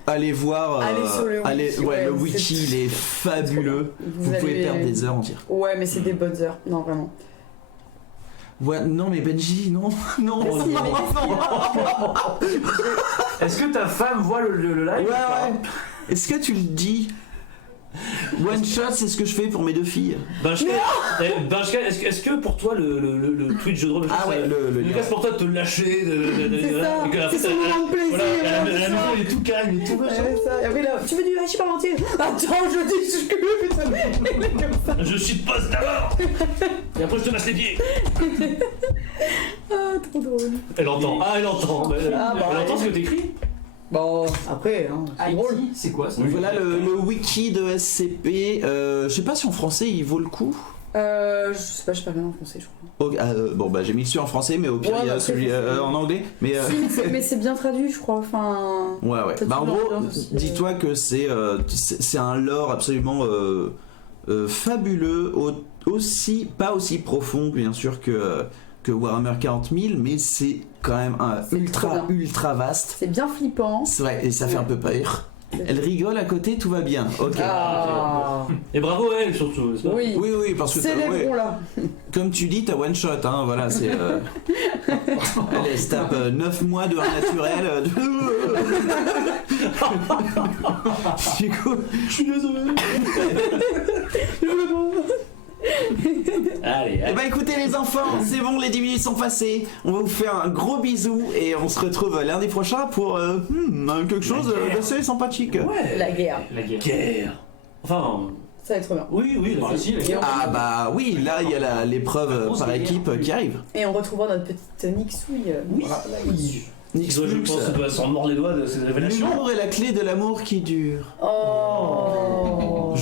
allez voir. Allez sur le wiki, ouais, ouais, le c'est- wiki, il est fabuleux. Vous allez- pouvez perdre des heures entières. Ouais, mais c'est des bonnes heures. Non, vraiment. Ouais, non mais Benji, non, non, Mais si, non, mais- Est-ce que ta femme voit le live? Ouais, ouais. Est-ce que tu le dis? One shot, c'est ce que je fais pour mes deux filles. Benchka, est-ce que pour toi le Twitch jeu de rôle, Ah ouais, le casse pour toi de te lâcher, C'est ça, et que la- c'est son moment de plaisir. Voilà, à la c'est ça. maison il est tout calme, il est tout machin. Ouais, ça. Et après là, tu veux du hachis parmentier? Attends, je dis ce que je veux, putain. Il est comme ça. Je suis poste d'abord. Et après je te masse les pieds. Ah, trop drôle. Elle entend. Ah, elle entend. Elle Ah, bah, entend ce que t'écris. Bon, après, hein, c'est drôle. IT, c'est quoi ça? Voilà le wiki de SCP. Je sais pas si en français il vaut le coup. Je sais pas, je sais pas rien en français, je crois. Bon bah j'ai mis celui en français, mais au pire Ouais, il y a bah, celui c'est- en anglais. Mais Mais c'est bien traduit, je crois. Enfin. ouais. T'as Bah en toujours gros, l'ambiance aussi, dis-toi que c'est un lore absolument fabuleux, pas aussi profond bien sûr que Warhammer 40 000, mais c'est quand même C'est trop bien. ultra vaste. C'est bien flippant. C'est vrai, et ça fait un peu peur. Elle rigole à côté, tout va bien. Ok. Ah. Et bravo à elle surtout, n'est-ce pas? Oui. Oui, parce que Célébrons là. comme tu dis, t'as one shot, hein, voilà, c'est. Allez, elle se tape 9 mois de un naturel. Du coup, Je suis désolé. Allez, eh ben écoutez les enfants, c'est bon, les 10 minutes sont passées. On va vous faire un gros bisou et on se retrouve lundi prochain pour quelque chose d'assez sympathique. Ouais. La guerre. La guerre. Guerre. Enfin, Ça va être trop bien. oui, Ah, si, la Et guerre. on, Ah bah oui, là il y a l'épreuve par équipe qui arrive. et on retrouvera notre petite Nixouille. Oui. Voilà, oui. Nix je pense que doit s'en mordre les doigts de ces révélations. L'humour est la clé de l'amour qui dure. Oh.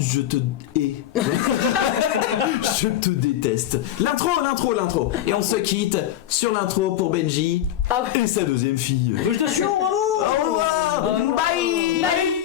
Je te hais. Je te déteste. L'intro. Et on se quitte sur l'intro pour Benji Ah. et sa deuxième fille. Félicitations, bravo. Au revoir. Bye. Bye.